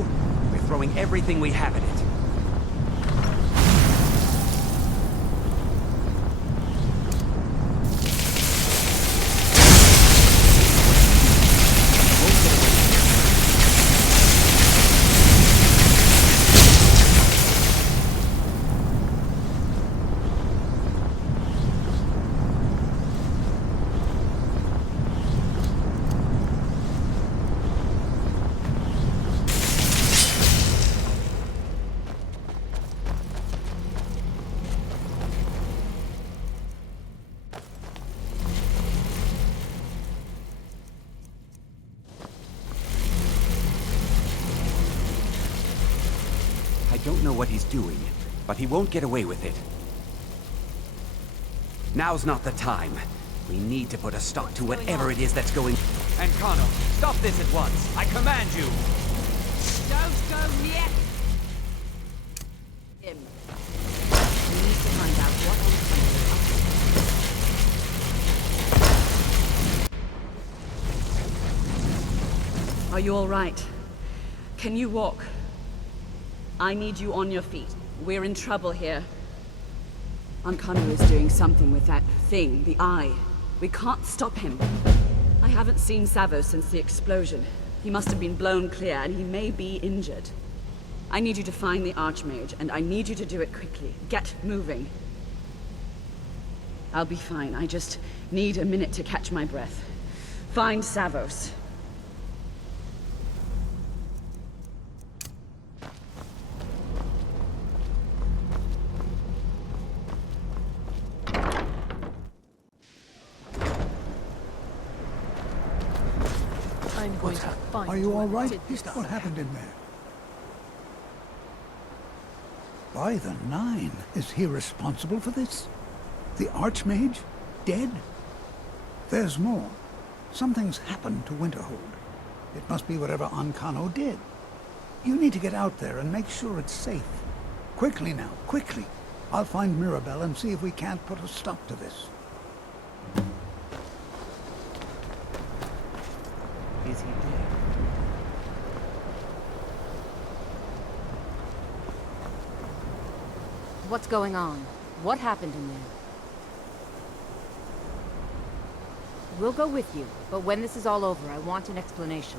We're throwing everything we have at it. I don't know what he's doing, but he won't get away with it. Now's not the time. We need to put a stop to whatever it is that's going... Ancano, stop this at once! I command you! Don't go near him. We need to find out what Ancano is up to. Are you all right? Can you walk? I need you on your feet. We're in trouble here. Ancano is doing something with that thing, the eye. We can't stop him. I haven't seen Savo since the explosion. He must have been blown clear, and he may be injured. I need you to find the Archmage, and I need you to do it quickly. Get moving. I'll be fine. I just need a minute to catch my breath. Find Savos. Are you all right? What happened in there? By the Nine, is he responsible for this? The Archmage? Dead? There's more. Something's happened to Winterhold. It must be whatever Ancano did. You need to get out there and make sure it's safe. Quickly now, quickly. I'll find Mirabelle and see if we can't put a stop to this. Is he dead? What's going on? What happened in there? We'll go with you, but when this is all over, I want an explanation.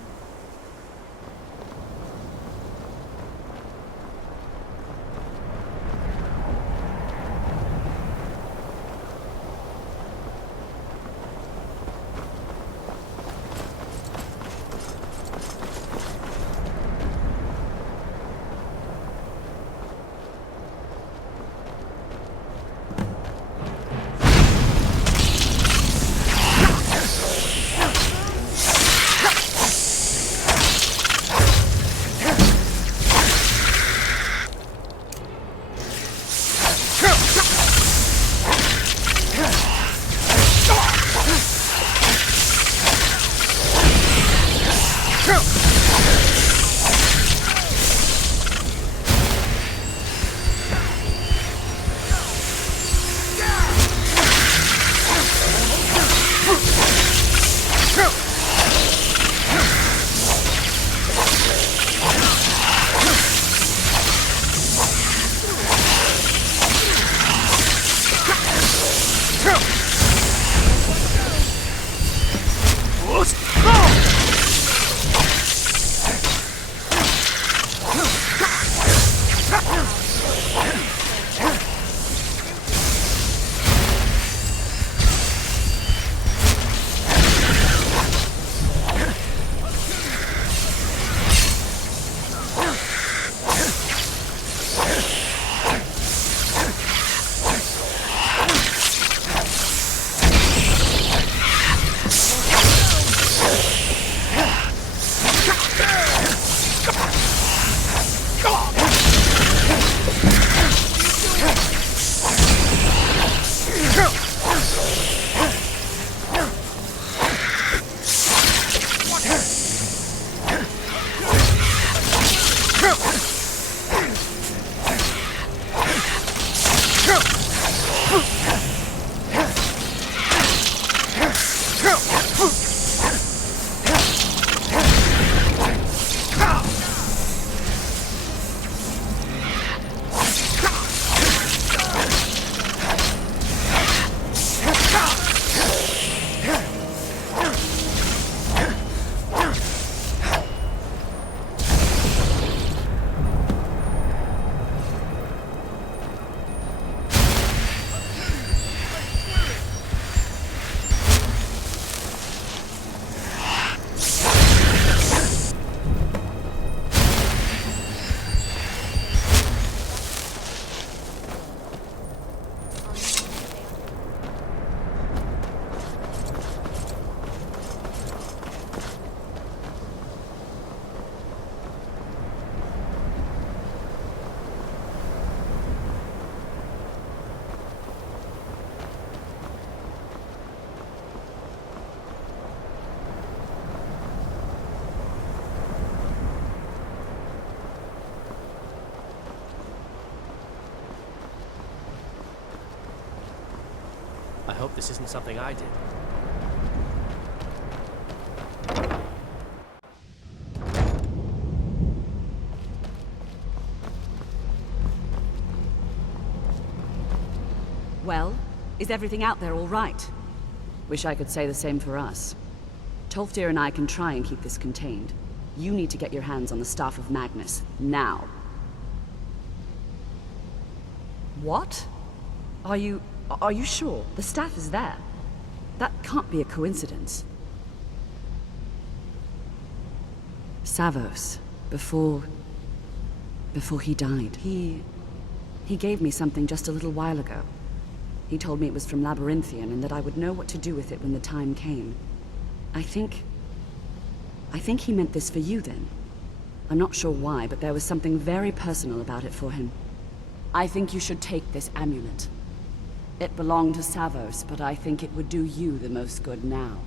hope this isn't something I did. Well, is everything out there all right? Wish I could say the same for us. Tolfdir and I can try and keep this contained. You need to get your hands on the Staff of Magnus, now. What? Are you sure? The staff is there. That can't be a coincidence. Savos, before he died, he gave me something just a little while ago. He told me it was from Labyrinthian and that I would know what to do with it when the time came. I think he meant this for you then. I'm not sure why, but there was something very personal about it for him. I think you should take this amulet. It belonged to Savos, but I think it would do you the most good now.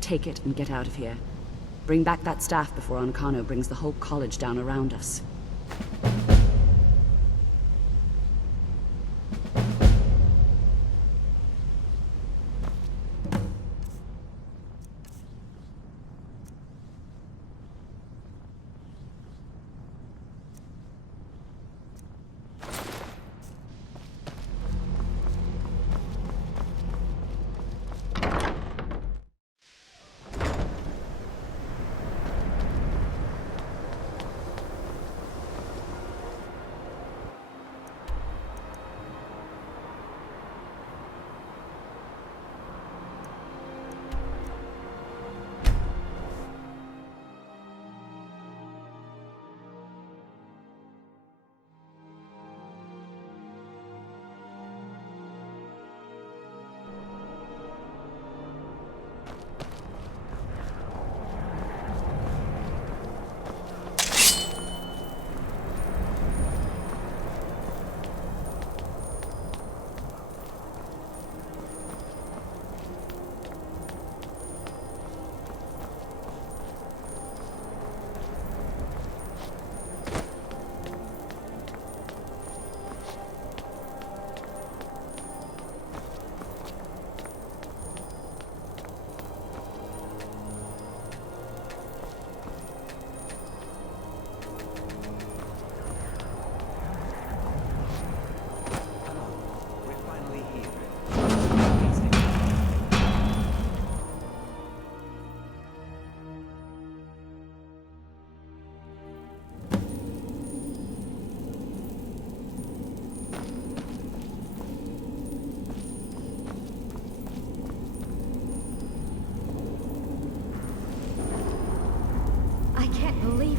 Take it and get out of here. Bring back that staff before Ancano brings the whole college down around us.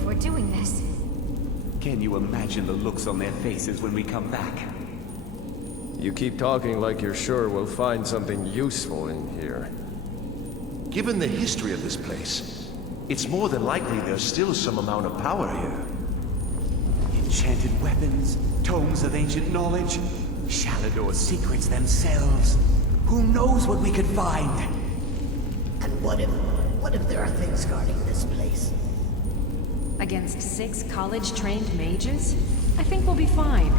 We're doing this. Can you imagine the looks on their faces when we come back? You keep talking like you're sure we'll find something useful in here. Given the history of this place, it's more than likely there's still some amount of power here. Enchanted weapons, tomes of ancient knowledge, Shalador's secrets themselves. Who knows what we could find? And what if there are things guarding this place? Against 6 college-trained mages? I think we'll be fine.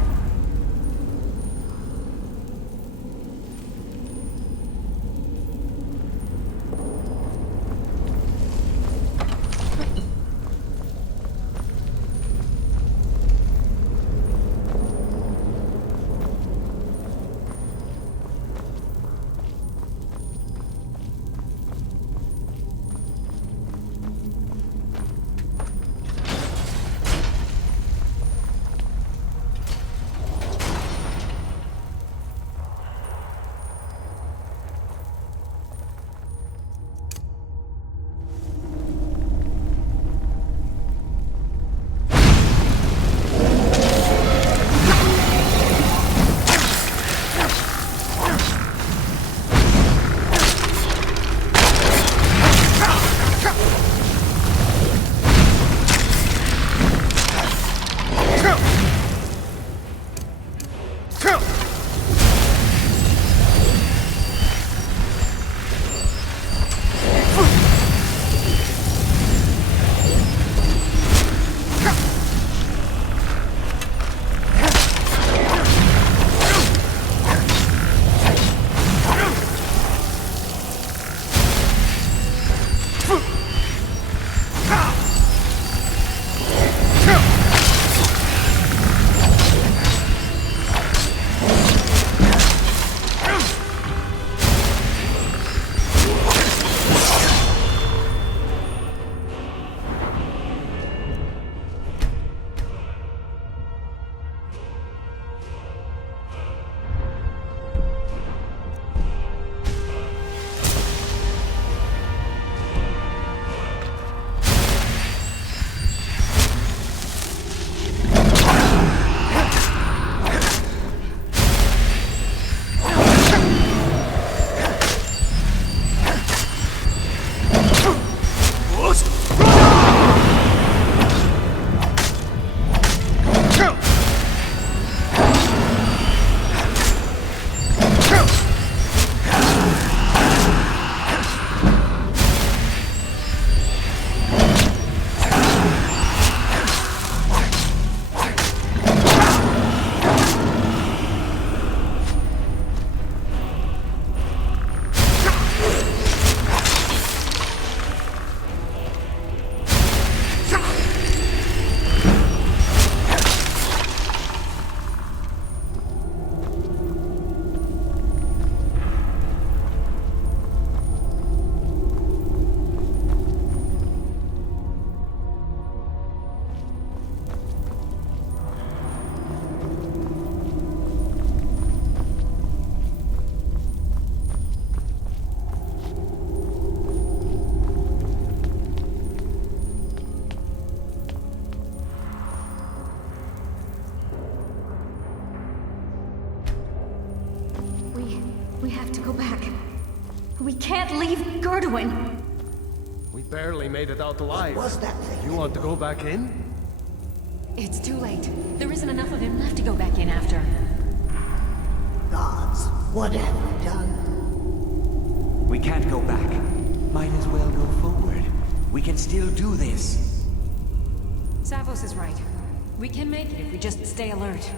We can't leave Gerdwin. We barely made it out alive. What was that thing? You want to go back in? It's too late. There isn't enough of him left to go back in after. Gods, what have we done? We can't go back. Might as well go forward. We can still do this. Savos is right. We can make it if we just stay alert.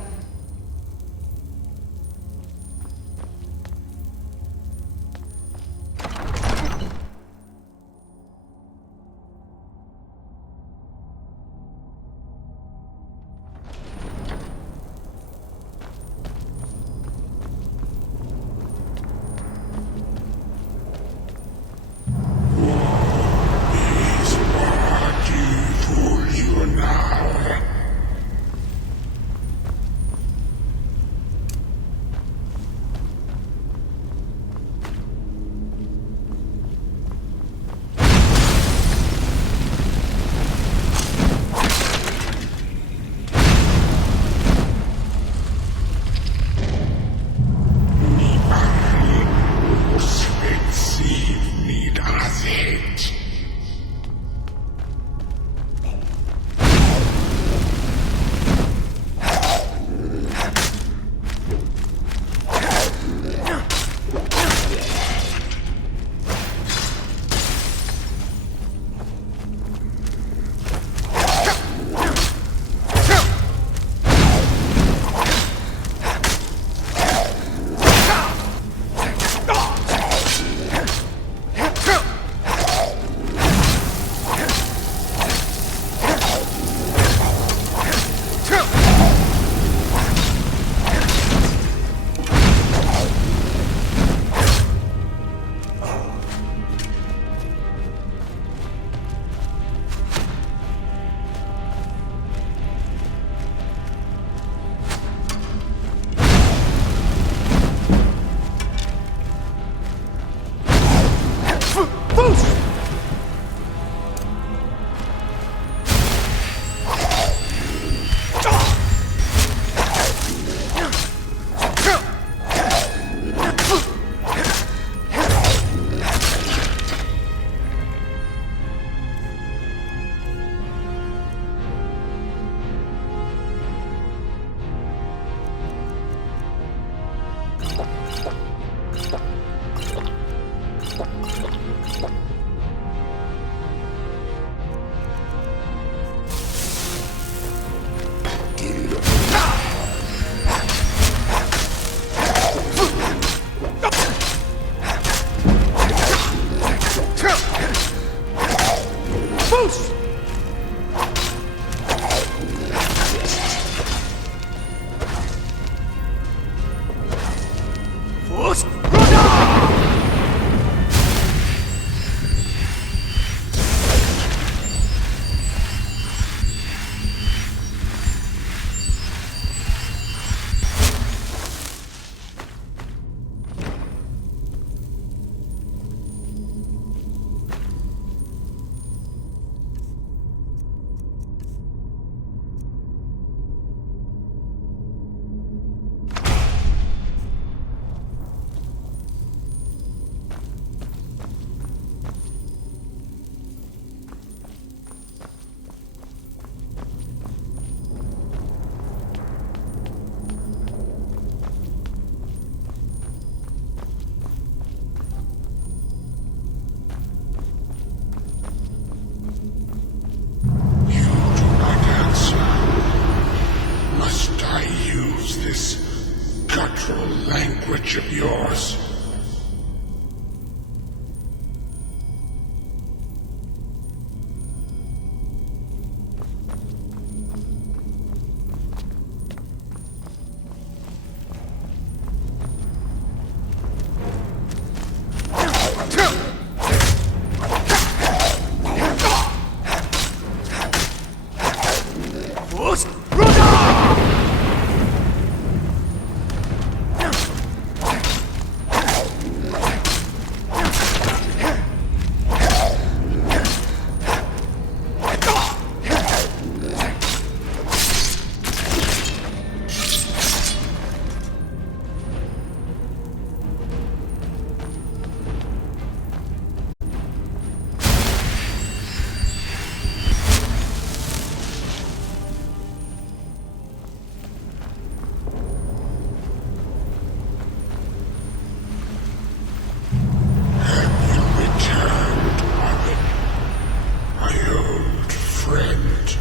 language of yours. it.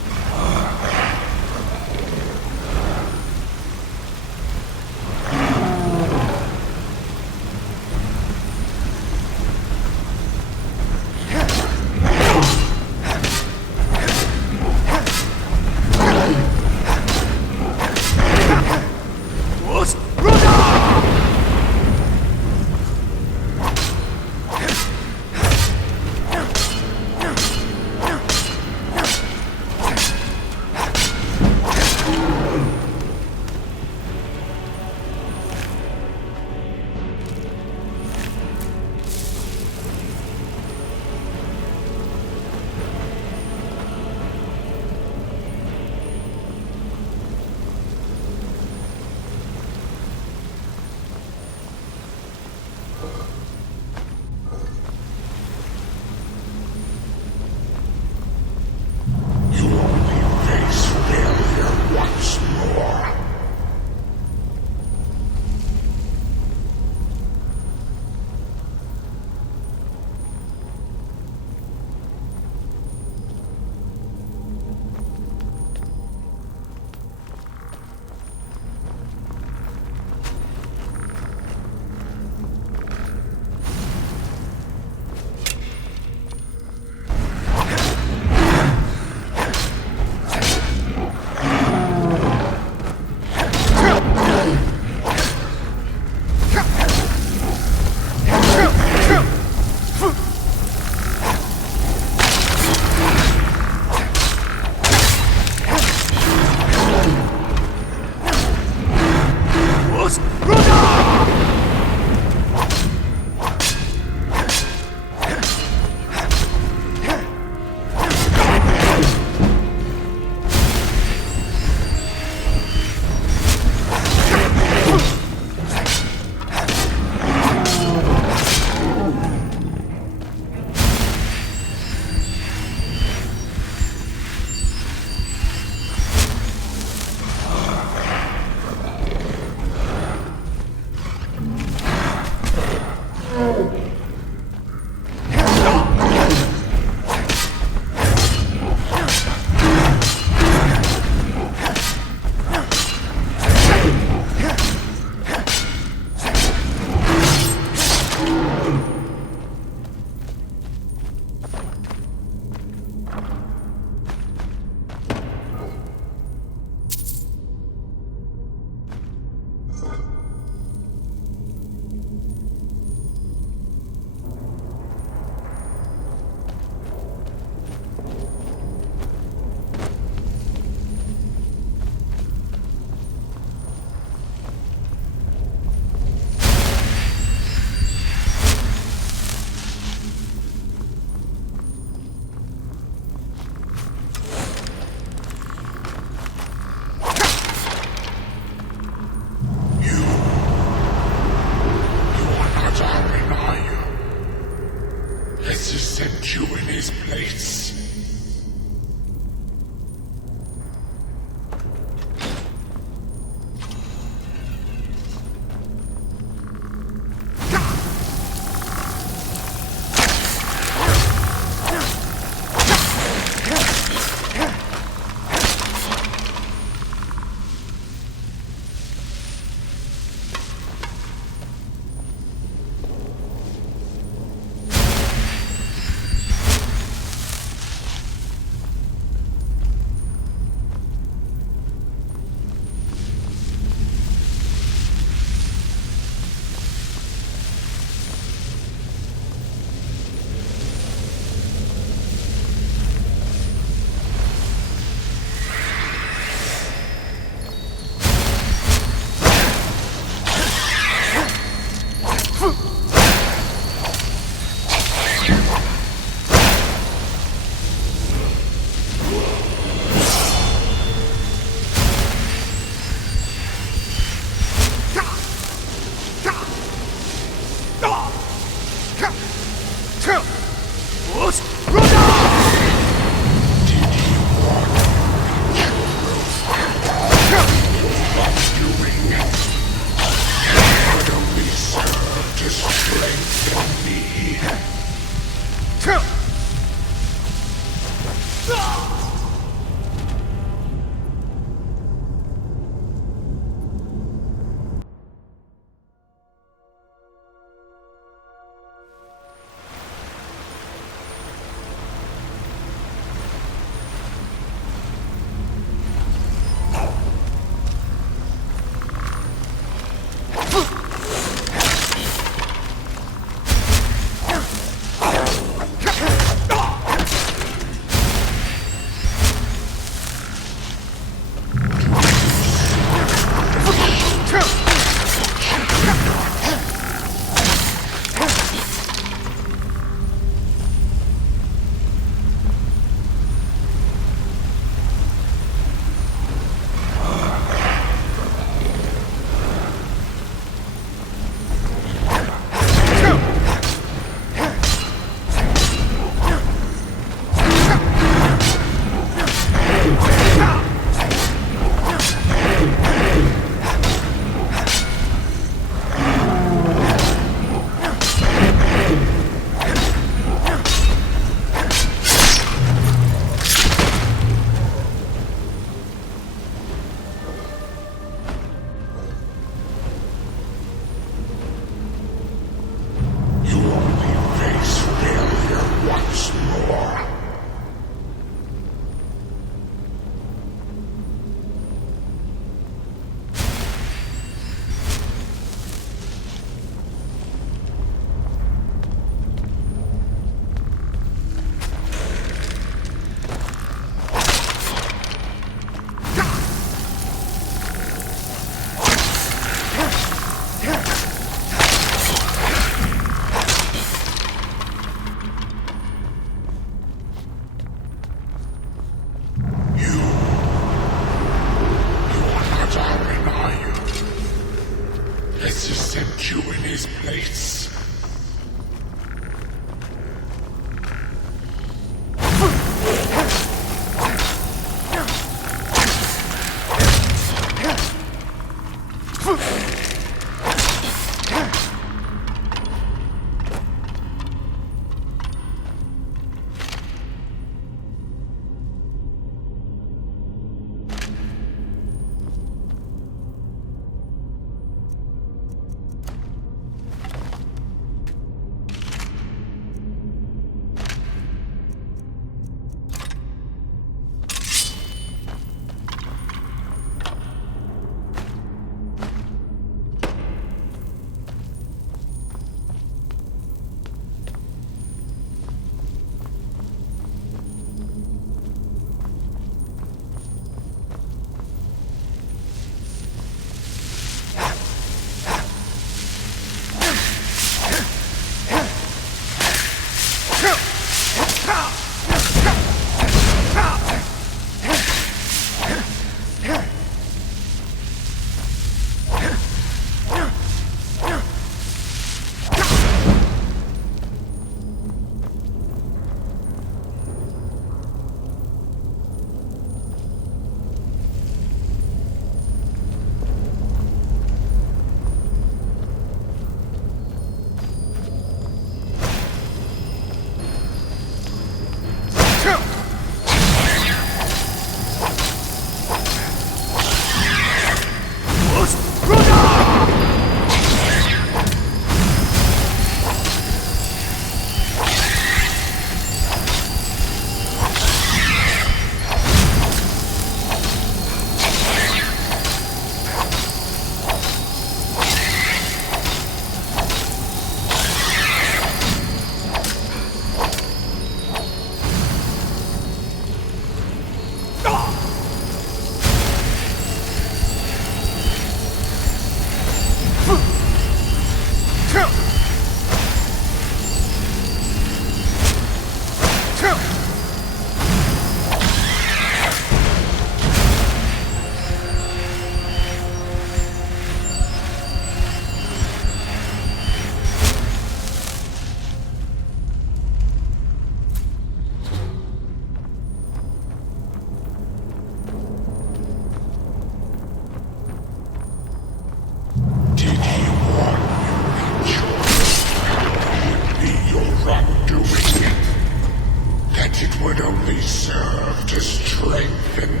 would only serve to strengthen me.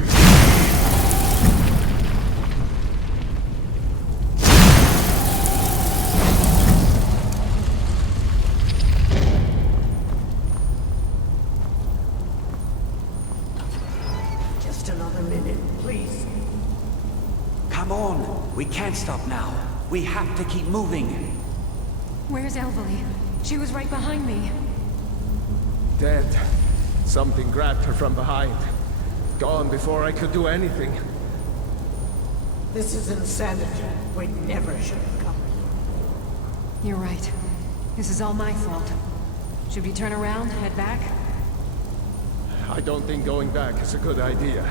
Just another minute, please. Come on! We can't stop now. We have to keep moving. Where's Elvalie? She was right behind me. Dead. Something grabbed her from behind. Gone before I could do anything. This is insanity. We never should have come. You're right. This is all my fault. Should we turn around, head back? I don't think going back is a good idea.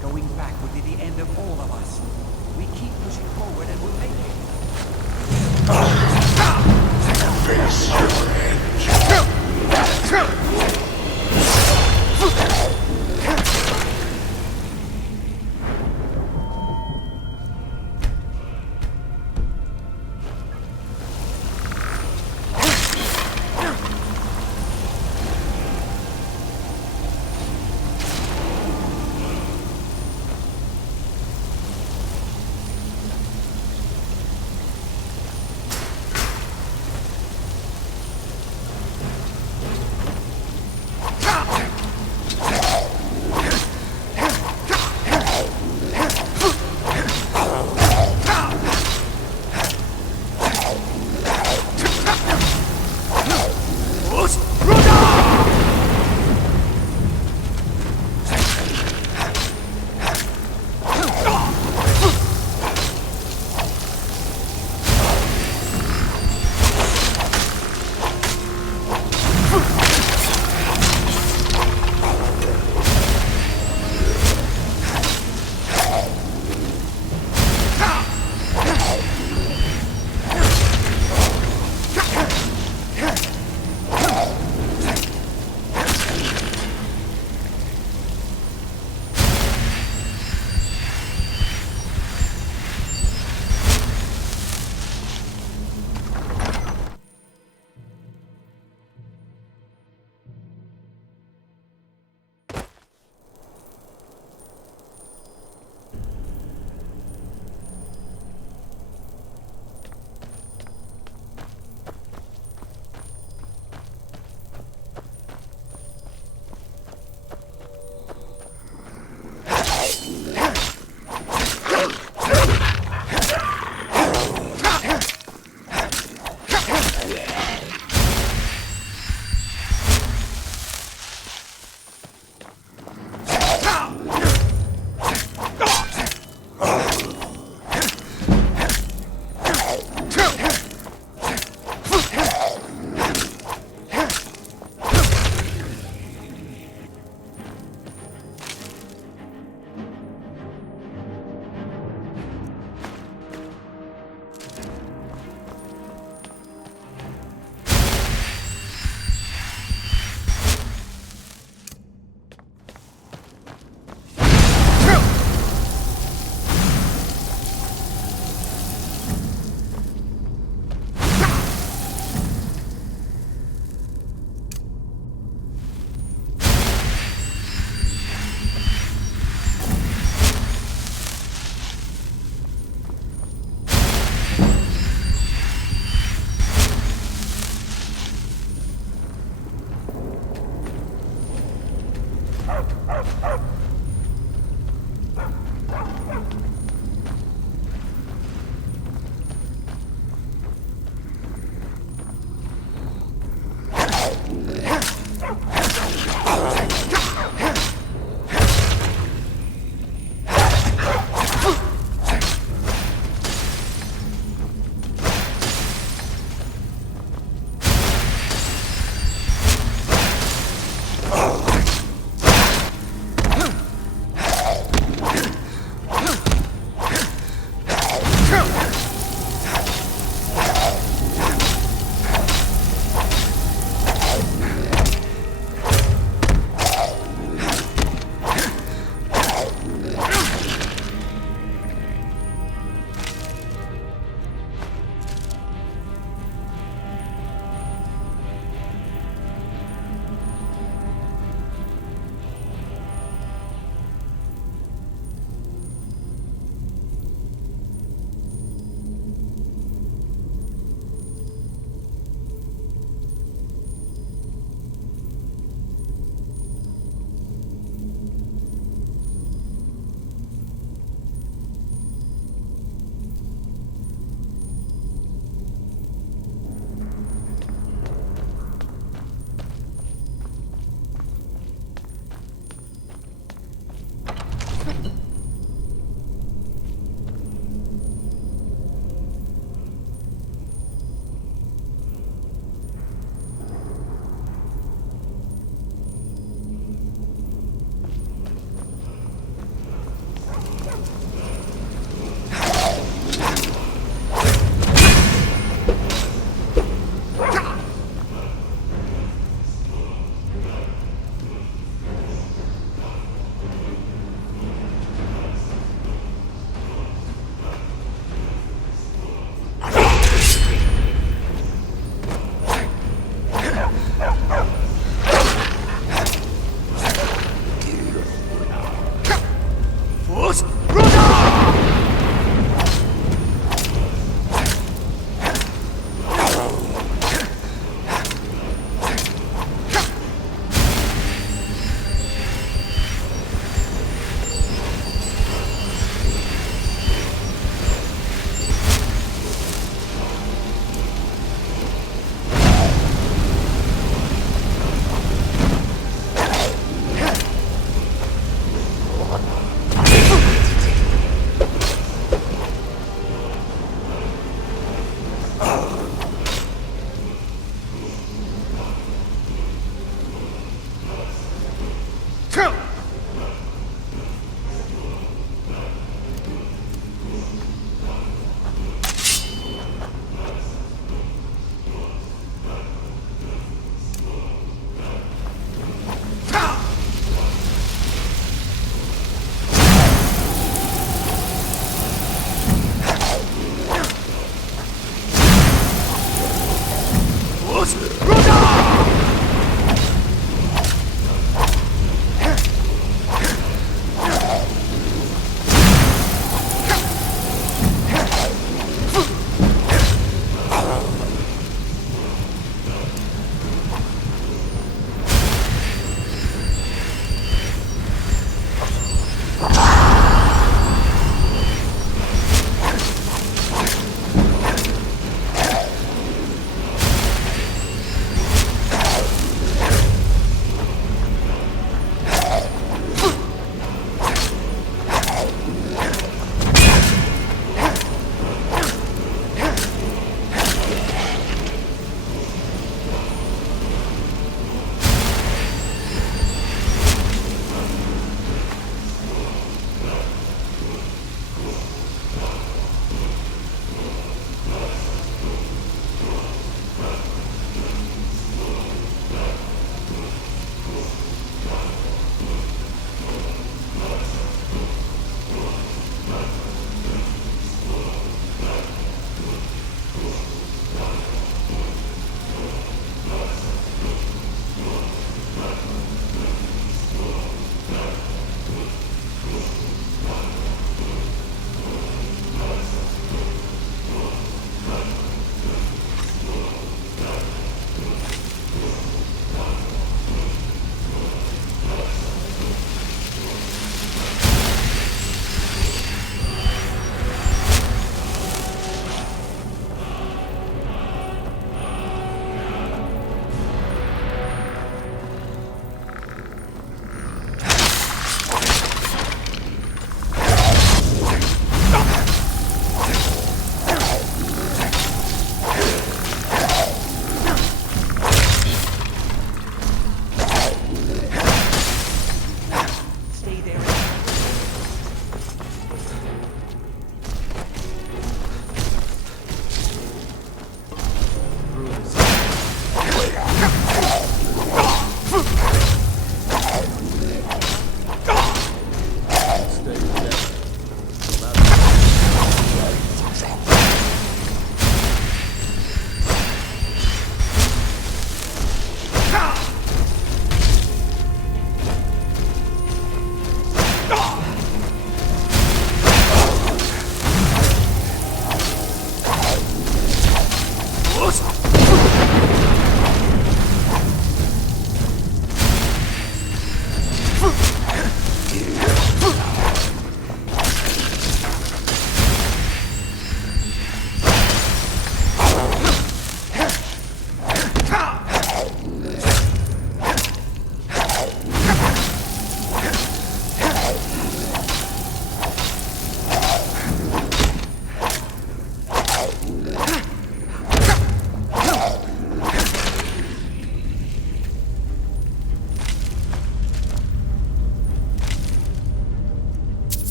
Going back would be the end of all of us. We keep pushing forward and we'll make it. Face your end.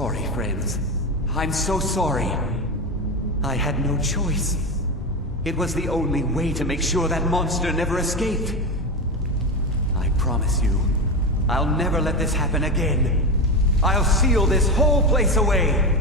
sorry, friends. I'm so sorry. I had no choice. It was the only way to make sure that monster never escaped. I promise you, I'll never let this happen again. I'll seal this whole place away.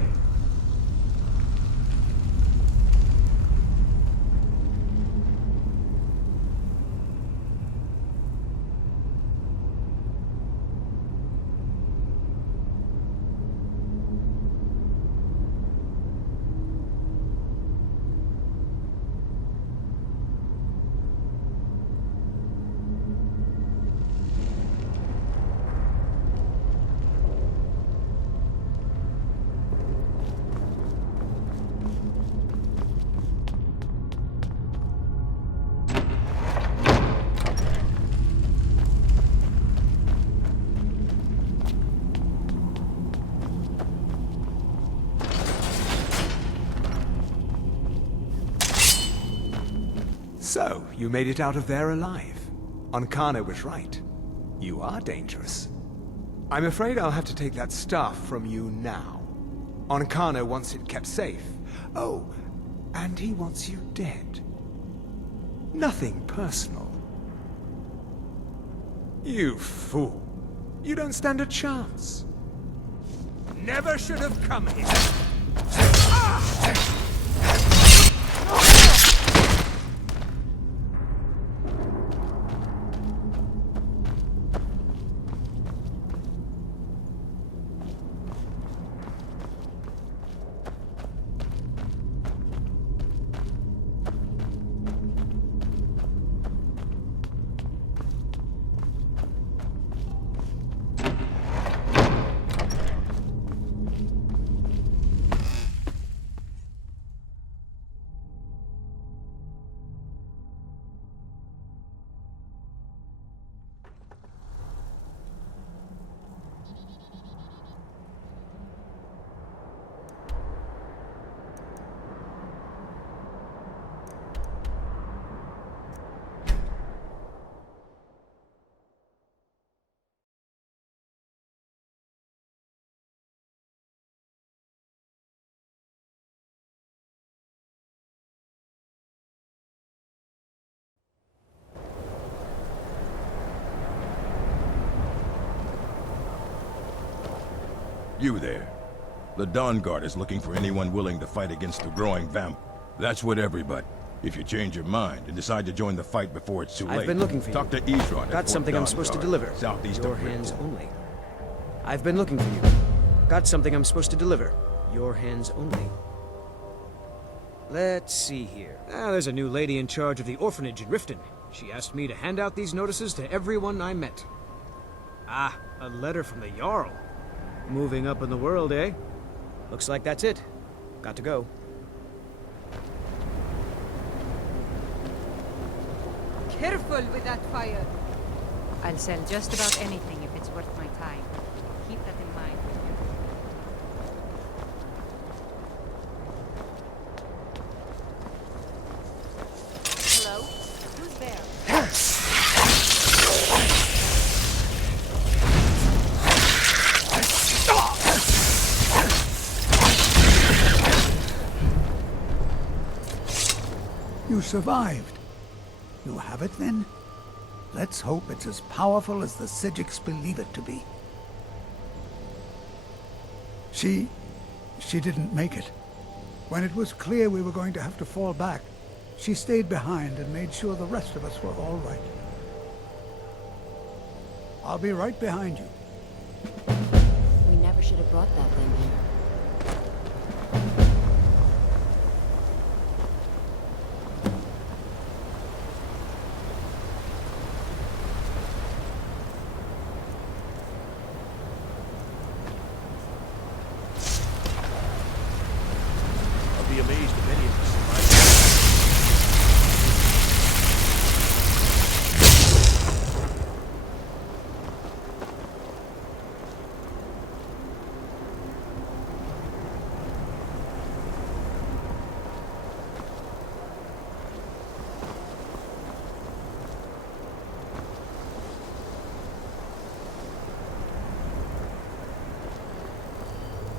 So, you made it out of there alive. Ankana was right. You are dangerous. I'm afraid I'll have to take that staff from you now. Ankana wants it kept safe. Oh, and he wants you dead. Nothing personal. You fool. You don't stand a chance. Never should have come here. You there. The Dawn Guard is looking for anyone willing to fight against the growing vamp. That's what everybody. If you change your mind and decide to join the fight before it's too late, I've been looking for you. talk to Ezron. Got something I'm supposed to deliver. Southeast Your of hands Ripple. only. I've been looking for you. Got something I'm supposed to deliver. Your hands only. Let's see here. There's a new lady in charge of the orphanage in Riften. She asked me to hand out these notices to everyone I met. Ah, a letter from the Jarl. Moving up in the world, eh? Looks like that's it. Got to go. Careful with that fire. I'll sell just about anything if it's worth my time. Keep that in mind. Hello? Who's there? You survived. You have it then? Let's hope it's as powerful as the Psijics believe it to be. She didn't make it. When it was clear we were going to have to fall back, she stayed behind and made sure the rest of us were all right. I'll be right behind you. We never should have brought that thing here. I'll be amazed if any of us survive.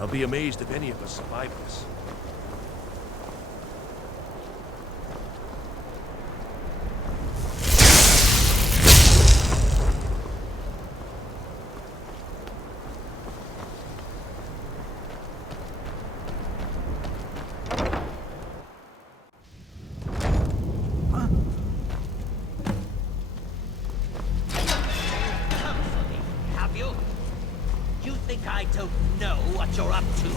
I'll be amazed if any of us survive this. Have you? You think I don't know what you're up to?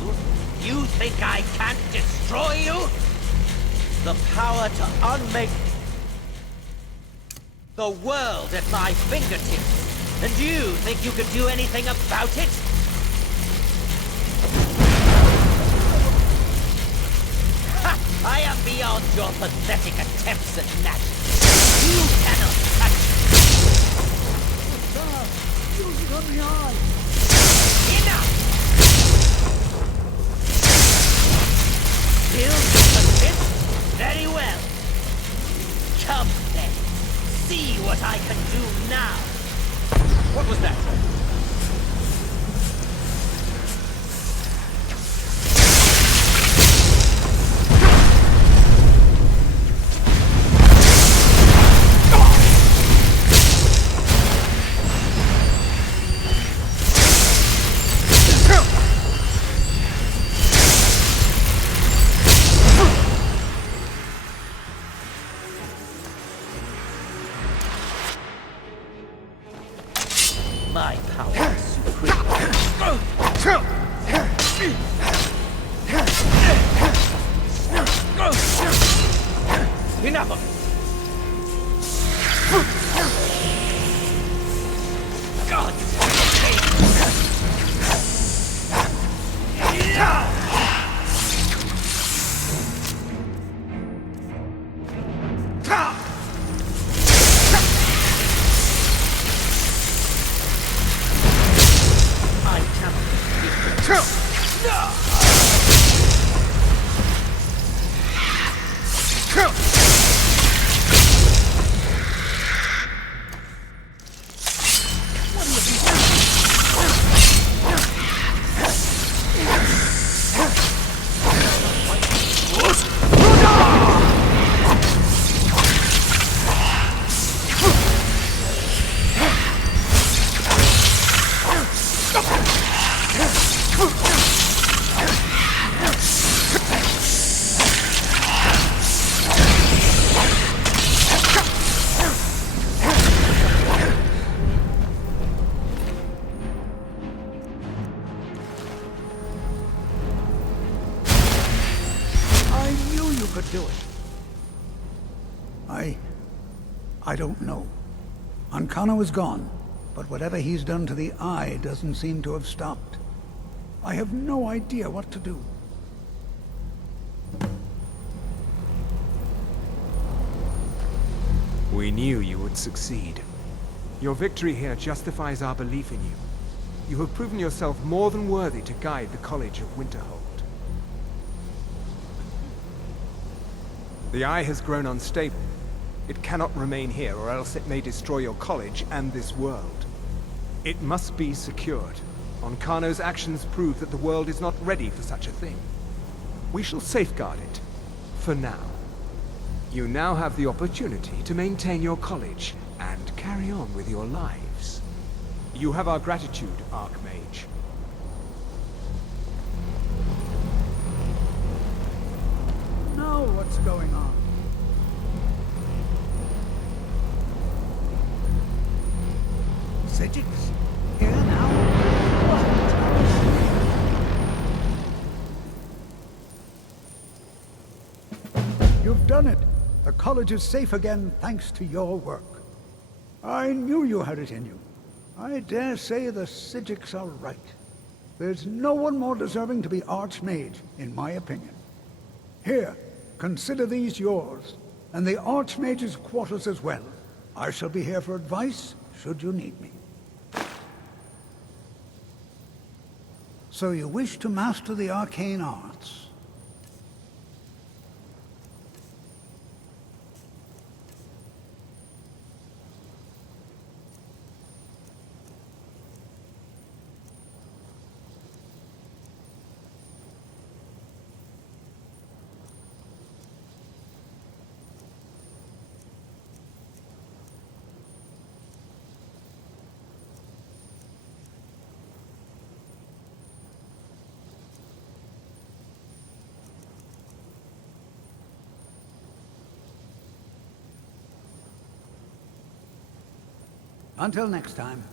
You think I can't destroy you? The power to unmake the world at my fingertips. And you think you can do anything about it? Ha! I am beyond your pathetic attempts at magic. You cannot touch me. Use it on the eye! Enough! Still persist? Very well. Come then. See what I can do now. What was that? My power is supreme. Enough of it! God! could do it. I don't know. Ancano is gone, but whatever he's done to the Eye doesn't seem to have stopped. I have no idea what to do. We knew you would succeed. Your victory here justifies our belief in you. You have proven yourself more than worthy to guide the College of Winterhold. The Eye has grown unstable. It cannot remain here, or else it may destroy your college and this world. It must be secured. Ancano's actions prove that the world is not ready for such a thing. We shall safeguard it, for now. You now have the opportunity to maintain your college and carry on with your lives. You have our gratitude, Archmage. Now what's going on? Sigix? Here now? You've done it! The college is safe again thanks to your work. I knew you had it in you. I dare say the Sigix are right. There's no one more deserving to be Archmage, in my opinion. Here, consider these yours, and the Archmage's quarters as well. I shall be here for advice, should you need me. So you wish to master the arcane arts? Until next time.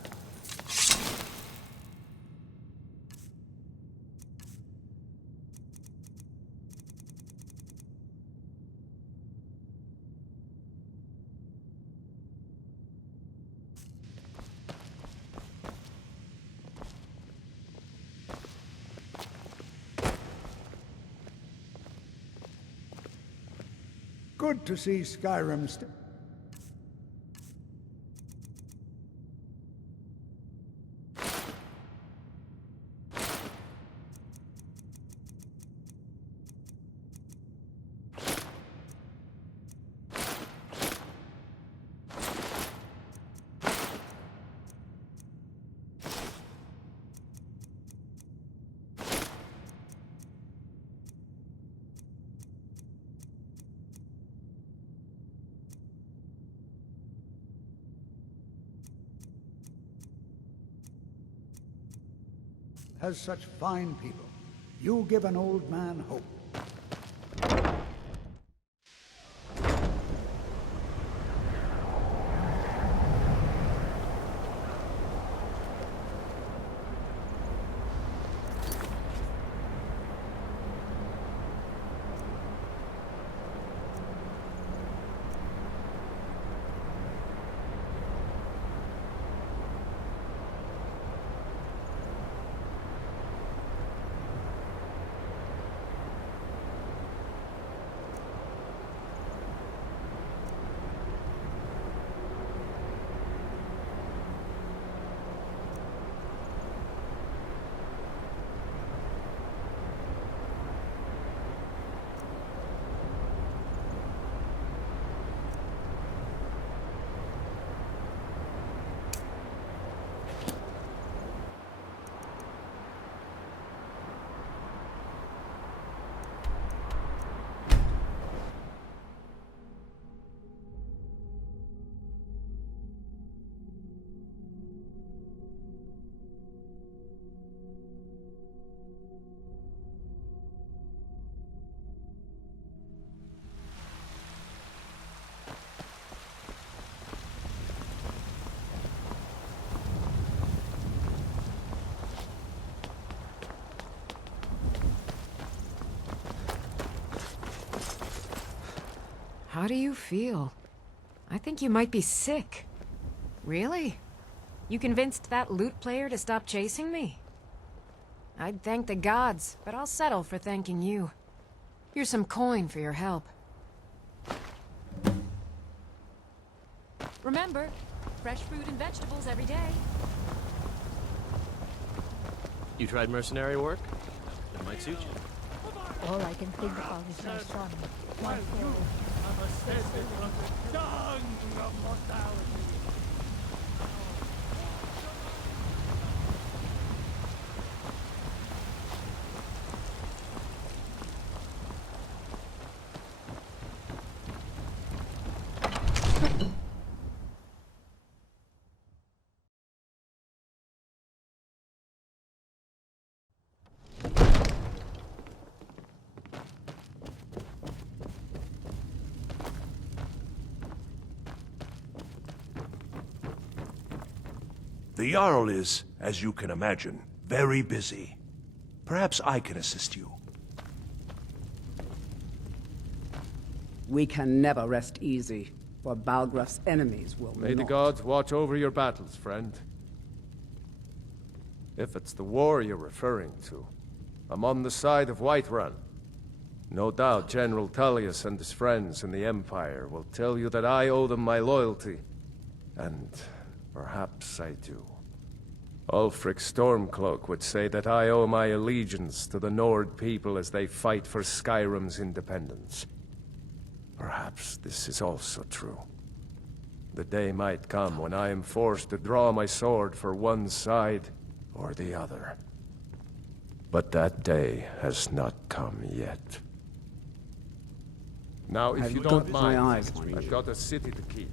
Good to see Skyrim has such fine people. You give an old man hope. How do you feel? I think you might be sick. Really? You convinced that lute player to stop chasing me? I'd thank the gods, but I'll settle for thanking you. Here's some coin for your help. Remember, fresh fruit and vegetables every day. You tried mercenary work? It might suit you. All I can think about is my son. My soul. I'm ascended from the dung of mortality. The Jarl is, as you can imagine, very busy. Perhaps I can assist you. We can never rest easy, for Balgraf's enemies will May the not. gods watch over your battles, friend. If it's the war you're referring to, I'm on the side of Whiterun. No doubt General Tullius and his friends in the Empire will tell you that I owe them my loyalty. And perhaps I do. Ulfric Stormcloak would say that I owe my allegiance to the Nord people as they fight for Skyrim's independence. Perhaps this is also true. The day might come when I am forced to draw my sword for one side or the other. But that day has not come yet. Now, if you don't mind, I've got a city to keep.